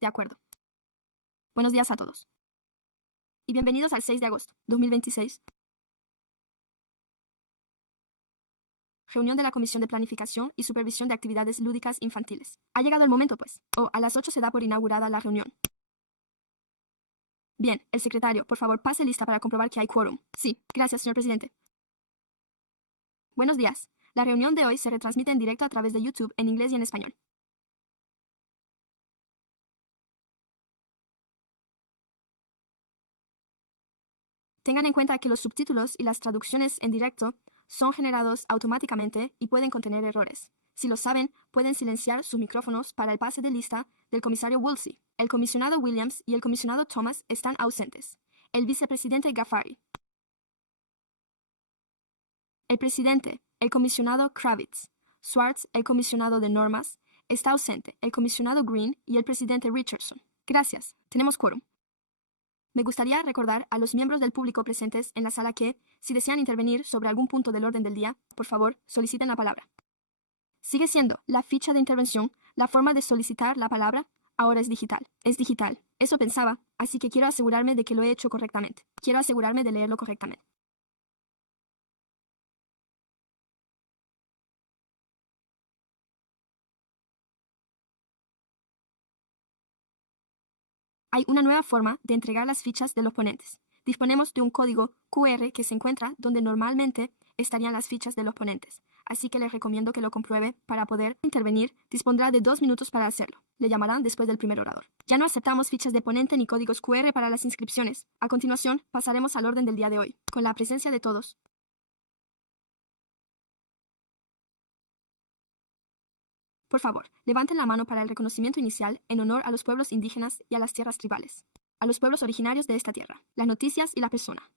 De acuerdo. Buenos días a todos. Y bienvenidos al 6 de agosto, 2026. Reunión de la Comisión de Planificación y Supervisión de Actividades Lúdicas Infantiles. Ha llegado el momento, pues. A las 8 se da por inaugurada la reunión. Bien, el secretario, por favor, pase lista para comprobar que hay quórum. Sí, gracias, señor presidente. Buenos días. La reunión de hoy se retransmite en directo a través de YouTube en inglés y en español. Tengan en cuenta que los subtítulos y las traducciones en directo son generados automáticamente y pueden contener errores. Si lo saben, pueden silenciar sus micrófonos para el pase de lista del comisario Woolsey. El comisionado Williams y el comisionado Thomas están ausentes. El vicepresidente Ghaffari. El presidente, el comisionado Kravitz. Swartz, el comisionado de normas, está ausente. El comisionado Green y el presidente Richardson. Gracias. Tenemos quórum. Me gustaría recordar a los miembros del público presentes en la sala que, si desean intervenir sobre algún punto del orden del día, por favor, soliciten la palabra. Sigue siendo la ficha de intervención la forma de solicitar la palabra. Ahora es digital. Es digital. Eso pensaba, así que quiero asegurarme de que lo he hecho correctamente. Quiero asegurarme de leerlo correctamente. Hay una nueva forma de entregar las fichas de los ponentes. Disponemos de un código QR que se encuentra donde normalmente estarían las fichas de los ponentes, así que les recomiendo que lo compruebe. Para poder intervenir, dispondrá de 2 minutos para hacerlo. Le llamarán después del primer orador. Ya no aceptamos fichas de ponente ni códigos QR para las inscripciones. A continuación, pasaremos al orden del día de hoy, con la presencia de todos. Por favor, levanten la mano para el reconocimiento inicial en honor a los pueblos indígenas y a las tierras tribales, a los pueblos originarios de esta tierra, las noticias y la persona.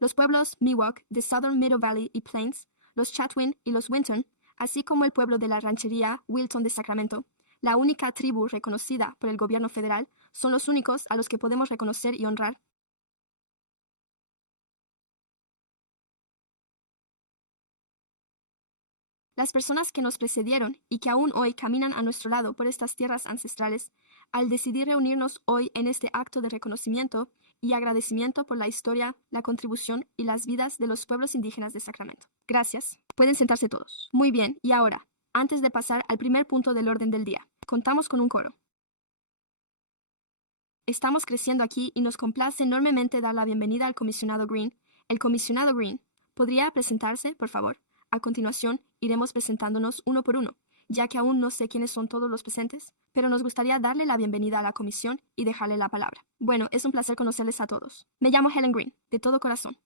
Los pueblos Miwok de Southern Middle Valley y Plains, los Chatwin y los Winton, así como el pueblo de la ranchería Wilton de Sacramento, la única tribu reconocida por el gobierno federal, son los únicos a los que podemos reconocer y honrar. Las personas que nos precedieron y que aún hoy caminan a nuestro lado por estas tierras ancestrales, al decidir reunirnos hoy en este acto de reconocimiento y agradecimiento por la historia, la contribución y las vidas de los pueblos indígenas de Sacramento. Gracias. Pueden sentarse todos. Muy bien, y ahora, antes de pasar al primer punto del orden del día, contamos con un coro. Estamos creciendo aquí y nos complace enormemente dar la bienvenida al comisionado Green. El comisionado Green, ¿podría presentarse, por favor? A continuación, iremos presentándonos uno por uno, ya que aún no sé quiénes son todos los presentes, pero nos gustaría darle la bienvenida a la comisión y dejarle la palabra. Bueno, es un placer conocerles a todos. Me llamo Helen Green, de todo corazón.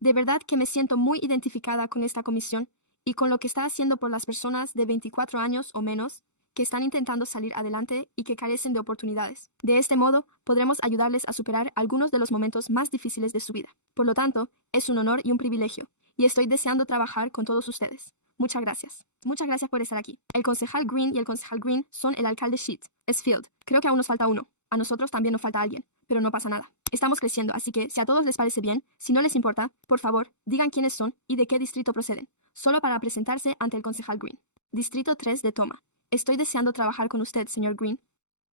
De verdad que me siento muy identificada con esta comisión y con lo que está haciendo por las personas de 24 años o menos que están intentando salir adelante y que carecen de oportunidades. De este modo, podremos ayudarles a superar algunos de los momentos más difíciles de su vida. Por lo tanto, es un honor y un privilegio, y estoy deseando trabajar con todos ustedes. Muchas gracias. Muchas gracias por estar aquí. El concejal Green y el concejal Green son el alcalde Sheet. Es Field. Creo que aún nos falta uno. A nosotros también nos falta alguien, pero no pasa nada. Estamos creciendo, así que si a todos les parece bien, si no les importa, por favor, digan quiénes son y de qué distrito proceden, solo para presentarse ante el concejal Green. Distrito 3 de Toma. Estoy deseando trabajar con usted, señor Green.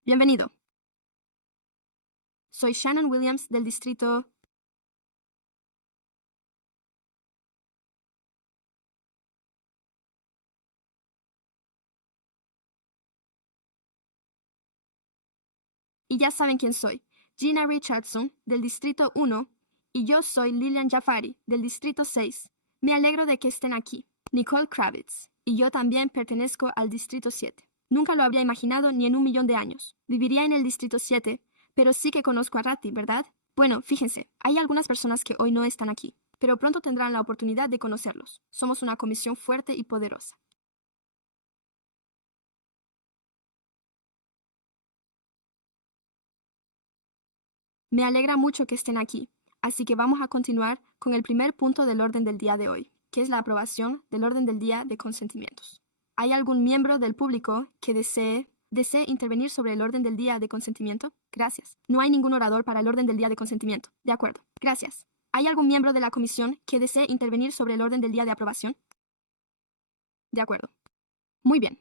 Bienvenido. Soy Shannon Williams del distrito... Y ya saben quién soy. Gina Richardson, del distrito 1, y yo soy Lillian Jafari, del distrito 6. Me alegro de que estén aquí. Nicole Kravitz, y yo también pertenezco al distrito 7. Nunca lo habría imaginado ni en 1 millón de años. Viviría en el distrito 7, pero sí que conozco a Ratty, ¿verdad? Bueno, fíjense, hay algunas personas que hoy no están aquí, pero pronto tendrán la oportunidad de conocerlos. Somos una comisión fuerte y poderosa. Me alegra mucho que estén aquí, así que vamos a continuar con el primer punto del orden del día de hoy. que es la aprobación del orden del día de consentimientos. ¿Hay algún miembro del público que desee intervenir sobre el orden del día de consentimiento? Gracias. No hay ningún orador para el orden del día de consentimiento. De acuerdo. Gracias. ¿Hay algún miembro de la comisión que desee intervenir sobre el orden del día de aprobación? De acuerdo. Muy bien.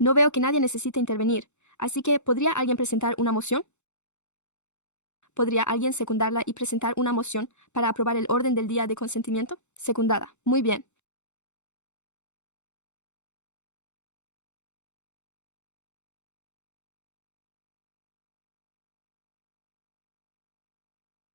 No veo que nadie necesite intervenir, así que ¿podría alguien presentar una moción? ¿Podría alguien secundarla y presentar una moción para aprobar el orden del día de consentimiento? Secundada. Muy bien.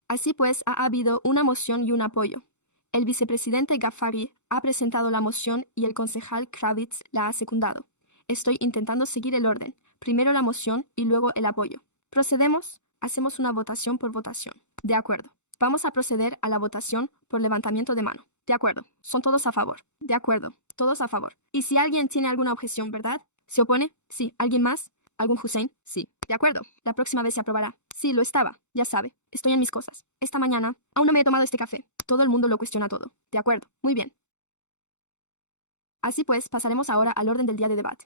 Así pues, ha habido una moción y un apoyo. El vicepresidente Ghaffari ha presentado la moción y el concejal Kravitz la ha secundado. Estoy intentando seguir el orden. Primero la moción y luego el apoyo. ¿Procedemos? Hacemos una votación por votación. De acuerdo. Vamos a proceder a la votación por levantamiento de mano. De acuerdo. Son todos a favor. De acuerdo. Todos a favor. ¿Y si alguien tiene alguna objeción, verdad? ¿Se opone? Sí. ¿Alguien más? ¿Algún Hussein? Sí. De acuerdo. La próxima vez se aprobará. Sí, lo estaba. Ya sabe. Estoy en mis cosas. Esta mañana aún no me he tomado este café. Todo el mundo lo cuestiona todo. De acuerdo. Muy bien. Así pues, pasaremos ahora al orden del día de debate.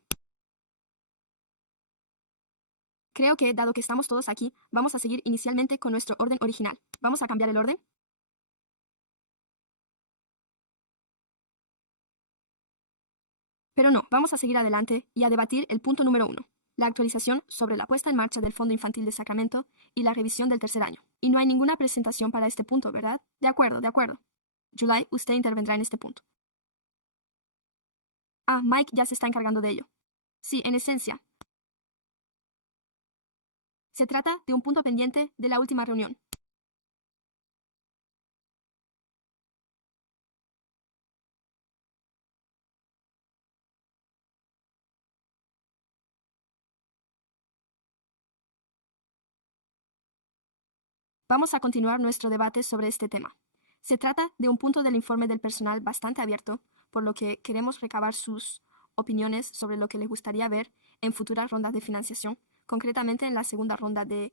Creo que, dado que estamos todos aquí, vamos a seguir inicialmente con nuestro orden original. ¿Vamos a cambiar el orden? Pero no, vamos a seguir adelante y a debatir el punto número 1, la actualización sobre la puesta en marcha del Fondo Infantil de Sacramento y la revisión del tercer año. Y no hay ninguna presentación para este punto, ¿verdad? De acuerdo, de acuerdo. July, usted intervendrá en este punto. Ah, Mike ya se está encargando de ello. Sí, en esencia. Se trata de un punto pendiente de la última reunión. Vamos a continuar nuestro debate sobre este tema. Se trata de un punto del informe del personal bastante abierto, por lo que queremos recabar sus opiniones sobre lo que les gustaría ver en futuras rondas de financiación, concretamente en la segunda ronda de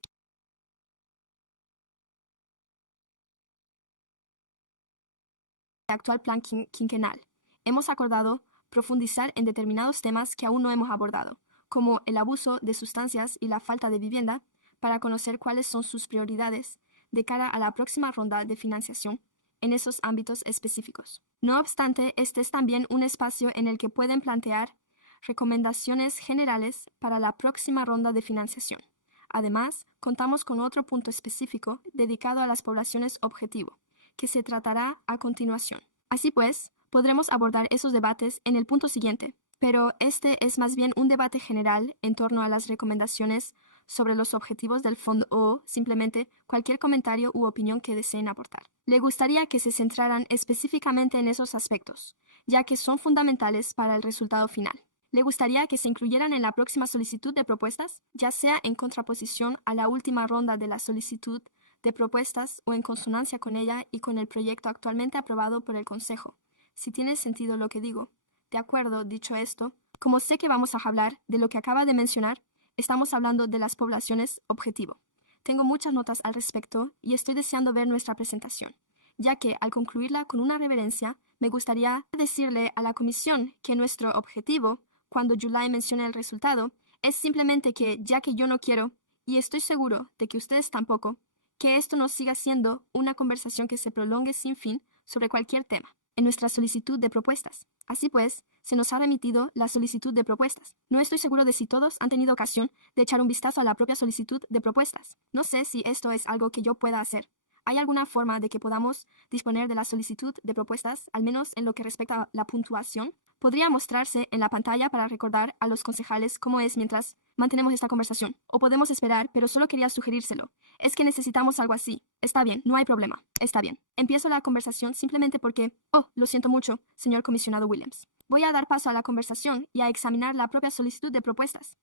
actual plan quinquenal. Hemos acordado profundizar en determinados temas que aún no hemos abordado, como el abuso de sustancias y la falta de vivienda, para conocer cuáles son sus prioridades de cara a la próxima ronda de financiación en esos ámbitos específicos. No obstante, este es también un espacio en el que pueden plantear recomendaciones generales para la próxima ronda de financiación. Además, contamos con otro punto específico dedicado a las poblaciones objetivo, que se tratará a continuación. Así pues, podremos abordar esos debates en el punto siguiente, pero este es más bien un debate general en torno a las recomendaciones sobre los objetivos del fondo o, simplemente, cualquier comentario u opinión que deseen aportar. Le gustaría que se centraran específicamente en esos aspectos, ya que son fundamentales para el resultado final. ¿Le gustaría que se incluyeran en la próxima solicitud de propuestas, ya sea en contraposición a la última ronda de la solicitud de propuestas o en consonancia con ella y con el proyecto actualmente aprobado por el Consejo? Si tiene sentido lo que digo. De acuerdo, dicho esto, como sé que vamos a hablar de lo que acaba de mencionar, estamos hablando de las poblaciones objetivo. Tengo muchas notas al respecto y estoy deseando ver nuestra presentación, ya que al concluirla con una reverencia, me gustaría decirle a la Comisión que nuestro objetivo, cuando July mencione el resultado, es simplemente que, ya que yo no quiero, y estoy seguro de que ustedes tampoco, que esto no siga siendo una conversación que se prolongue sin fin sobre cualquier tema, en nuestra solicitud de propuestas. Así pues, se nos ha remitido la solicitud de propuestas. No estoy seguro de si todos han tenido ocasión de echar un vistazo a la propia solicitud de propuestas. No sé si esto es algo que yo pueda hacer. ¿Hay alguna forma de que podamos disponer de la solicitud de propuestas, al menos en lo que respecta a la puntuación? Podría mostrarse en la pantalla para recordar a los concejales cómo es mientras mantenemos esta conversación. O podemos esperar, pero solo quería sugerírselo. Es que necesitamos algo así. Está bien, no hay problema. Está bien. Empiezo la conversación simplemente porque... Oh, lo siento mucho, señor comisionado Williams. Voy a dar paso a la conversación y a examinar la propia solicitud de propuestas.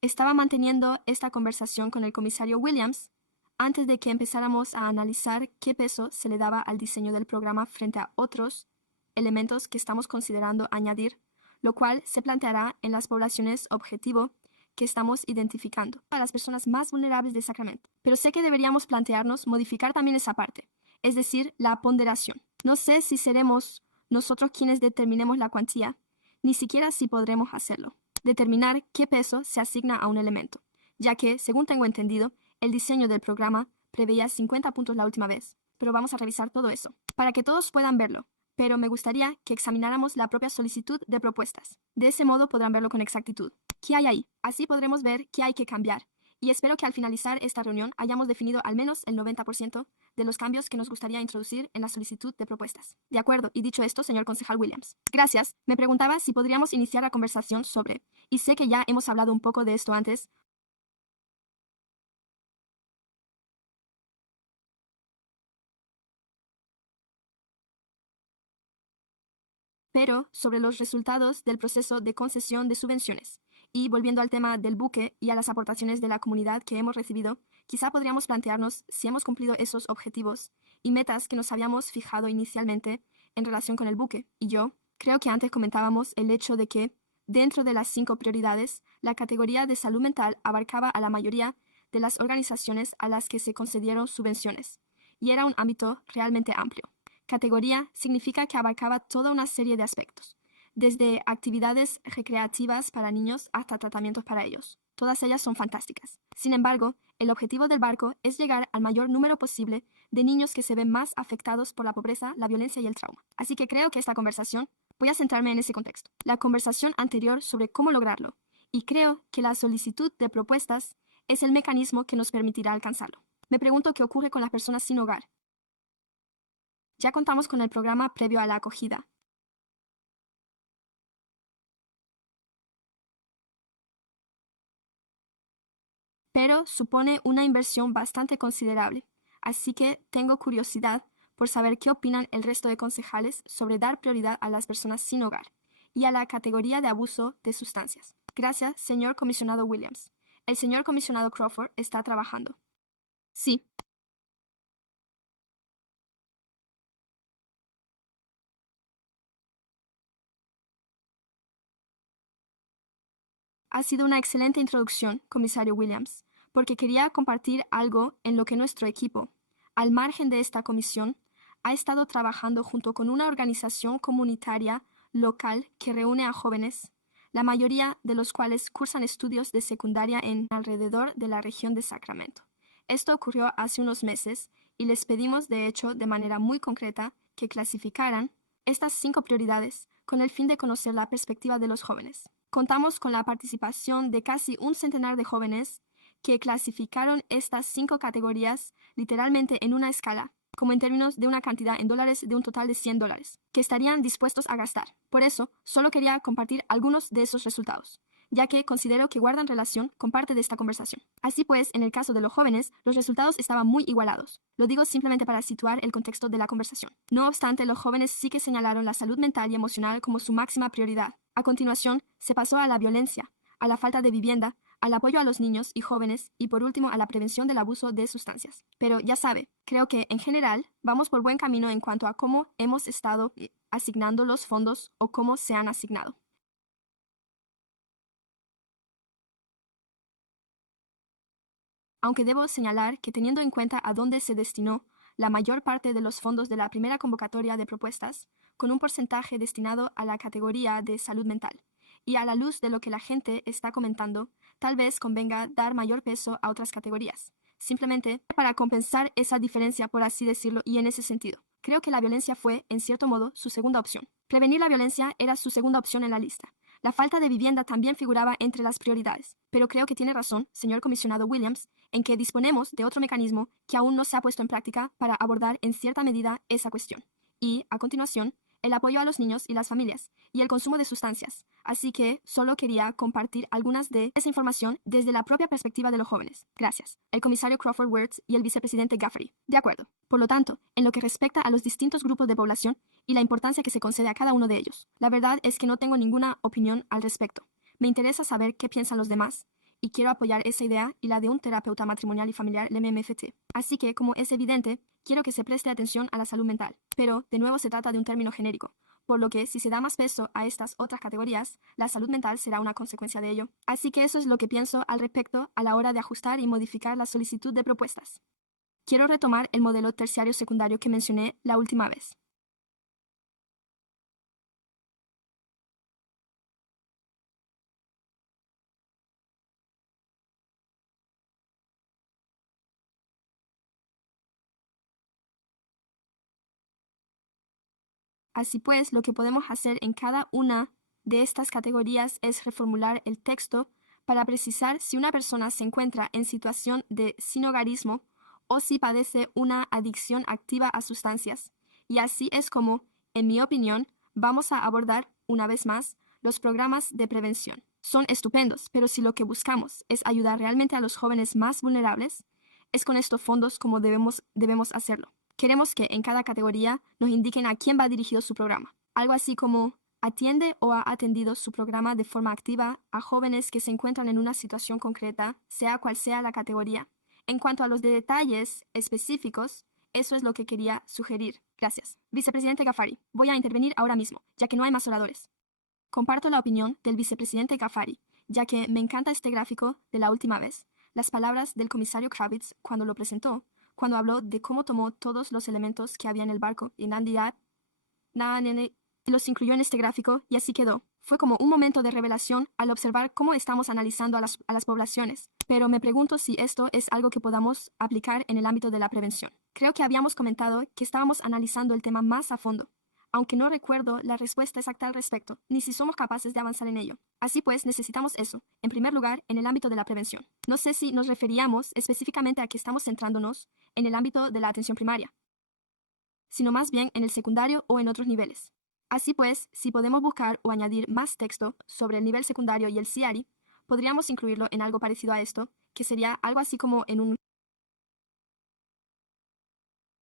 Estaba manteniendo esta conversación con el comisario Williams antes de que empezáramos a analizar qué peso se le daba al diseño del programa frente a otros elementos que estamos considerando añadir, lo cual se planteará en las poblaciones objetivo que estamos identificando a las personas más vulnerables de Sacramento. Pero sé que deberíamos plantearnos modificar también esa parte, es decir, la ponderación. No sé si seremos nosotros quienes determinemos la cuantía, ni siquiera si podremos hacerlo. Determinar qué peso se asigna a un elemento, ya que, según tengo entendido, el diseño del programa preveía 50 puntos la última vez. Pero vamos a revisar todo eso, para que todos puedan verlo. Pero me gustaría que examináramos la propia solicitud de propuestas. De ese modo podrán verlo con exactitud. ¿Qué hay ahí? Así podremos ver qué hay que cambiar. Y espero que al finalizar esta reunión hayamos definido al menos el 90% de los cambios que nos gustaría introducir en la solicitud de propuestas. De acuerdo, y dicho esto, señor concejal Williams. Gracias. Me preguntaba si podríamos iniciar la conversación sobre, y sé que ya hemos hablado un poco de esto antes, pero sobre los resultados del proceso de concesión de subvenciones. Y volviendo al tema del buque y a las aportaciones de la comunidad que hemos recibido, quizá podríamos plantearnos si hemos cumplido esos objetivos y metas que nos habíamos fijado inicialmente en relación con el buque. Y yo creo que antes comentábamos el hecho de que, dentro de las 5 prioridades, la categoría de salud mental abarcaba a la mayoría de las organizaciones a las que se concedieron subvenciones, y era un ámbito realmente amplio. Categoría significa que abarcaba toda una serie de aspectos, desde actividades recreativas para niños hasta tratamientos para ellos. Todas ellas son fantásticas. Sin embargo, el objetivo del barco es llegar al mayor número posible de niños que se ven más afectados por la pobreza, la violencia y el trauma. Así que creo que esta conversación, voy a centrarme en ese contexto. La conversación anterior sobre cómo lograrlo, y creo que la solicitud de propuestas es el mecanismo que nos permitirá alcanzarlo. Me pregunto qué ocurre con las personas sin hogar. Ya contamos con el programa previo a la acogida. Pero supone una inversión bastante considerable, así que tengo curiosidad por saber qué opinan el resto de concejales sobre dar prioridad a las personas sin hogar y a la categoría de abuso de sustancias. Gracias, señor comisionado Williams. El señor comisionado Crawford está trabajando. Sí. Ha sido una excelente introducción, comisario Williams, porque quería compartir algo en lo que nuestro equipo, al margen de esta comisión, ha estado trabajando junto con una organización comunitaria local que reúne a jóvenes, la mayoría de los cuales cursan estudios de secundaria en alrededor de la región de Sacramento. Esto ocurrió hace unos meses y les pedimos, de hecho, de manera muy concreta, que clasificaran estas 5 prioridades con el fin de conocer la perspectiva de los jóvenes. Contamos con la participación de casi un centenar de jóvenes que clasificaron estas 5 categorías literalmente en una escala, como en términos de una cantidad en dólares de un total de $100, que estarían dispuestos a gastar. Por eso, solo quería compartir algunos de esos resultados, ya que considero que guardan relación con parte de esta conversación. Así pues, en el caso de los jóvenes, los resultados estaban muy igualados. Lo digo simplemente para situar el contexto de la conversación. No obstante, los jóvenes sí que señalaron la salud mental y emocional como su máxima prioridad. A continuación, se pasó a la violencia, a la falta de vivienda, al apoyo a los niños y jóvenes y por último a la prevención del abuso de sustancias. Pero ya sabe, creo que en general vamos por buen camino en cuanto a cómo hemos estado asignando los fondos o cómo se han asignado. Aunque debo señalar que teniendo en cuenta a dónde se destinó la mayor parte de los fondos de la primera convocatoria de propuestas, con un porcentaje destinado a la categoría de salud mental, y a la luz de lo que la gente está comentando, tal vez convenga dar mayor peso a otras categorías, simplemente para compensar esa diferencia, por así decirlo, y en ese sentido. Creo que la violencia fue, en cierto modo, su segunda opción. Prevenir la violencia era su segunda opción en la lista. La falta de vivienda también figuraba entre las prioridades, pero creo que tiene razón, señor comisionado Williams, en que disponemos de otro mecanismo que aún no se ha puesto en práctica para abordar en cierta medida esa cuestión. Y, a continuación, el apoyo a los niños y las familias, y el consumo de sustancias. Así que solo quería compartir algunas de esa información desde la propia perspectiva de los jóvenes. Gracias. El comisario Crawford Wirtz y el vicepresidente Gafferty. De acuerdo. Por lo tanto, en lo que respecta a los distintos grupos de población y la importancia que se concede a cada uno de ellos, la verdad es que no tengo ninguna opinión al respecto. Me interesa saber qué piensan los demás, y quiero apoyar esa idea y la de un terapeuta matrimonial y familiar, el MMFT. Así que, como es evidente, quiero que se preste atención a la salud mental. Pero, de nuevo, se trata de un término genérico, por lo que si se da más peso a estas otras categorías, la salud mental será una consecuencia de ello. Así que eso es lo que pienso al respecto a la hora de ajustar y modificar la solicitud de propuestas. Quiero retomar el modelo terciario secundario que mencioné la última vez. Así pues, lo que podemos hacer en cada una de estas categorías es reformular el texto para precisar si una persona se encuentra en situación de sinhogarismo o si padece una adicción activa a sustancias. Y así es como, en mi opinión, vamos a abordar, una vez más, los programas de prevención. Son estupendos, pero si lo que buscamos es ayudar realmente a los jóvenes más vulnerables, es con estos fondos como debemos hacerlo. Queremos que en cada categoría nos indiquen a quién va dirigido su programa. Algo así como atiende o ha atendido su programa de forma activa a jóvenes que se encuentran en una situación concreta, sea cual sea la categoría. En cuanto a los detalles específicos, eso es lo que quería sugerir. Gracias. Vicepresidente Ghaffari, voy a intervenir ahora mismo, ya que no hay más oradores. Comparto la opinión del vicepresidente Ghaffari, ya que me encanta este gráfico de la última vez. Las palabras del comisario Kravitz cuando lo presentó, cuando habló de cómo tomó todos los elementos que había en el barco y en realidad los incluyó en este gráfico y así quedó. Fue como un momento de revelación al observar cómo estamos analizando a las poblaciones. Pero me pregunto si esto es algo que podamos aplicar en el ámbito de la prevención. Creo que habíamos comentado que estábamos analizando el tema más a fondo, aunque no recuerdo la respuesta exacta al respecto, ni si somos capaces de avanzar en ello. Así pues, necesitamos eso, en primer lugar, en el ámbito de la prevención. No sé si nos referíamos específicamente a que estamos centrándonos en el ámbito de la atención primaria, sino más bien en el secundario o en otros niveles. Así pues, si podemos buscar o añadir más texto sobre el nivel secundario y el CIARI, podríamos incluirlo en algo parecido a esto, que sería algo así como en una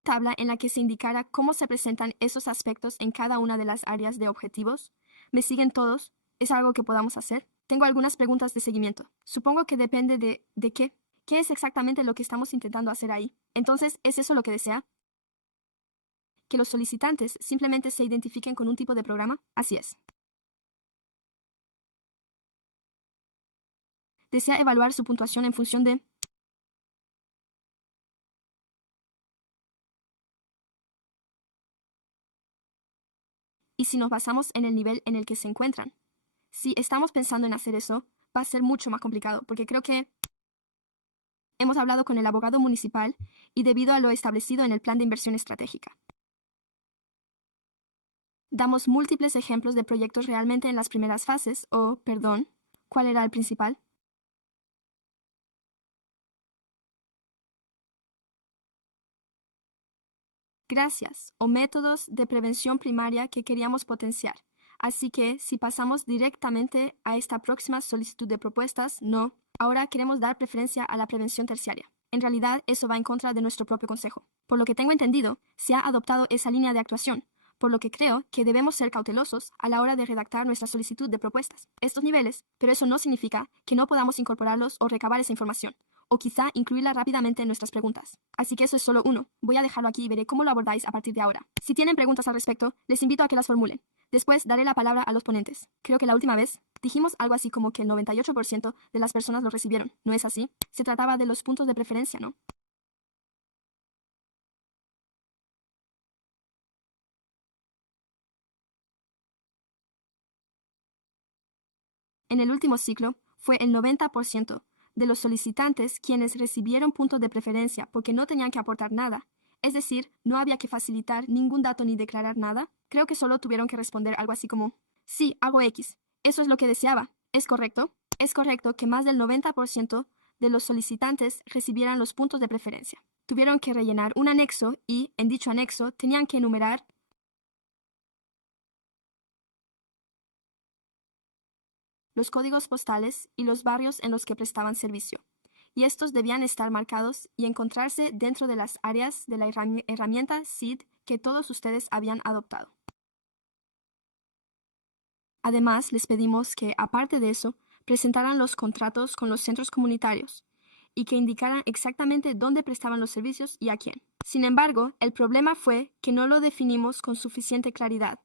tabla en la que se indicara cómo se presentan esos aspectos en cada una de las áreas de objetivos. ¿Me siguen todos? ¿Es algo que podamos hacer? Tengo algunas preguntas de seguimiento. Supongo que depende de qué. ¿Qué es exactamente lo que estamos intentando hacer ahí? Entonces, ¿es eso lo que desea? ¿Que los solicitantes simplemente se identifiquen con un tipo de programa? Así es. Desea evaluar su puntuación en función de... Y si nos basamos en el nivel en el que se encuentran. Si estamos pensando en hacer eso, va a ser mucho más complicado, porque creo que hemos hablado con el abogado municipal y debido a lo establecido en el plan de inversión estratégica. Damos múltiples ejemplos de proyectos realmente en las primeras fases, o, perdón, ¿cuál era el principal? Gracias, o métodos de prevención primaria que queríamos potenciar. Así que, si pasamos directamente a esta próxima solicitud de propuestas, no, ahora queremos dar preferencia a la prevención terciaria. En realidad, eso va en contra de nuestro propio consejo. Por lo que tengo entendido, se ha adoptado esa línea de actuación, por lo que creo que debemos ser cautelosos a la hora de redactar nuestra solicitud de propuestas. Estos niveles, pero eso no significa que no podamos incorporarlos o recabar esa información, o quizá incluirla rápidamente en nuestras preguntas. Así que eso es solo uno. Voy a dejarlo aquí y veré cómo lo abordáis a partir de ahora. Si tienen preguntas al respecto, les invito a que las formulen. Después daré la palabra a los ponentes. Creo que la última vez dijimos algo así como que el 98% de las personas lo recibieron. ¿No es así? Se trataba de los puntos de preferencia, ¿no? En el último ciclo, fue el 90% de los solicitantes quienes recibieron puntos de preferencia porque no tenían que aportar nada. Es decir, no había que facilitar ningún dato ni declarar nada. Creo que solo tuvieron que responder algo así como, sí, hago X. Eso es lo que deseaba. ¿Es correcto? Es correcto que más del 90% de los solicitantes recibieran los puntos de preferencia. Tuvieron que rellenar un anexo y, en dicho anexo, tenían que enumerar los códigos postales y los barrios en los que prestaban servicio, y estos debían estar marcados y encontrarse dentro de las áreas de la herramienta SID que todos ustedes habían adoptado. Además, les pedimos que, aparte de eso, presentaran los contratos con los centros comunitarios y que indicaran exactamente dónde prestaban los servicios y a quién. Sin embargo, el problema fue que no lo definimos con suficiente claridad.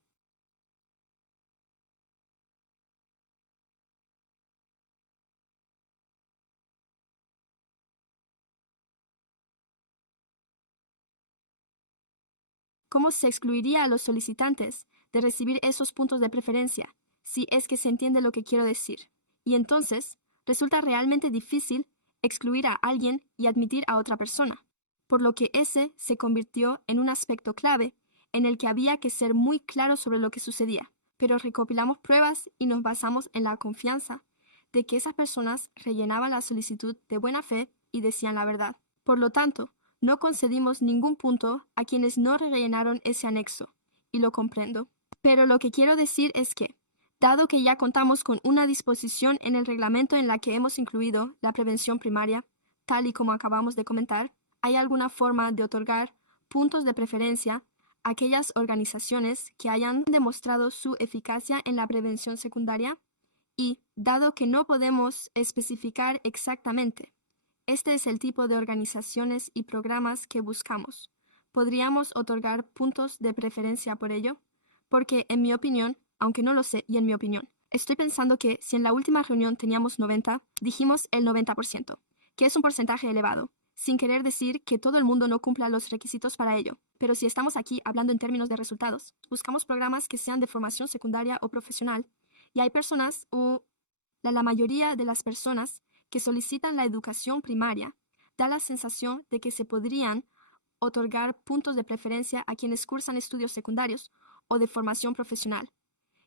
¿Cómo se excluiría a los solicitantes de recibir esos puntos de preferencia, si es que se entiende lo que quiero decir? Y entonces, resulta realmente difícil excluir a alguien y admitir a otra persona, por lo que ese se convirtió en un aspecto clave en el que había que ser muy claro sobre lo que sucedía. Pero recopilamos pruebas y nos basamos en la confianza de que esas personas rellenaban la solicitud de buena fe y decían la verdad. Por lo tanto, no concedimos ningún punto a quienes no rellenaron ese anexo, y lo comprendo. Pero lo que quiero decir es que, dado que ya contamos con una disposición en el reglamento en la que hemos incluido la prevención primaria, tal y como acabamos de comentar, ¿hay alguna forma de otorgar puntos de preferencia a aquellas organizaciones que hayan demostrado su eficacia en la prevención secundaria? Y, dado que no podemos especificar exactamente, este es el tipo de organizaciones y programas que buscamos, ¿podríamos otorgar puntos de preferencia por ello? Porque, en mi opinión, aunque no lo sé y en mi opinión, estoy pensando que si en la última reunión teníamos 90, dijimos el 90%, que es un porcentaje elevado, sin querer decir que todo el mundo no cumpla los requisitos para ello. Pero si estamos aquí hablando en términos de resultados, buscamos programas que sean de formación secundaria o profesional, y hay personas o la mayoría de las personas que solicitan la educación primaria da la sensación de que se podrían otorgar puntos de preferencia a quienes cursan estudios secundarios o de formación profesional,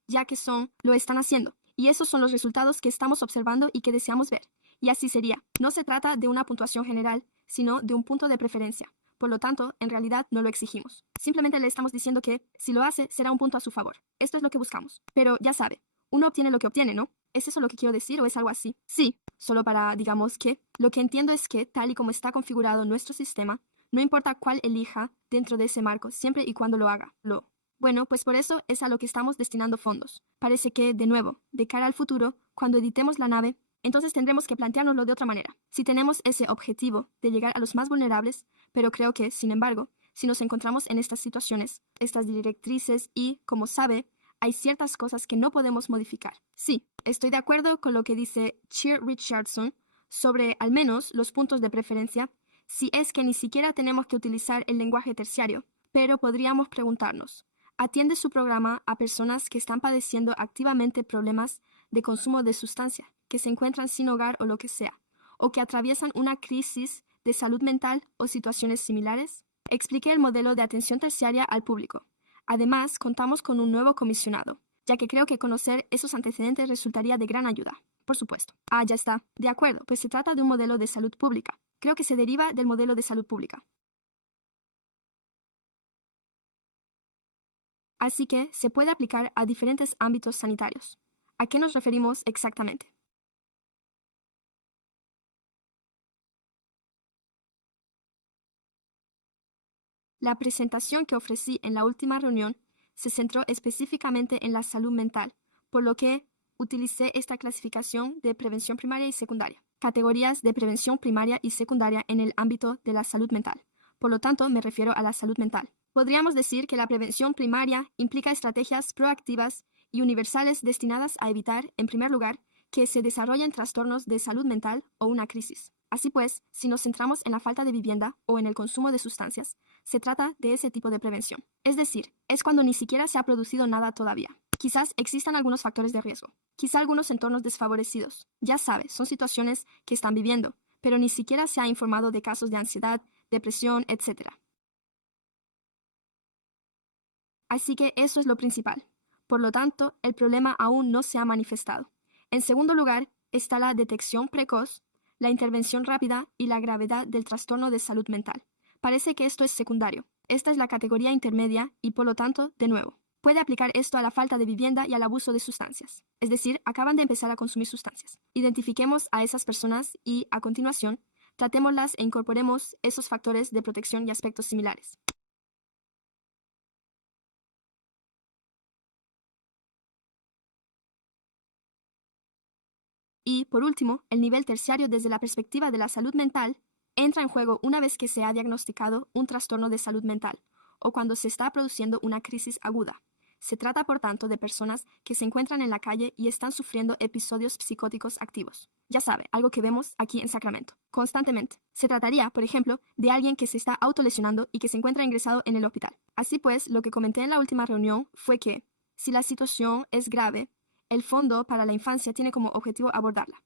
ya que lo están haciendo, y esos son los resultados que estamos observando y que deseamos ver. Y así sería. No se trata de una puntuación general, sino de un punto de preferencia. Por lo tanto, en realidad no lo exigimos. Simplemente le estamos diciendo que, si lo hace, será un punto a su favor. Esto es lo que buscamos. Pero ya sabe, uno obtiene lo que obtiene, ¿no? ¿Es eso lo que quiero decir o es algo así? Sí, solo para, digamos que, lo que entiendo es que, tal y como está configurado nuestro sistema, no importa cuál elija dentro de ese marco, siempre y cuando lo haga. Bueno, pues por eso es a lo que estamos destinando fondos. Parece que, de nuevo, de cara al futuro, cuando editemos la nave, entonces tendremos que planteárnoslo de otra manera. Si tenemos ese objetivo de llegar a los más vulnerables, pero creo que, sin embargo, si nos encontramos en estas situaciones, estas directrices y, como sabe, hay ciertas cosas que no podemos modificar. Sí, estoy de acuerdo con lo que dice Cheer Richardson sobre al menos los puntos de preferencia, si es que ni siquiera tenemos que utilizar el lenguaje terciario, pero podríamos preguntarnos, ¿atiende su programa a personas que están padeciendo activamente problemas de consumo de sustancia, que se encuentran sin hogar o lo que sea, o que atraviesan una crisis de salud mental o situaciones similares? Expliqué el modelo de atención terciaria al público. Además, contamos con un nuevo comisionado, ya que creo que conocer esos antecedentes resultaría de gran ayuda. Por supuesto. Ah, ya está. De acuerdo, pues se trata de un modelo de salud pública. Creo que se deriva del modelo de salud pública. Así que se puede aplicar a diferentes ámbitos sanitarios. ¿A qué nos referimos exactamente? La presentación que ofrecí en la última reunión se centró específicamente en la salud mental, por lo que utilicé esta clasificación de prevención primaria y secundaria, categorías de prevención primaria y secundaria en el ámbito de la salud mental. Por lo tanto, me refiero a la salud mental. Podríamos decir que la prevención primaria implica estrategias proactivas y universales destinadas a evitar, en primer lugar, que se desarrollen trastornos de salud mental o una crisis. Así pues, si nos centramos en la falta de vivienda o en el consumo de sustancias, se trata de ese tipo de prevención. Es decir, es cuando ni siquiera se ha producido nada todavía. Quizás existan algunos factores de riesgo, quizá algunos entornos desfavorecidos. Ya sabe, son situaciones que están viviendo, pero ni siquiera se ha informado de casos de ansiedad, depresión, etc. Así que eso es lo principal. Por lo tanto, el problema aún no se ha manifestado. En segundo lugar, está la detección precoz, la intervención rápida y la gravedad del trastorno de salud mental. Parece que esto es secundario. Esta es la categoría intermedia y, por lo tanto, de nuevo, puede aplicar esto a la falta de vivienda y al abuso de sustancias. Es decir, acaban de empezar a consumir sustancias. Identifiquemos a esas personas y, a continuación, tratémoslas e incorporemos esos factores de protección y aspectos similares. Y, por último, el nivel terciario desde la perspectiva de la salud mental entra en juego una vez que se ha diagnosticado un trastorno de salud mental o cuando se está produciendo una crisis aguda. Se trata, por tanto, de personas que se encuentran en la calle y están sufriendo episodios psicóticos activos. Ya sabe, algo que vemos aquí en Sacramento, constantemente. Se trataría, por ejemplo, de alguien que se está autolesionando y que se encuentra ingresado en el hospital. Así pues, lo que comenté en la última reunión fue que, si la situación es grave, el Fondo para la Infancia tiene como objetivo abordarla.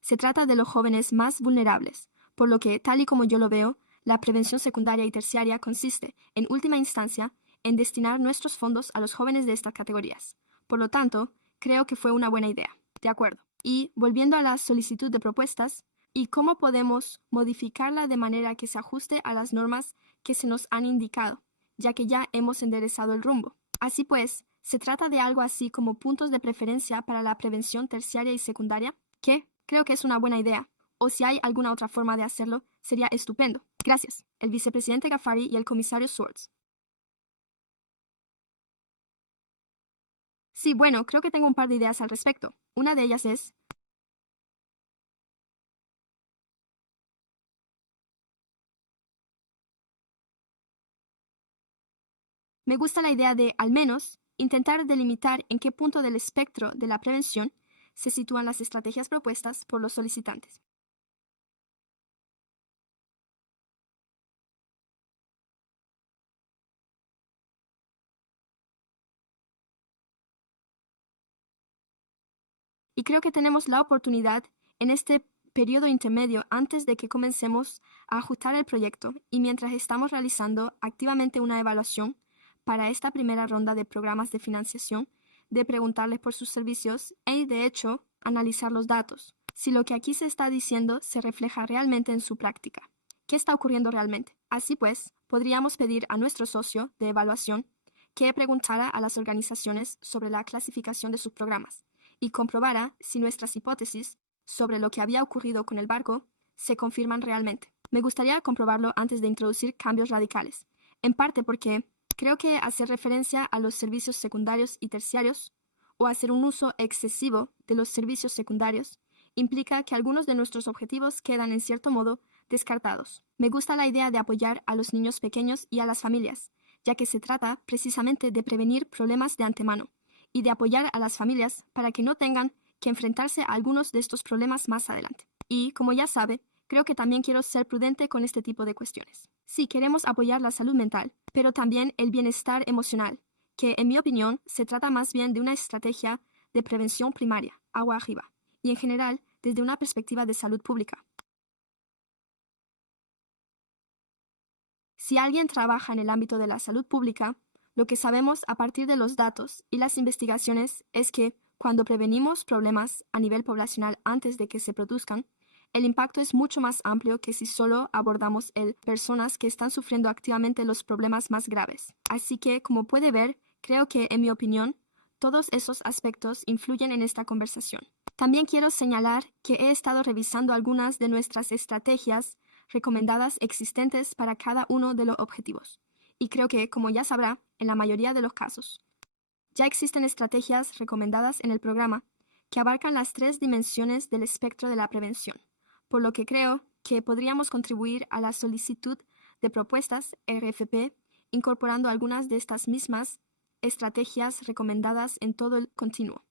Se trata de los jóvenes más vulnerables, por lo que, tal y como yo lo veo, la prevención secundaria y terciaria consiste, en última instancia, en destinar nuestros fondos a los jóvenes de estas categorías. Por lo tanto, creo que fue una buena idea. De acuerdo. Y, volviendo a la solicitud de propuestas, ¿y cómo podemos modificarla de manera que se ajuste a las normas que se nos han indicado, ya que ya hemos enderezado el rumbo? Así pues, ¿se trata de algo así como puntos de preferencia para la prevención terciaria y secundaria? ¿Qué? Creo que es una buena idea. O si hay alguna otra forma de hacerlo, sería estupendo. Gracias. El vicepresidente Ghaffari y el comisario Swords. Sí, bueno, creo que tengo un par de ideas al respecto. Una de ellas es... Me gusta la idea de, al menos, intentar delimitar en qué punto del espectro de la prevención se sitúan las estrategias propuestas por los solicitantes. Y creo que tenemos la oportunidad en este periodo intermedio antes de que comencemos a ajustar el proyecto y mientras estamos realizando activamente una evaluación para esta primera ronda de programas de financiación, de preguntarles por sus servicios y, de hecho, analizar los datos, si lo que aquí se está diciendo se refleja realmente en su práctica. ¿Qué está ocurriendo realmente? Así pues, podríamos pedir a nuestro socio de evaluación que preguntara a las organizaciones sobre la clasificación de sus programas y comprobara si nuestras hipótesis sobre lo que había ocurrido con el barco se confirman realmente. Me gustaría comprobarlo antes de introducir cambios radicales, en parte porque creo que hacer referencia a los servicios secundarios y terciarios o hacer un uso excesivo de los servicios secundarios implica que algunos de nuestros objetivos quedan en cierto modo descartados. Me gusta la idea de apoyar a los niños pequeños y a las familias, ya que se trata precisamente de prevenir problemas de antemano y de apoyar a las familias para que no tengan que enfrentarse a algunos de estos problemas más adelante. Y, como ya sabe, creo que también quiero ser prudente con este tipo de cuestiones. Sí, queremos apoyar la salud mental, pero también el bienestar emocional, que en mi opinión se trata más bien de una estrategia de prevención primaria, agua arriba, y en general desde una perspectiva de salud pública. Si alguien trabaja en el ámbito de la salud pública, lo que sabemos a partir de los datos y las investigaciones es que cuando prevenimos problemas a nivel poblacional antes de que se produzcan, el impacto es mucho más amplio que si solo abordamos el personas que están sufriendo activamente los problemas más graves. Así que, como puede ver, creo que, en mi opinión, todos esos aspectos influyen en esta conversación. También quiero señalar que he estado revisando algunas de nuestras estrategias recomendadas existentes para cada uno de los objetivos. Y creo que, como ya sabrá, en la mayoría de los casos, ya existen estrategias recomendadas en el programa que abarcan las 3 dimensiones del espectro de la prevención, por lo que creo que podríamos contribuir a la solicitud de propuestas RFP incorporando algunas de estas mismas estrategias recomendadas en todo el continuo.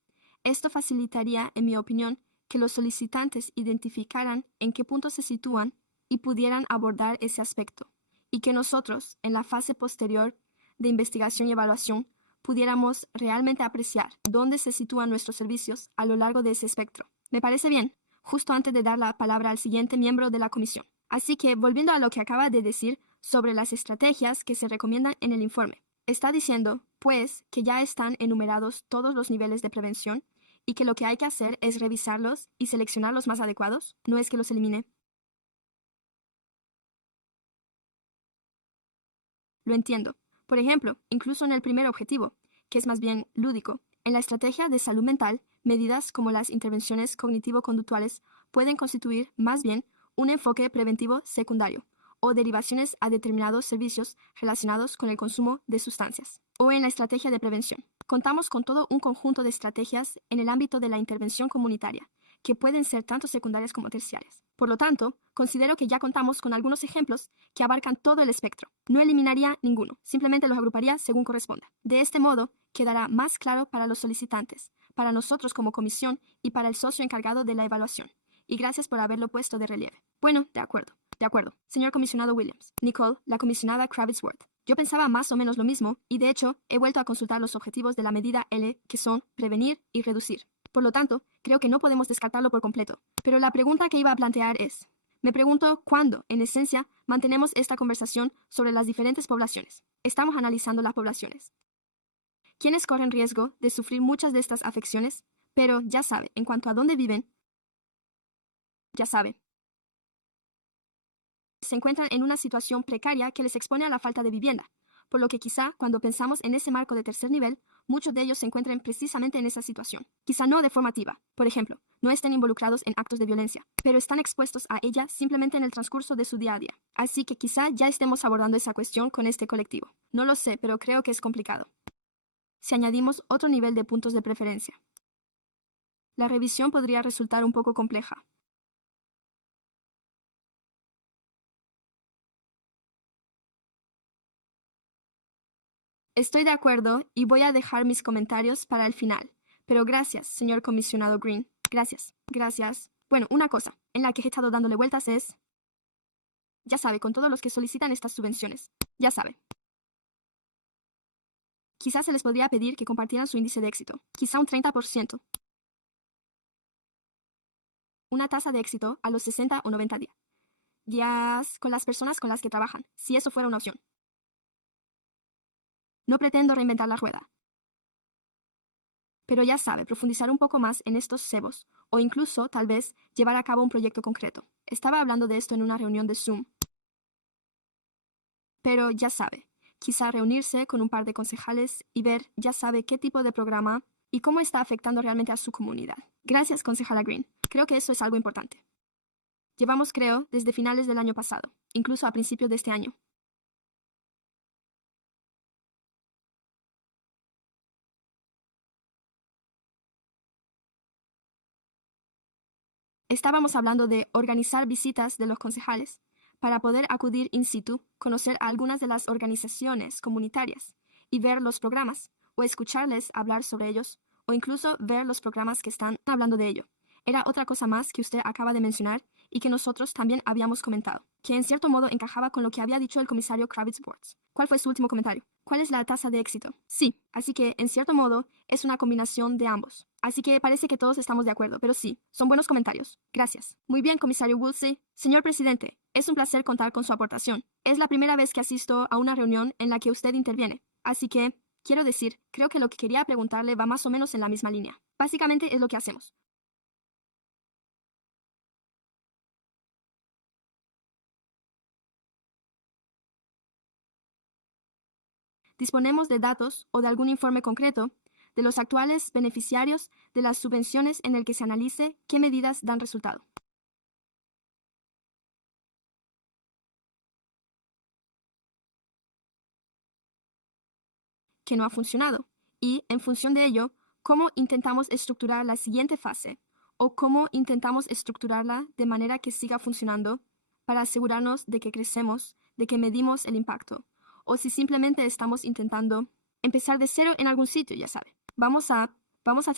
Esto facilitaría, en mi opinión, que los solicitantes identificaran en qué punto se sitúan y pudieran abordar ese aspecto, y que nosotros, en la fase posterior de investigación y evaluación, pudiéramos realmente apreciar dónde se sitúan nuestros servicios a lo largo de ese espectro. Me parece bien, justo antes de dar la palabra al siguiente miembro de la comisión. Así que, volviendo a lo que acaba de decir sobre las estrategias que se recomiendan en el informe, está diciendo, pues, que ya están enumerados todos los niveles de prevención y que lo que hay que hacer es revisarlos y seleccionar los más adecuados, no es que los elimine. Lo entiendo. Por ejemplo, incluso en el primer objetivo, que es más bien lúdico, en la estrategia de salud mental, medidas como las intervenciones cognitivo-conductuales pueden constituir más bien un enfoque preventivo secundario o derivaciones a determinados servicios relacionados con el consumo de sustancias. O en la estrategia de prevención. Contamos con todo un conjunto de estrategias en el ámbito de la intervención comunitaria, que pueden ser tanto secundarias como terciarias. Por lo tanto, considero que ya contamos con algunos ejemplos que abarcan todo el espectro. No eliminaría ninguno, simplemente los agruparía según corresponda. De este modo, quedará más claro para los solicitantes, para nosotros como comisión y para el socio encargado de la evaluación. Y gracias por haberlo puesto de relieve. Bueno, de acuerdo. De acuerdo, señor comisionado Williams. Nicole, la comisionada Kravitz-Worth. Yo pensaba más o menos lo mismo y de hecho he vuelto a consultar los objetivos de la medida L, que son prevenir y reducir. Por lo tanto, creo que no podemos descartarlo por completo. Pero la pregunta que iba a plantear es, me pregunto cuándo, en esencia, mantenemos esta conversación sobre las diferentes poblaciones. Estamos analizando las poblaciones. ¿Quiénes corren riesgo de sufrir muchas de estas afecciones? Pero, ya sabe, en cuanto a dónde viven, ya sabe, se encuentran en una situación precaria que les expone a la falta de vivienda, por lo que quizá cuando pensamos en ese marco de tercer nivel, muchos de ellos se encuentren precisamente en esa situación. Quizá no de forma activa, por ejemplo, no estén involucrados en actos de violencia, pero están expuestos a ella simplemente en el transcurso de su día a día. Así que quizá ya estemos abordando esa cuestión con este colectivo. No lo sé, pero creo que es complicado. Si añadimos otro nivel de puntos de preferencia, la revisión podría resultar un poco compleja. Estoy de acuerdo y voy a dejar mis comentarios para el final. Pero gracias, señor comisionado Green. Gracias, gracias. Bueno, una cosa en la que he estado dándole vueltas es... Ya sabe, con todos los que solicitan estas subvenciones. Ya sabe. Quizás se les podría pedir que compartieran su índice de éxito. Quizá un 30%. Una tasa de éxito a los 60 o 90 días con las personas con las que trabajan, si eso fuera una opción. No pretendo reinventar la rueda. Pero ya sabe, profundizar un poco más en estos cebos, o incluso, tal vez, llevar a cabo un proyecto concreto. Estaba hablando de esto en una reunión de Zoom. Pero ya sabe, quizá reunirse con un par de concejales y ver, ya sabe, qué tipo de programa y cómo está afectando realmente a su comunidad. Gracias, concejala Green. Creo que eso es algo importante. Llevamos, creo, desde finales del año pasado, incluso a principios de este año. Estábamos hablando de organizar visitas de los concejales para poder acudir in situ, conocer a algunas de las organizaciones comunitarias y ver los programas, o escucharles hablar sobre ellos, o incluso ver los programas que están hablando de ello. Era otra cosa más que usted acaba de mencionar y que nosotros también habíamos comentado, que en cierto modo encajaba con lo que había dicho el comisario Kravitz-Worth. ¿Cuál fue su último comentario? ¿Cuál es la tasa de éxito? Sí, así que en cierto modo es una combinación de ambos. Así que parece que todos estamos de acuerdo, pero sí, son buenos comentarios. Gracias. Muy bien, comisario Woolsey. Señor presidente, es un placer contar con su aportación. Es la primera vez que asisto a una reunión en la que usted interviene. Así que, quiero decir, creo que lo que quería preguntarle va más o menos en la misma línea. Básicamente es lo que hacemos. Disponemos de datos o de algún informe concreto de los actuales beneficiarios de las subvenciones en el que se analice qué medidas dan resultado. Que no ha funcionado y, en función de ello, cómo intentamos estructurar la siguiente fase o cómo intentamos estructurarla de manera que siga funcionando para asegurarnos de que crecemos, de que medimos el impacto, o si simplemente estamos intentando empezar de cero en algún sitio, ya sabe. Vamos a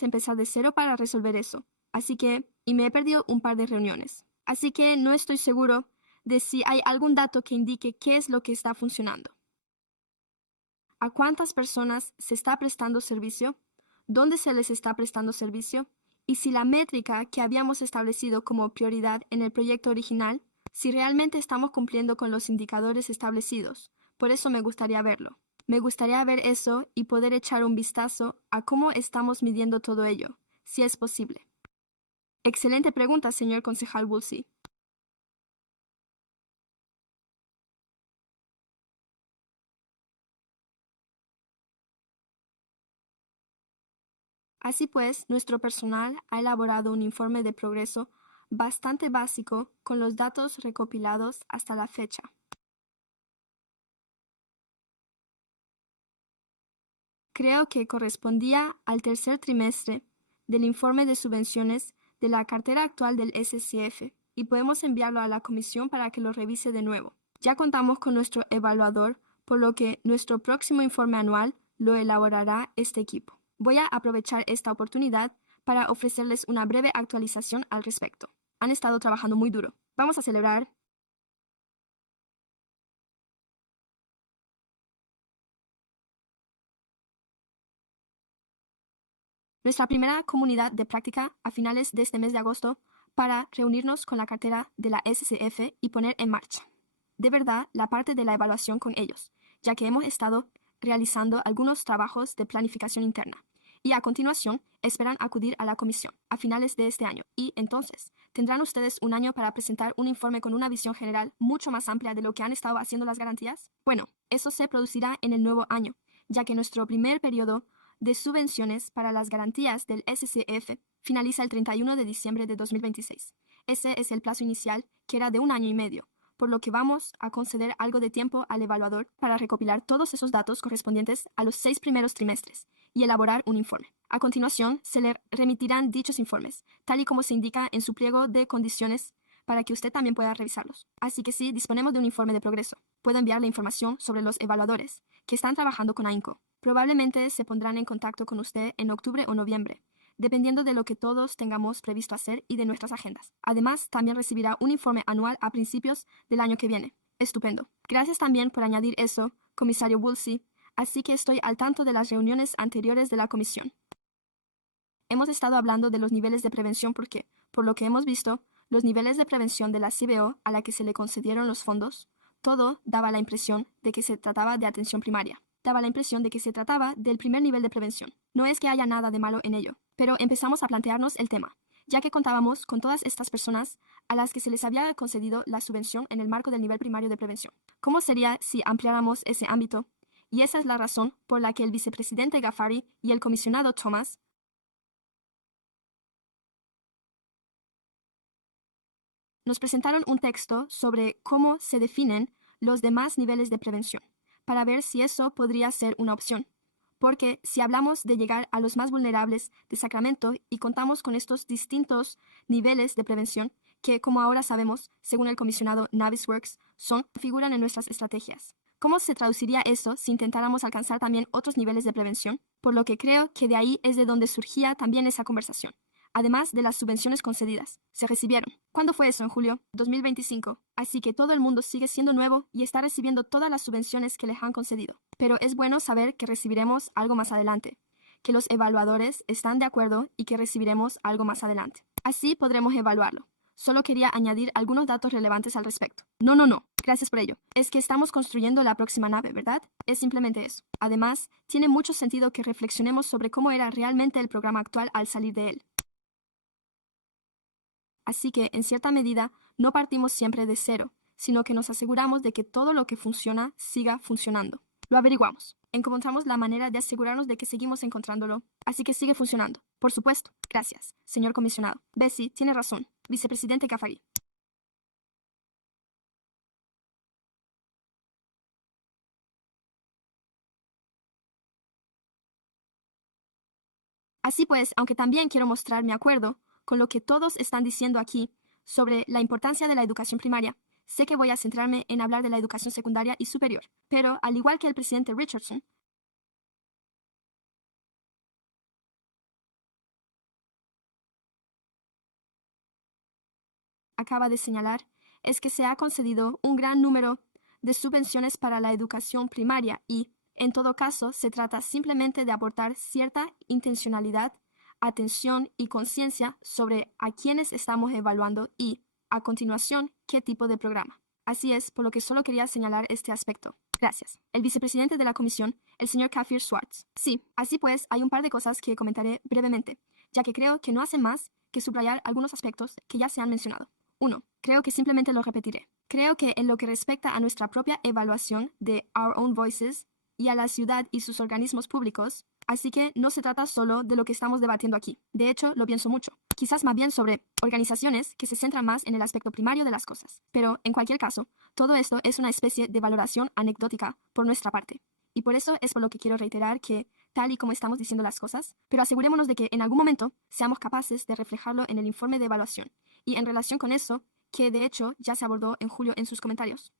empezar de cero para resolver eso. Así que, y me he perdido un par de reuniones. Así que no estoy seguro de si hay algún dato que indique qué es lo que está funcionando. ¿A cuántas personas se está prestando servicio? ¿Dónde se les está prestando servicio? Y si la métrica que habíamos establecido como prioridad en el proyecto original, si realmente estamos cumpliendo con los indicadores establecidos. Por eso me gustaría verlo. Me gustaría ver eso y poder echar un vistazo a cómo estamos midiendo todo ello, si es posible. Excelente pregunta, señor concejal Woolsey. Así pues, nuestro personal ha elaborado un informe de progreso bastante básico con los datos recopilados hasta la fecha. Creo que correspondía al tercer trimestre del informe de subvenciones de la cartera actual del SCF y podemos enviarlo a la comisión para que lo revise de nuevo. Ya contamos con nuestro evaluador, por lo que nuestro próximo informe anual lo elaborará este equipo. Voy a aprovechar esta oportunidad para ofrecerles una breve actualización al respecto. Han estado trabajando muy duro. Vamos a celebrar. Nuestra primera comunidad de práctica a finales de este mes de agosto para reunirnos con la cartera de la SCF y poner en marcha, de verdad, la parte de la evaluación con ellos, ya que hemos estado realizando algunos trabajos de planificación interna. Y a continuación, esperan acudir a la comisión a finales de este año. Y entonces, tendrán ustedes un año para presentar un informe con una visión general mucho más amplia de lo que han estado haciendo las garantías. Bueno, eso se producirá en el nuevo año, ya que nuestro primer periodo de subvenciones para las garantías del SCF finaliza el 31 de diciembre de 2026. Ese es el plazo inicial, que era de un año y medio, por lo que vamos a conceder algo de tiempo al evaluador para recopilar todos esos datos correspondientes a los 6 primeros trimestres y elaborar un informe. A continuación, se le remitirán dichos informes, tal y como se indica en su pliego de condiciones, para que usted también pueda revisarlos. Así que sí, disponemos de un informe de progreso. Puedo enviarle información sobre los evaluadores que están trabajando con AINCO. Probablemente se pondrán en contacto con usted en octubre o noviembre, dependiendo de lo que todos tengamos previsto hacer y de nuestras agendas. Además, también recibirá un informe anual a principios del año que viene. Estupendo. Gracias también por añadir eso, comisario Woolsey, así que estoy al tanto de las reuniones anteriores de la comisión. Hemos estado hablando de los niveles de prevención porque, por lo que hemos visto, los niveles de prevención de la CBO a la que se le concedieron los fondos, todo daba la impresión de que se trataba de atención primaria. Daba la impresión de que se trataba del primer nivel de prevención. No es que haya nada de malo en ello, pero empezamos a plantearnos el tema, ya que contábamos con todas estas personas a las que se les había concedido la subvención en el marco del nivel primario de prevención. ¿Cómo sería si ampliáramos ese ámbito? Y esa es la razón por la que el vicepresidente Ghaffari y el comisionado Thomas nos presentaron un texto sobre cómo se definen los demás niveles de prevención, para ver si eso podría ser una opción. Porque si hablamos de llegar a los más vulnerables de Sacramento y contamos con estos distintos niveles de prevención, que como ahora sabemos, según el comisionado Navisworks, figuran en nuestras estrategias. ¿Cómo se traduciría eso si intentáramos alcanzar también otros niveles de prevención? Por lo que creo que de ahí es de donde surgía también esa conversación. Además de las subvenciones concedidas. Se recibieron. ¿Cuándo fue eso? En julio 2025. Así que todo el mundo sigue siendo nuevo y está recibiendo todas las subvenciones que les han concedido. Pero es bueno saber que recibiremos algo más adelante, que los evaluadores están de acuerdo y que recibiremos algo más adelante. Así podremos evaluarlo. Solo quería añadir algunos datos relevantes al respecto. No. Gracias por ello. Es que estamos construyendo la próxima nave, ¿verdad? Es simplemente eso. Además, tiene mucho sentido que reflexionemos sobre cómo era realmente el programa actual al salir de él. Así que, en cierta medida, no partimos siempre de cero, sino que nos aseguramos de que todo lo que funciona siga funcionando. Lo averiguamos. Encontramos la manera de asegurarnos de que seguimos encontrándolo. Así que sigue funcionando. Por supuesto. Gracias, señor comisionado. Bessie tiene razón. Vicepresidente Ghaffari. Así pues, aunque también quiero mostrar mi acuerdo con lo que todos están diciendo aquí sobre la importancia de la educación primaria, sé que voy a centrarme en hablar de la educación secundaria y superior, pero al igual que el presidente Richardson, acaba de señalar, es que se ha concedido un gran número de subvenciones para la educación primaria y, en todo caso, se trata simplemente de aportar cierta intencionalidad, atención y conciencia sobre a quienes estamos evaluando y, a continuación, qué tipo de programa. Así es, por lo que solo quería señalar este aspecto. Gracias. El vicepresidente de la comisión, el señor Kafir Schwartz. Sí, así pues, hay un par de cosas que comentaré brevemente, ya que creo que no hacen más que subrayar algunos aspectos que ya se han mencionado. 1. Creo que simplemente lo repetiré. Creo que en lo que respecta a nuestra propia evaluación de Our Own Voices y a la ciudad y sus organismos públicos, así que no se trata solo de lo que estamos debatiendo aquí. De hecho, lo pienso mucho. Quizás más bien sobre organizaciones que se centran más en el aspecto primario de las cosas. Pero, en cualquier caso, todo esto es una especie de valoración anecdótica por nuestra parte. Y por eso es por lo que quiero reiterar que, tal y como estamos diciendo las cosas, pero asegurémonos de que en algún momento seamos capaces de reflejarlo en el informe de evaluación. Y en relación con eso, que de hecho ya se abordó en julio en sus comentarios.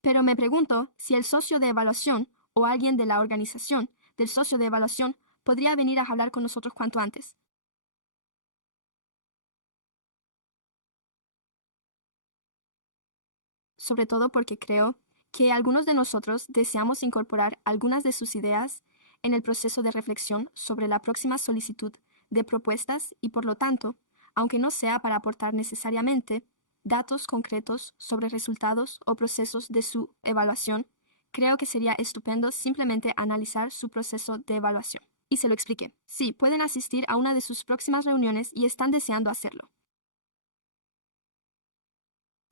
Pero me pregunto si el socio de evaluación o alguien de la organización, del socio de evaluación, podría venir a hablar con nosotros cuanto antes. Sobre todo porque creo que algunos de nosotros deseamos incorporar algunas de sus ideas en el proceso de reflexión sobre la próxima solicitud de propuestas y, por lo tanto, aunque no sea para aportar necesariamente datos concretos sobre resultados o procesos de su evaluación, creo que sería estupendo simplemente analizar su proceso de evaluación. Y se lo expliqué. Sí, pueden asistir a una de sus próximas reuniones y están deseando hacerlo.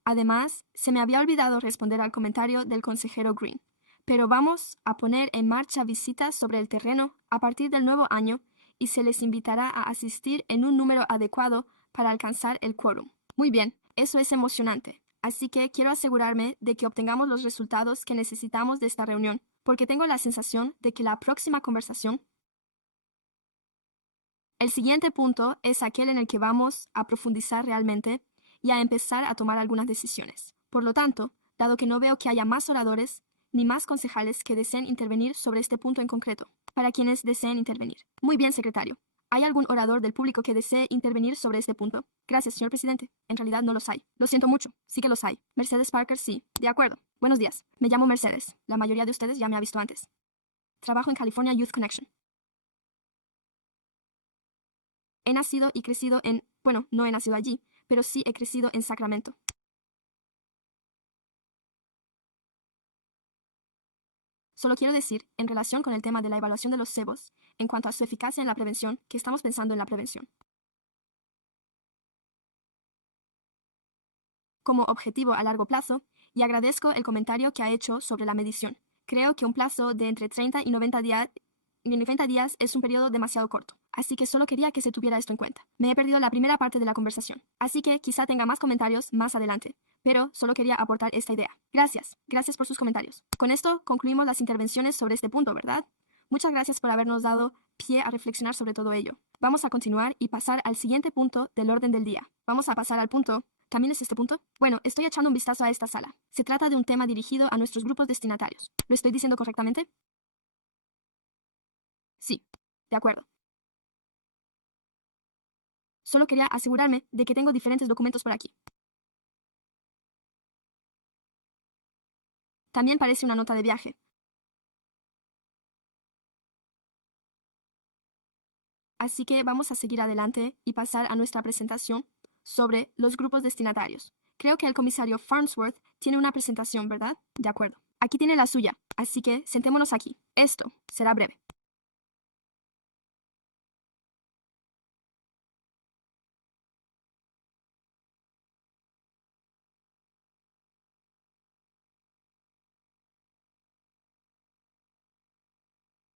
Además, se me había olvidado responder al comentario del consejero Green, pero vamos a poner en marcha visitas sobre el terreno a partir del nuevo año y se les invitará a asistir en un número adecuado para alcanzar el quórum. Muy bien, eso es emocionante, así que quiero asegurarme de que obtengamos los resultados que necesitamos de esta reunión, porque tengo la sensación de que la próxima conversación. El siguiente punto es aquel en el que vamos a profundizar realmente y a empezar a tomar algunas decisiones. Por lo tanto, dado que no veo que haya más oradores ni más concejales que deseen intervenir sobre este punto en concreto, para quienes deseen intervenir. Muy bien, secretario. ¿Hay algún orador del público que desee intervenir sobre este punto? Gracias, señor presidente. En realidad no los hay. Lo siento mucho. Sí que los hay. Mercedes Parker, sí. De acuerdo. Buenos días. Me llamo Mercedes. La mayoría de ustedes ya me ha visto antes. Trabajo en California Youth Connection. He nacido y crecido bueno, no he nacido allí, pero sí he crecido en Sacramento. Solo quiero decir, en relación con el tema de la evaluación de los cebos, en cuanto a su eficacia en la prevención, que estamos pensando en la prevención como objetivo a largo plazo, y agradezco el comentario que ha hecho sobre la medición. Creo que un plazo de entre 30 y 90 días es un periodo demasiado corto, así que solo quería que se tuviera esto en cuenta. Me he perdido la primera parte de la conversación, así que quizá tenga más comentarios más adelante, pero solo quería aportar esta idea. Gracias, gracias por sus comentarios. Con esto concluimos las intervenciones sobre este punto, ¿verdad? Muchas gracias por habernos dado pie a reflexionar sobre todo ello. Vamos a continuar y pasar al siguiente punto del orden del día. Vamos a pasar al punto. ¿También es este punto? Bueno, estoy echando un vistazo a esta sala. Se trata de un tema dirigido a nuestros grupos destinatarios. ¿Lo estoy diciendo correctamente? Sí, de acuerdo. Solo quería asegurarme de que tengo diferentes documentos por aquí. También parece una nota de viaje. Así que vamos a seguir adelante y pasar a nuestra presentación sobre los grupos destinatarios. Creo que el comisario Farnsworth tiene una presentación, ¿verdad? De acuerdo. Aquí tiene la suya, así que sentémonos aquí. Esto será breve.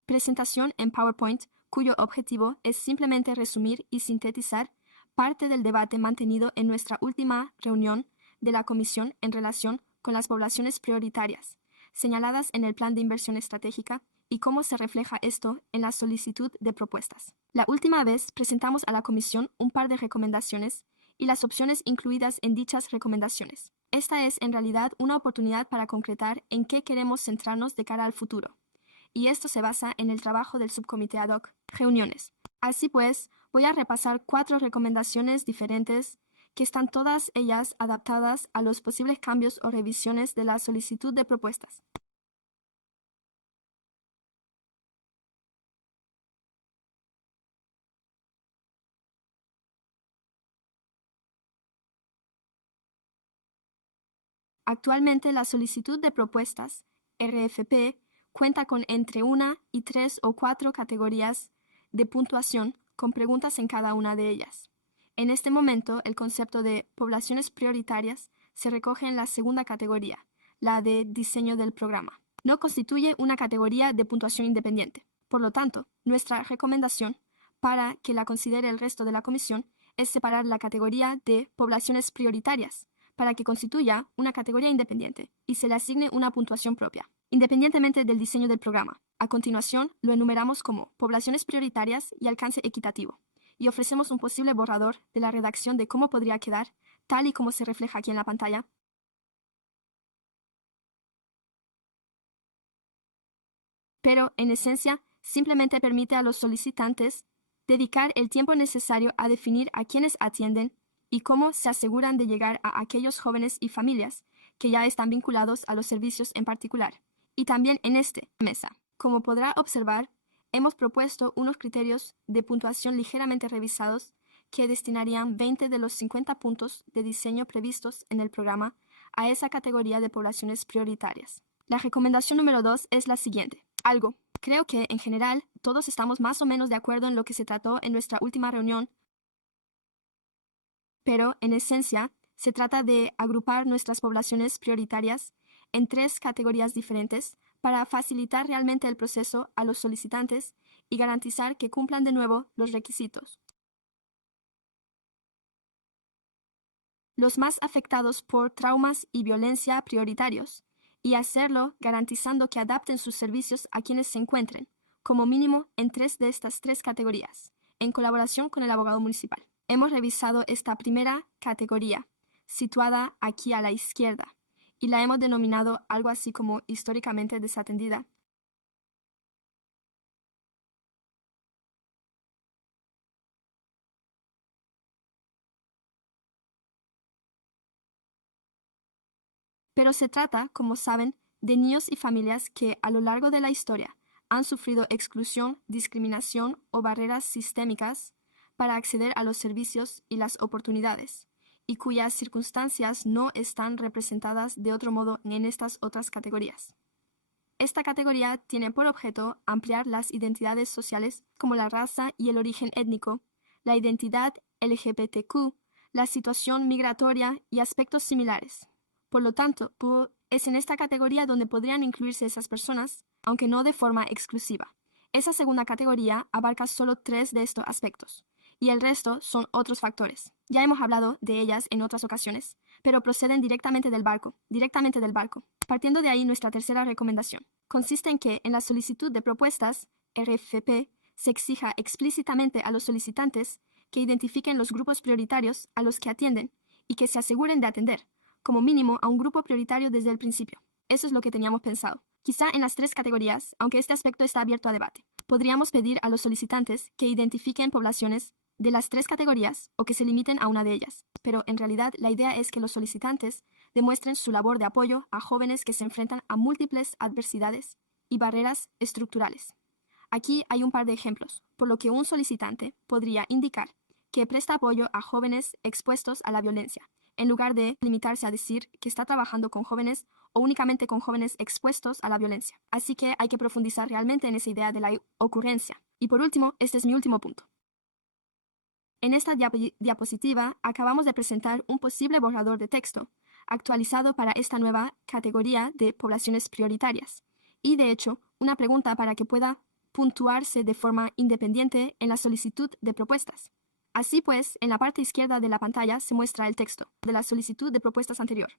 Presentación en PowerPoint, cuyo objetivo es simplemente resumir y sintetizar parte del debate mantenido en nuestra última reunión de la Comisión en relación con las poblaciones prioritarias, señaladas en el Plan de Inversión Estratégica y cómo se refleja esto en la solicitud de propuestas. La última vez presentamos a la Comisión un par de recomendaciones y las opciones incluidas en dichas recomendaciones. Esta es en realidad una oportunidad para concretar en qué queremos centrarnos de cara al futuro, y esto se basa en el trabajo del subcomité ad hoc, reuniones. Así pues, voy a repasar 4 recomendaciones diferentes que están todas ellas adaptadas a los posibles cambios o revisiones de la solicitud de propuestas. Actualmente la solicitud de propuestas, RFP, cuenta con entre 1 y 3 o 4 categorías de puntuación con preguntas en cada una de ellas. En este momento, el concepto de poblaciones prioritarias se recoge en la segunda categoría, la de diseño del programa. No constituye una categoría de puntuación independiente. Por lo tanto, nuestra recomendación, para que la considere el resto de la comisión, es separar la categoría de poblaciones prioritarias para que constituya una categoría independiente y se le asigne una puntuación propia, independientemente del diseño del programa. A continuación, lo enumeramos como poblaciones prioritarias y alcance equitativo, y ofrecemos un posible borrador de la redacción de cómo podría quedar, tal y como se refleja aquí en la pantalla. pero en esencia simplemente permite a los solicitantes dedicar el tiempo necesario a definir a quienes atienden y cómo se aseguran de llegar a aquellos jóvenes y familias que ya están vinculados a los servicios en particular. Y también en este mesa. Como podrá observar, hemos propuesto unos criterios de puntuación ligeramente revisados que destinarían 20 de los 50 puntos de diseño previstos en el programa a esa categoría de poblaciones prioritarias. La recomendación número 2 es la siguiente. Creo que, en general, todos estamos más o menos de acuerdo en lo que se trató en nuestra última reunión, pero, en esencia, se trata de agrupar nuestras poblaciones prioritarias en 3 categorías diferentes para facilitar realmente el proceso a los solicitantes y garantizar que cumplan de nuevo los requisitos. Los más afectados por traumas y violencia prioritarios, y hacerlo garantizando que adapten sus servicios a quienes se encuentren, como mínimo en 3 de estas 3 categorías, en colaboración con el abogado municipal. Hemos revisado esta primera categoría, situada aquí a la izquierda, y la hemos denominado algo así como históricamente desatendida. Pero se trata, como saben, de niños y familias que a lo largo de la historia han sufrido exclusión, discriminación o barreras sistémicas para acceder a los servicios y las oportunidades, y cuyas circunstancias no están representadas de otro modo en estas otras categorías. Esta categoría tiene por objeto ampliar las identidades sociales como la raza y el origen étnico, la identidad LGBTQ, la situación migratoria y aspectos similares. Por lo tanto, es en esta categoría donde podrían incluirse esas personas, aunque no de forma exclusiva. Esa segunda categoría abarca solo 3 de estos aspectos, y el resto son otros factores. Ya hemos hablado de ellas en otras ocasiones, pero proceden directamente del barco. Partiendo de ahí, nuestra tercera recomendación consiste en que en la solicitud de propuestas, RFP, se exija explícitamente a los solicitantes que identifiquen los grupos prioritarios a los que atienden y que se aseguren de atender, como mínimo, a un grupo prioritario desde el principio. Eso es lo que teníamos pensado. Quizá en las 3 categorías, aunque este aspecto está abierto a debate, podríamos pedir a los solicitantes que identifiquen poblaciones de las 3 categorías o que se limiten a una de ellas. Pero en realidad la idea es que los solicitantes demuestren su labor de apoyo a jóvenes que se enfrentan a múltiples adversidades y barreras estructurales. Aquí hay un par de ejemplos, por lo que un solicitante podría indicar que presta apoyo a jóvenes expuestos a la violencia, en lugar de limitarse a decir que está trabajando con jóvenes o únicamente con jóvenes expuestos a la violencia. Así que hay que profundizar realmente en esa idea de la ocurrencia. Y por último, este es mi último punto. En esta diapositiva acabamos de presentar un posible borrador de texto actualizado para esta nueva categoría de poblaciones prioritarias y, de hecho, una pregunta para que pueda puntuarse de forma independiente en la solicitud de propuestas. Así pues, en la parte izquierda de la pantalla se muestra el texto de la solicitud de propuestas anterior.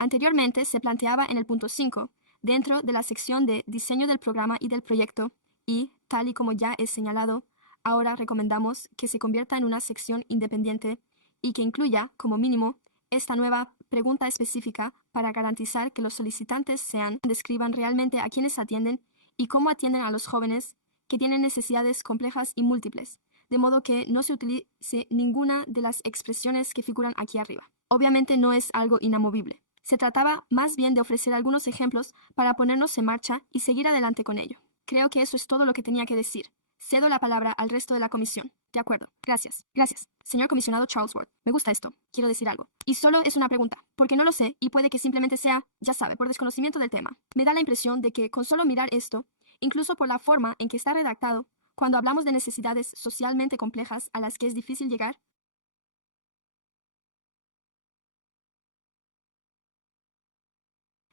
Anteriormente se planteaba en el punto 5, dentro de la sección de diseño del programa y del proyecto, y, tal y como ya es señalado, ahora recomendamos que se convierta en una sección independiente y que incluya, como mínimo, esta nueva pregunta específica para garantizar que los solicitantes describan realmente a quienes atienden y cómo atienden a los jóvenes que tienen necesidades complejas y múltiples, de modo que no se utilice ninguna de las expresiones que figuran aquí arriba. Obviamente no es algo inamovible. Se trataba más bien de ofrecer algunos ejemplos para ponernos en marcha y seguir adelante con ello. Creo que eso es todo lo que tenía que decir. Cedo la palabra al resto de la comisión. De acuerdo. Gracias. Gracias. Señor comisionado Charlesworth, me gusta esto. Quiero decir algo. Y solo es una pregunta, porque no lo sé y puede que simplemente sea, ya sabe, por desconocimiento del tema. Me da la impresión de que con solo mirar esto, incluso por la forma en que está redactado, cuando hablamos de necesidades socialmente complejas a las que es difícil llegar,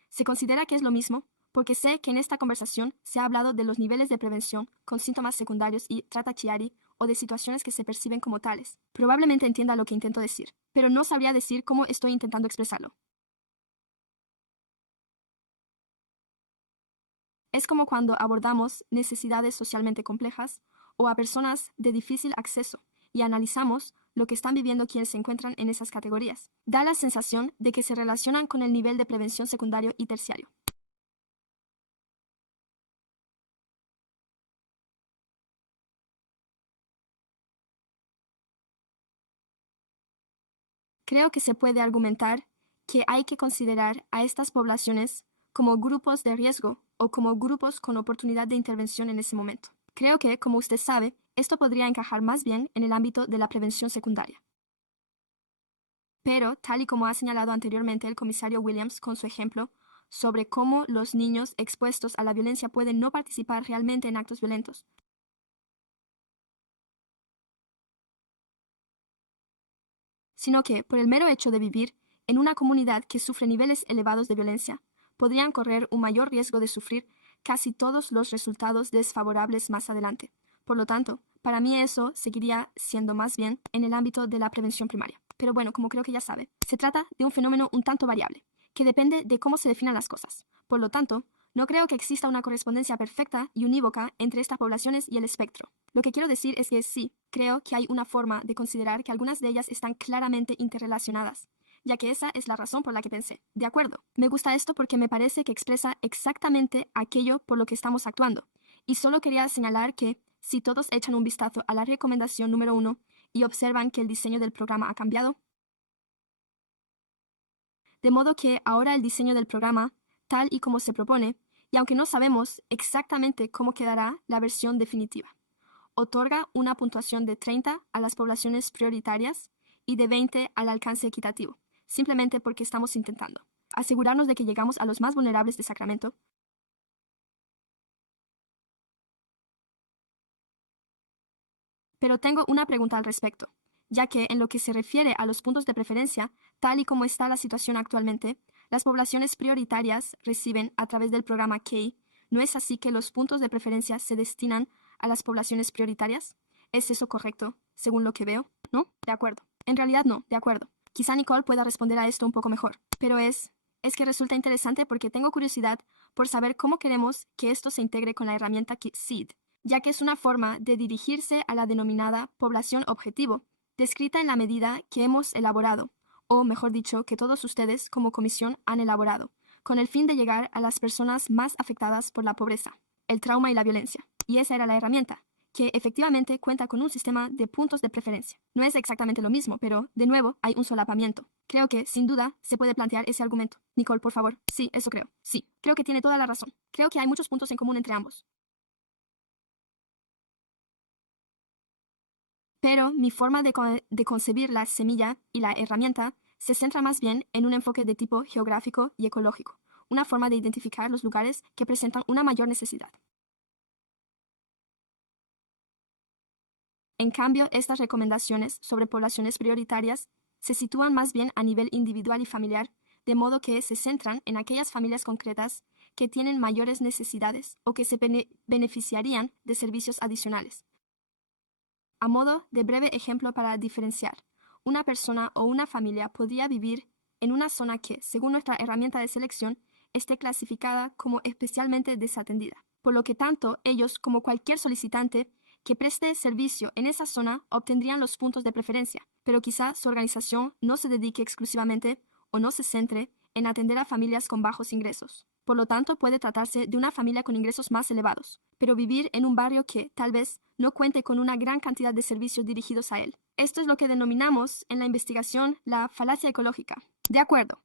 se considera que es lo mismo, porque sé que en esta conversación se ha hablado de los niveles de prevención con síntomas secundarios y trata Chiari o de situaciones que se perciben como tales. Probablemente entienda lo que intento decir, pero no sabría decir cómo estoy intentando expresarlo. Es como cuando abordamos necesidades socialmente complejas o a personas de difícil acceso y analizamos lo que están viviendo quienes se encuentran en esas categorías. Da la sensación de que se relacionan con el nivel de prevención secundario y terciario. Creo que se puede argumentar que hay que considerar a estas poblaciones como grupos de riesgo o como grupos con oportunidad de intervención en ese momento. Creo que, como usted sabe, esto podría encajar más bien en el ámbito de la prevención secundaria. Pero, tal y como ha señalado anteriormente el comisario Williams con su ejemplo sobre cómo los niños expuestos a la violencia pueden no participar realmente en actos violentos, sino que, por el mero hecho de vivir en una comunidad que sufre niveles elevados de violencia, podrían correr un mayor riesgo de sufrir casi todos los resultados desfavorables más adelante. Por lo tanto, para mí eso seguiría siendo más bien en el ámbito de la prevención primaria. Pero bueno, como creo que ya sabe, se trata de un fenómeno un tanto variable, que depende de cómo se definan las cosas. Por lo tanto, no creo que exista una correspondencia perfecta y unívoca entre estas poblaciones y el espectro. Lo que quiero decir es que sí, creo que hay una forma de considerar que algunas de ellas están claramente interrelacionadas, ya que esa es la razón por la que pensé. De acuerdo, me gusta esto porque me parece que expresa exactamente aquello por lo que estamos actuando. Y solo quería señalar que, si todos echan un vistazo a la recomendación número 1 y observan que el diseño del programa ha cambiado, de modo que ahora el diseño del programa, tal y como se propone, y aunque no sabemos exactamente cómo quedará la versión definitiva, otorga una puntuación de 30 a las poblaciones prioritarias y de 20 al alcance equitativo, simplemente porque estamos intentando asegurarnos de que llegamos a los más vulnerables de Sacramento. Pero tengo una pregunta al respecto, ya que en lo que se refiere a los puntos de preferencia, tal y como está la situación actualmente, las poblaciones prioritarias reciben a través del programa K. ¿No es así que los puntos de preferencia se destinan a las poblaciones prioritarias? ¿Es eso correcto, según lo que veo? ¿No? De acuerdo. En realidad no, de acuerdo. Quizá Nicole pueda responder a esto un poco mejor, pero es que resulta interesante porque tengo curiosidad por saber cómo queremos que esto se integre con la herramienta SEED, ya que es una forma de dirigirse a la denominada población objetivo, descrita en la medida que hemos elaborado, o mejor dicho, que todos ustedes como comisión han elaborado, con el fin de llegar a las personas más afectadas por la pobreza, el trauma y la violencia. Y esa era la herramienta, que efectivamente cuenta con un sistema de puntos de preferencia. No es exactamente lo mismo, pero, de nuevo, hay un solapamiento. Creo que, sin duda, se puede plantear ese argumento. Nicole, por favor. Sí, eso creo. Sí, creo que tiene toda la razón. Creo que hay muchos puntos en común entre ambos. Pero mi forma de concebir la semilla y la herramienta se centra más bien en un enfoque de tipo geográfico y ecológico, una forma de identificar los lugares que presentan una mayor necesidad. En cambio, estas recomendaciones sobre poblaciones prioritarias se sitúan más bien a nivel individual y familiar, de modo que se centran en aquellas familias concretas que tienen mayores necesidades o que se beneficiarían de servicios adicionales. A modo de breve ejemplo para diferenciar, una persona o una familia podría vivir en una zona que, según nuestra herramienta de selección, esté clasificada como especialmente desatendida, por lo que tanto ellos como cualquier solicitante que preste servicio en esa zona obtendrían los puntos de preferencia, pero quizá su organización no se dedique exclusivamente o no se centre en atender a familias con bajos ingresos. Por lo tanto, puede tratarse de una familia con ingresos más elevados, pero vivir en un barrio que, tal vez, no cuente con una gran cantidad de servicios dirigidos a él. Esto es lo que denominamos en la investigación la falacia ecológica. De acuerdo.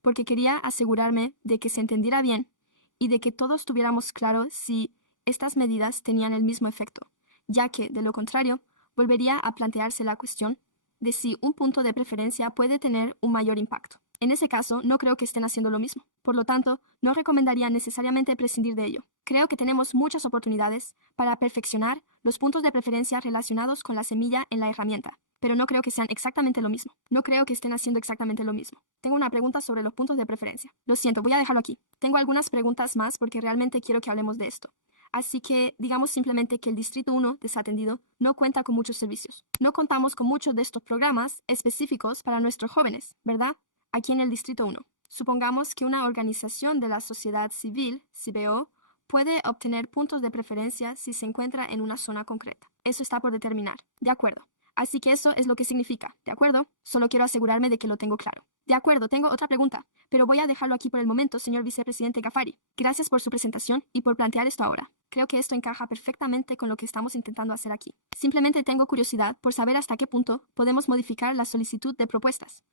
Porque quería asegurarme de que se entendiera bien y de que todos tuviéramos claro si estas medidas tenían el mismo efecto, ya que, de lo contrario, volvería a plantearse la cuestión de si un punto de preferencia puede tener un mayor impacto. En ese caso, no creo que estén haciendo lo mismo. Por lo tanto, no recomendaría necesariamente prescindir de ello. Creo que tenemos muchas oportunidades para perfeccionar los puntos de preferencia relacionados con la semilla en la herramienta, pero no creo que sean exactamente lo mismo. No creo que estén haciendo exactamente lo mismo. Tengo una pregunta sobre los puntos de preferencia. Lo siento, voy a dejarlo aquí. Tengo algunas preguntas más porque realmente quiero que hablemos de esto. Así que digamos simplemente que el Distrito 1 desatendido no cuenta con muchos servicios. No contamos con muchos de estos programas específicos para nuestros jóvenes, ¿verdad? Aquí en el Distrito 1. Supongamos que una organización de la sociedad civil, CBO, puede obtener puntos de preferencia si se encuentra en una zona concreta. Eso está por determinar. De acuerdo. Así que eso es lo que significa, ¿de acuerdo? Solo quiero asegurarme de que lo tengo claro. De acuerdo, tengo otra pregunta, pero voy a dejarlo aquí por el momento, señor vicepresidente Ghaffari. Gracias por su presentación y por plantear esto ahora. Creo que esto encaja perfectamente con lo que estamos intentando hacer aquí. Simplemente tengo curiosidad por saber hasta qué punto podemos modificar la solicitud de propuestas.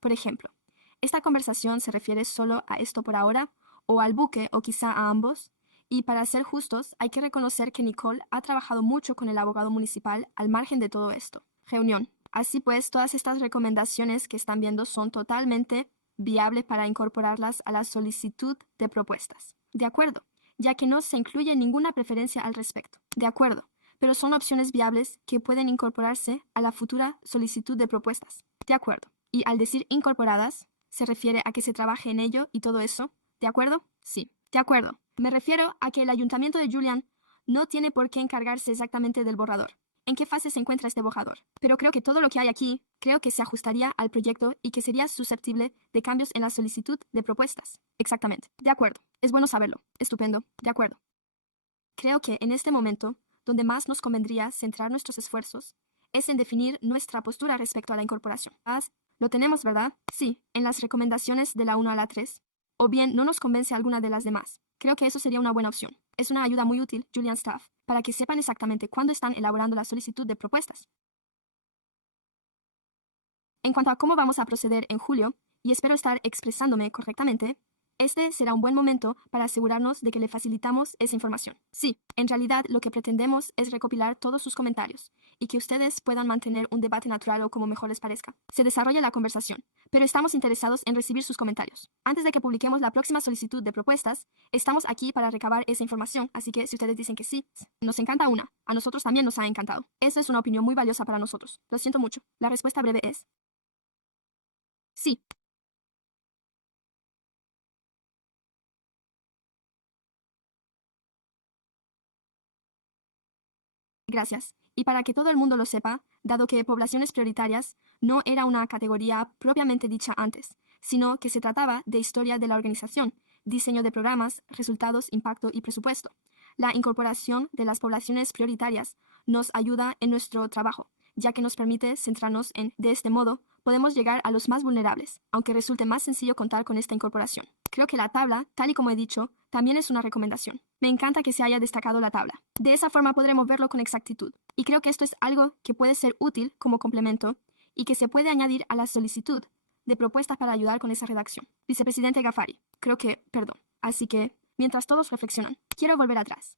Por ejemplo, ¿esta conversación se refiere solo a esto por ahora, o al buque, o quizá a ambos? Y para ser justos, hay que reconocer que Nicole ha trabajado mucho con el abogado municipal al margen de todo esto. Reunión. Así pues, todas estas recomendaciones que están viendo son totalmente viables para incorporarlas a la solicitud de propuestas. De acuerdo, ya que no se incluye ninguna preferencia al respecto. De acuerdo, pero son opciones viables que pueden incorporarse a la futura solicitud de propuestas. De acuerdo. Y al decir incorporadas, se refiere a que se trabaje en ello y todo eso. ¿De acuerdo? Sí. De acuerdo. Me refiero a que el ayuntamiento de Julian no tiene por qué encargarse exactamente del borrador. ¿En qué fase se encuentra este borrador? Pero creo que todo lo que hay aquí, creo que se ajustaría al proyecto y que sería susceptible de cambios en la solicitud de propuestas. Exactamente. De acuerdo. Es bueno saberlo. Estupendo. De acuerdo. Creo que en este momento, donde más nos convendría centrar nuestros esfuerzos, es en definir nuestra postura respecto a la incorporación. Lo tenemos, ¿verdad? Sí, en las recomendaciones de la 1 a la 3. O bien no nos convence alguna de las demás. Creo que eso sería una buena opción. Es una ayuda muy útil, Julian Staff, para que sepan exactamente cuándo están elaborando la solicitud de propuestas. En cuanto a cómo vamos a proceder en julio, y espero estar expresándome correctamente, este será un buen momento para asegurarnos de que le facilitamos esa información. Sí, en realidad lo que pretendemos es recopilar todos sus comentarios y que ustedes puedan mantener un debate natural o como mejor les parezca. Se desarrolla la conversación, pero estamos interesados en recibir sus comentarios. Antes de que publiquemos la próxima solicitud de propuestas, estamos aquí para recabar esa información, así que si ustedes dicen que sí, nos encanta una. A nosotros también nos ha encantado. Esa es una opinión muy valiosa para nosotros. Lo siento mucho. La respuesta breve es sí. Gracias. Y para que todo el mundo lo sepa, dado que poblaciones prioritarias no era una categoría propiamente dicha antes, sino que se trataba de historia de la organización, diseño de programas, resultados, impacto y presupuesto. La incorporación de las poblaciones prioritarias nos ayuda en nuestro trabajo, ya que nos permite centrarnos en, de este modo, podemos llegar a los más vulnerables, aunque resulte más sencillo contar con esta incorporación. Creo que la tabla, tal y como he dicho, también es una recomendación. Me encanta que se haya destacado la tabla. De esa forma podremos verlo con exactitud. Y creo que esto es algo que puede ser útil como complemento y que se puede añadir a la solicitud de propuestas para ayudar con esa redacción. Vicepresidente Ghaffari, creo que, perdón. Así que, mientras todos reflexionan, quiero volver atrás.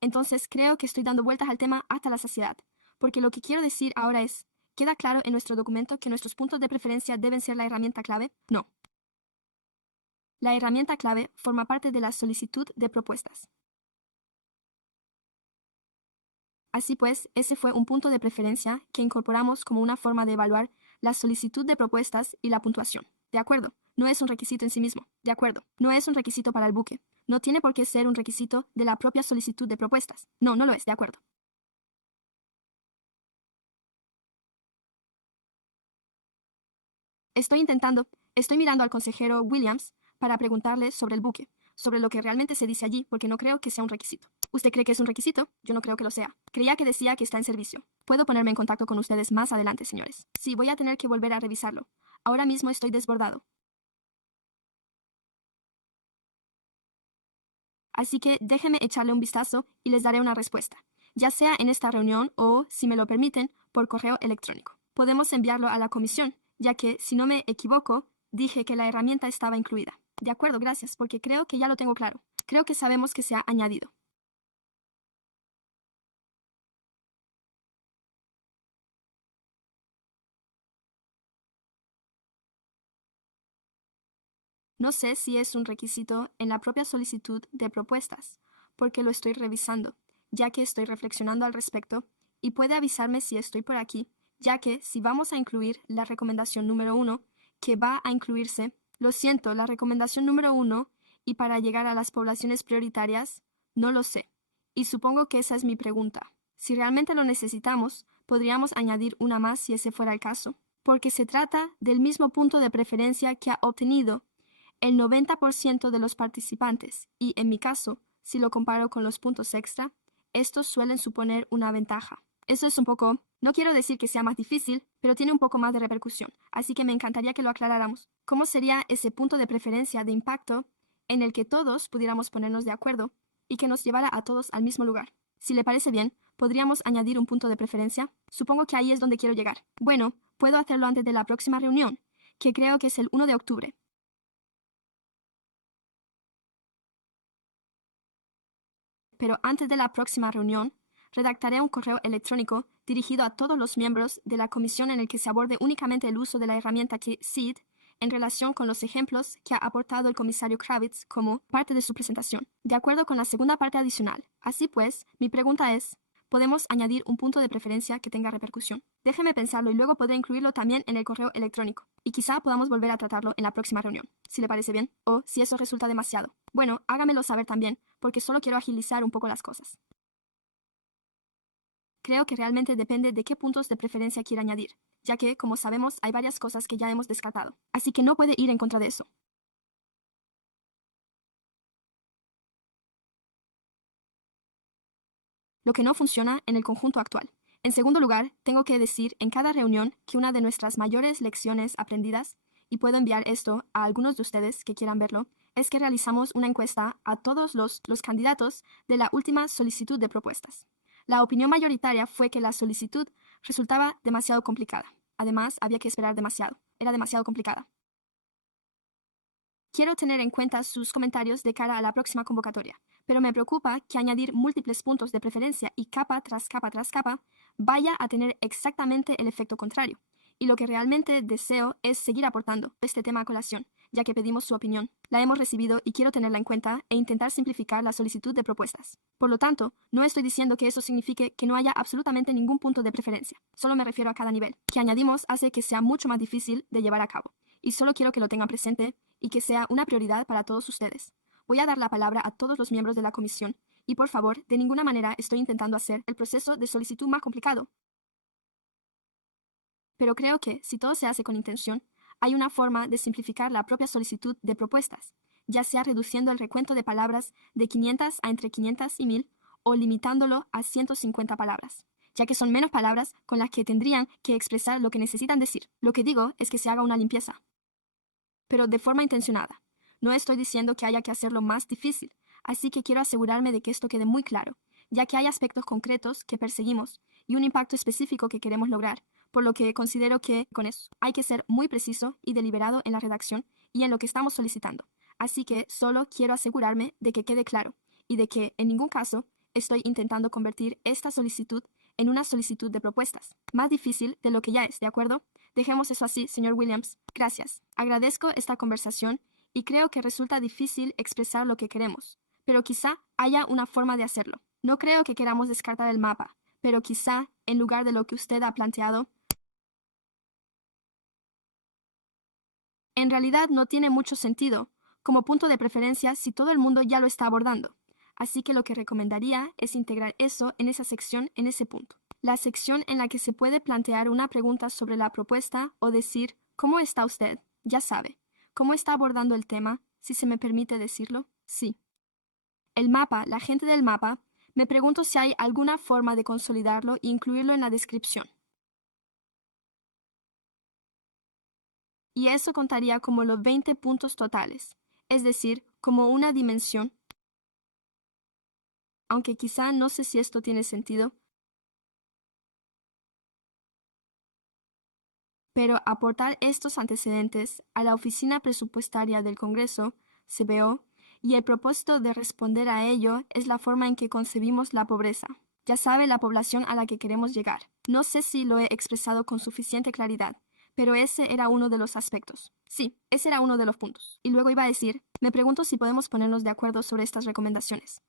Entonces creo que estoy dando vueltas al tema hasta la saciedad, porque lo que quiero decir ahora es, ¿queda claro en nuestro documento que nuestros puntos de preferencia deben ser la herramienta clave? No. La herramienta clave forma parte de la solicitud de propuestas. Así pues, ese fue un punto de preferencia que incorporamos como una forma de evaluar la solicitud de propuestas y la puntuación. De acuerdo, no es un requisito en sí mismo. De acuerdo, no es un requisito para el buque. No tiene por qué ser un requisito de la propia solicitud de propuestas. No, no lo es, de acuerdo. Estoy mirando al consejero Williams para preguntarle sobre el buque, sobre lo que realmente se dice allí, porque no creo que sea un requisito. ¿Usted cree que es un requisito? Yo no creo que lo sea. Creía que decía que está en servicio. Puedo ponerme en contacto con ustedes más adelante, señores. Sí, voy a tener que volver a revisarlo. Ahora mismo estoy desbordado. Así que déjeme echarle un vistazo y les daré una respuesta, ya sea en esta reunión o, si me lo permiten, por correo electrónico. Podemos enviarlo a la comisión, ya que, si no me equivoco, dije que la herramienta estaba incluida. De acuerdo, gracias, porque creo que ya lo tengo claro. Creo que sabemos que se ha añadido. No sé si es un requisito en la propia solicitud de propuestas, porque lo estoy revisando, ya que estoy reflexionando al respecto, y puede avisarme si estoy por aquí, ya que si vamos a incluir la recomendación número 1, que va a incluirse, lo siento, la recomendación número 1, y para llegar a las poblaciones prioritarias, no lo sé. Y supongo que esa es mi pregunta. Si realmente lo necesitamos, podríamos añadir una más si ese fuera el caso, porque se trata del mismo punto de preferencia que ha obtenido el 90% de los participantes y, en mi caso, si lo comparo con los puntos extra, estos suelen suponer una ventaja. Eso es un poco, no quiero decir que sea más difícil, pero tiene un poco más de repercusión, así que me encantaría que lo aclaráramos. ¿Cómo sería ese punto de preferencia de impacto en el que todos pudiéramos ponernos de acuerdo y que nos llevara a todos al mismo lugar? Si le parece bien, ¿podríamos añadir un punto de preferencia? Supongo que ahí es donde quiero llegar. Bueno, puedo hacerlo antes de la próxima reunión, que creo que es el 1 de octubre. Pero antes de la próxima reunión, redactaré un correo electrónico dirigido a todos los miembros de la comisión en el que se aborde únicamente el uso de la herramienta SEED en relación con los ejemplos que ha aportado el comisario Kravitz como parte de su presentación, de acuerdo con la segunda parte adicional. Así pues, mi pregunta es, ¿podemos añadir un punto de preferencia que tenga repercusión? Déjeme pensarlo y luego podré incluirlo también en el correo electrónico. Y quizá podamos volver a tratarlo en la próxima reunión, si le parece bien, o si eso resulta demasiado. Bueno, hágamelo saber también, porque solo quiero agilizar un poco las cosas. Creo que realmente depende de qué puntos de preferencia quiera añadir, ya que, como sabemos, hay varias cosas que ya hemos descartado, así que no puede ir en contra de eso. Lo que no funciona en el conjunto actual. En segundo lugar, tengo que decir en cada reunión que una de nuestras mayores lecciones aprendidas, y puedo enviar esto a algunos de ustedes que quieran verlo, es que realizamos una encuesta a todos los candidatos de la última solicitud de propuestas. La opinión mayoritaria fue que la solicitud resultaba demasiado complicada. Además, había que esperar demasiado. Era demasiado complicada. Quiero tener en cuenta sus comentarios de cara a la próxima convocatoria, pero me preocupa que añadir múltiples puntos de preferencia y capa tras capa tras capa vaya a tener exactamente el efecto contrario. Y lo que realmente deseo es seguir aportando este tema a colación, ya que pedimos su opinión. La hemos recibido y quiero tenerla en cuenta e intentar simplificar la solicitud de propuestas. Por lo tanto, no estoy diciendo que eso signifique que no haya absolutamente ningún punto de preferencia. Solo me refiero a cada nivel. Que añadimos hace que sea mucho más difícil de llevar a cabo. Y solo quiero que lo tengan presente y que sea una prioridad para todos ustedes. Voy a dar la palabra a todos los miembros de la comisión y, por favor, de ninguna manera estoy intentando hacer el proceso de solicitud más complicado. Pero creo que, si todo se hace con intención, hay una forma de simplificar la propia solicitud de propuestas, ya sea reduciendo el recuento de palabras de 500 a entre 500 y 1000 o limitándolo a 150 palabras, ya que son menos palabras con las que tendrían que expresar lo que necesitan decir. Lo que digo es que se haga una limpieza, pero de forma intencionada. No estoy diciendo que haya que hacerlo más difícil, así que quiero asegurarme de que esto quede muy claro, ya que hay aspectos concretos que perseguimos y un impacto específico que queremos lograr, por lo que considero que, con eso, hay que ser muy preciso y deliberado en la redacción y en lo que estamos solicitando. Así que solo quiero asegurarme de que quede claro y de que, en ningún caso, estoy intentando convertir esta solicitud en una solicitud de propuestas, más difícil de lo que ya es, ¿de acuerdo? Dejemos eso así, señor Williams. Gracias. Agradezco esta conversación y creo que resulta difícil expresar lo que queremos, pero quizá haya una forma de hacerlo. No creo que queramos descartar el mapa, pero quizá, en lugar de lo que usted ha planteado, en realidad no tiene mucho sentido como punto de preferencia si todo el mundo ya lo está abordando. Así que lo que recomendaría es integrar eso en esa sección en ese punto. La sección en la que se puede plantear una pregunta sobre la propuesta o decir ¿cómo está usted? Ya sabe. ¿Cómo está abordando el tema? Si se me permite decirlo. Sí. El mapa, la gente del mapa, me pregunto si hay alguna forma de consolidarlo e incluirlo en la descripción. Y eso contaría como los 20 puntos totales, es decir, como una dimensión. Aunque quizá no sé si esto tiene sentido, pero aportar estos antecedentes a la Oficina Presupuestaria del Congreso, CBO, y el propósito de responder a ello es la forma en que concebimos la pobreza. Ya sabe la población a la que queremos llegar. No sé si lo he expresado con suficiente claridad, pero ese era uno de los aspectos. Sí, ese era uno de los puntos. Y luego iba a decir, me pregunto si podemos ponernos de acuerdo sobre estas recomendaciones.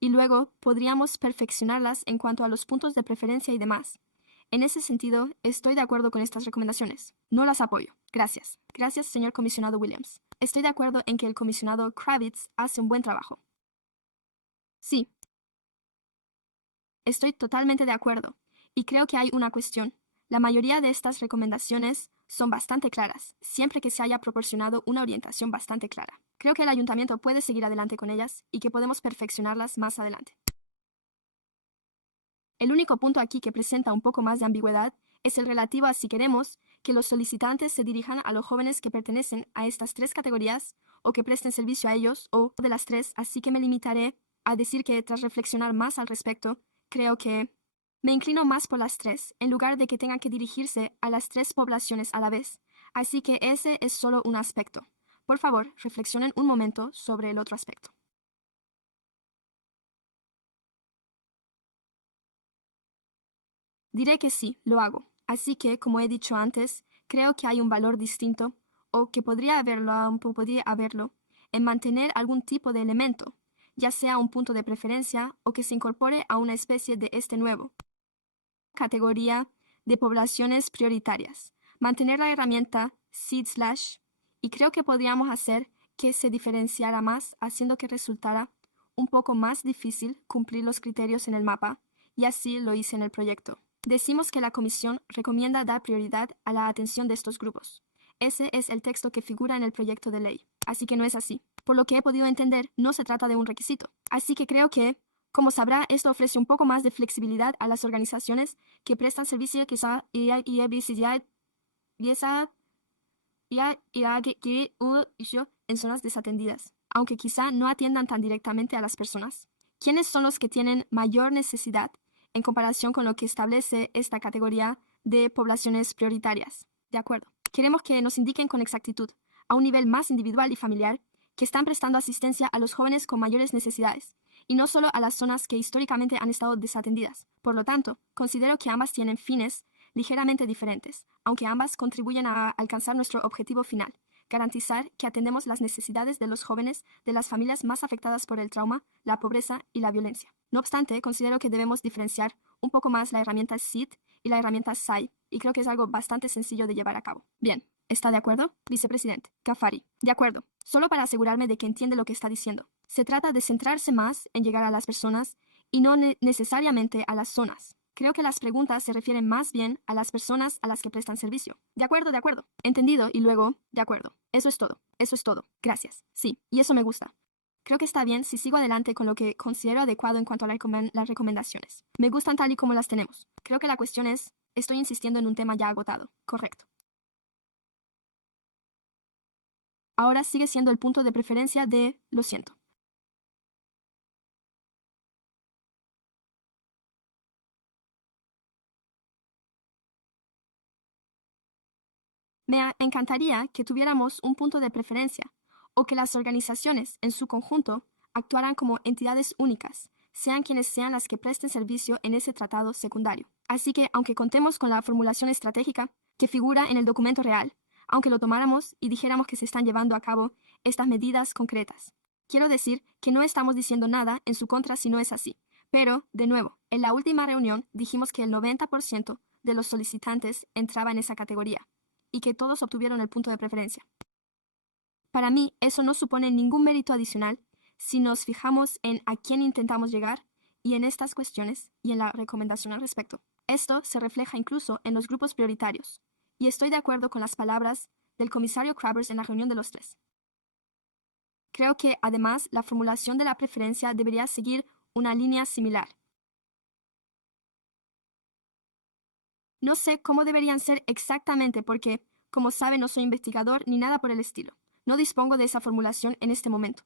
Y luego podríamos perfeccionarlas en cuanto a los puntos de preferencia y demás. En ese sentido, estoy de acuerdo con estas recomendaciones. No las apoyo. Gracias. Gracias, señor comisionado Williams. Estoy de acuerdo en que el comisionado Kravitz hace un buen trabajo. Sí. Estoy totalmente de acuerdo. Y creo que hay una cuestión. La mayoría de estas recomendaciones son bastante claras, siempre que se haya proporcionado una orientación bastante clara. Creo que el ayuntamiento puede seguir adelante con ellas y que podemos perfeccionarlas más adelante. El único punto aquí que presenta un poco más de ambigüedad es el relativo a si queremos que los solicitantes se dirijan a los jóvenes que pertenecen a estas tres categorías o que presten servicio a ellos o de las tres, así que me limitaré a decir que tras reflexionar más al respecto, creo que me inclino más por las tres, en lugar de que tengan que dirigirse a las tres poblaciones a la vez. Así que ese es solo un aspecto. Por favor, reflexionen un momento sobre el otro aspecto. Diré que sí, lo hago. Así que, como he dicho antes, creo que hay un valor distinto, o que podría haberlo, en mantener algún tipo de elemento, ya sea un punto de preferencia o que se incorpore a una especie de este nuevo categoría de poblaciones prioritarias. Mantener la herramienta seed slash y creo que podríamos hacer que se diferenciara más haciendo que resultara un poco más difícil cumplir los criterios en el mapa y así lo hice en el proyecto. Decimos que la comisión recomienda dar prioridad a la atención de estos grupos. Ese es el texto que figura en el proyecto de ley, así que no es así. Por lo que he podido entender, no se trata de un requisito. Así que creo que, como sabrá, esto ofrece un poco más de flexibilidad a las organizaciones que prestan servicio en zonas desatendidas, aunque quizá no atiendan tan directamente a las personas. ¿Quiénes son los que tienen mayor necesidad en comparación con lo que establece esta categoría de poblaciones prioritarias? De acuerdo. Queremos que nos indiquen con exactitud, a un nivel más individual y familiar, que están prestando asistencia a los jóvenes con mayores necesidades, y no solo a las zonas que históricamente han estado desatendidas. Por lo tanto, considero que ambas tienen fines ligeramente diferentes, aunque ambas contribuyen a alcanzar nuestro objetivo final, garantizar que atendemos las necesidades de los jóvenes de las familias más afectadas por el trauma, la pobreza y la violencia. No obstante, considero que debemos diferenciar un poco más la herramienta SID y la herramienta SAI, y creo que es algo bastante sencillo de llevar a cabo. Bien, ¿está de acuerdo? Vicepresidente Ghaffari. De acuerdo. Solo para asegurarme de que entiende lo que está diciendo. Se trata de centrarse más en llegar a las personas y no necesariamente a las zonas. Creo que las preguntas se refieren más bien a las personas a las que prestan servicio. De acuerdo, de acuerdo. Entendido y luego, de acuerdo. Eso es todo. Eso es todo. Gracias. Sí, y eso me gusta. Creo que está bien si sigo adelante con lo que considero adecuado en cuanto a las recomendaciones. Me gustan tal y como las tenemos. Creo que la cuestión es, estoy insistiendo en un tema ya agotado. Correcto. Ahora sigue siendo el punto de preferencia de, lo siento. Me encantaría que tuviéramos un punto de preferencia, o que las organizaciones, en su conjunto, actuaran como entidades únicas, sean quienes sean las que presten servicio en ese tratado secundario. Así que, aunque contemos con la formulación estratégica que figura en el documento real, aunque lo tomáramos y dijéramos que se están llevando a cabo estas medidas concretas, quiero decir que no estamos diciendo nada en su contra si no es así. Pero, de nuevo, en la última reunión dijimos que el 90% de los solicitantes entraba en esa categoría y que todos obtuvieron el punto de preferencia. Para mí, eso no supone ningún mérito adicional si nos fijamos en a quién intentamos llegar y en estas cuestiones y en la recomendación al respecto. Esto se refleja incluso en los grupos prioritarios, y estoy de acuerdo con las palabras del comisario Crabbers en la reunión de los tres. Creo que, además, la formulación de la preferencia debería seguir una línea similar. No sé cómo deberían ser exactamente porque, como sabe, no soy investigador ni nada por el estilo. No dispongo de esa formulación en este momento,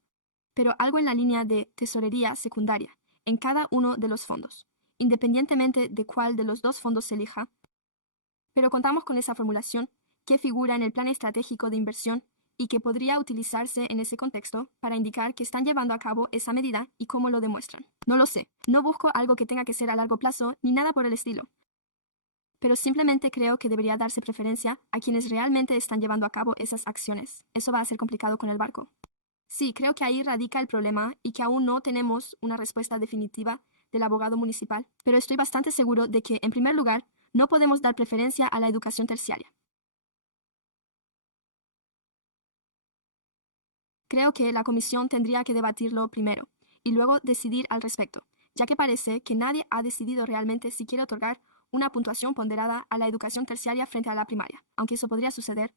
pero algo en la línea de tesorería secundaria, en cada uno de los fondos, independientemente de cuál de los dos fondos se elija. Pero contamos con esa formulación que figura en el plan estratégico de inversión y que podría utilizarse en ese contexto para indicar que están llevando a cabo esa medida y cómo lo demuestran. No lo sé. No busco algo que tenga que ser a largo plazo ni nada por el estilo, pero simplemente creo que debería darse preferencia a quienes realmente están llevando a cabo esas acciones. Eso va a ser complicado con el barco. Sí, creo que ahí radica el problema y que aún no tenemos una respuesta definitiva del abogado municipal, pero estoy bastante seguro de que, en primer lugar, no podemos dar preferencia a la educación terciaria. Creo que la comisión tendría que debatirlo primero y luego decidir al respecto. ya que parece que nadie ha decidido realmente si quiere otorgar una puntuación ponderada a la educación terciaria frente a la primaria, aunque eso podría suceder.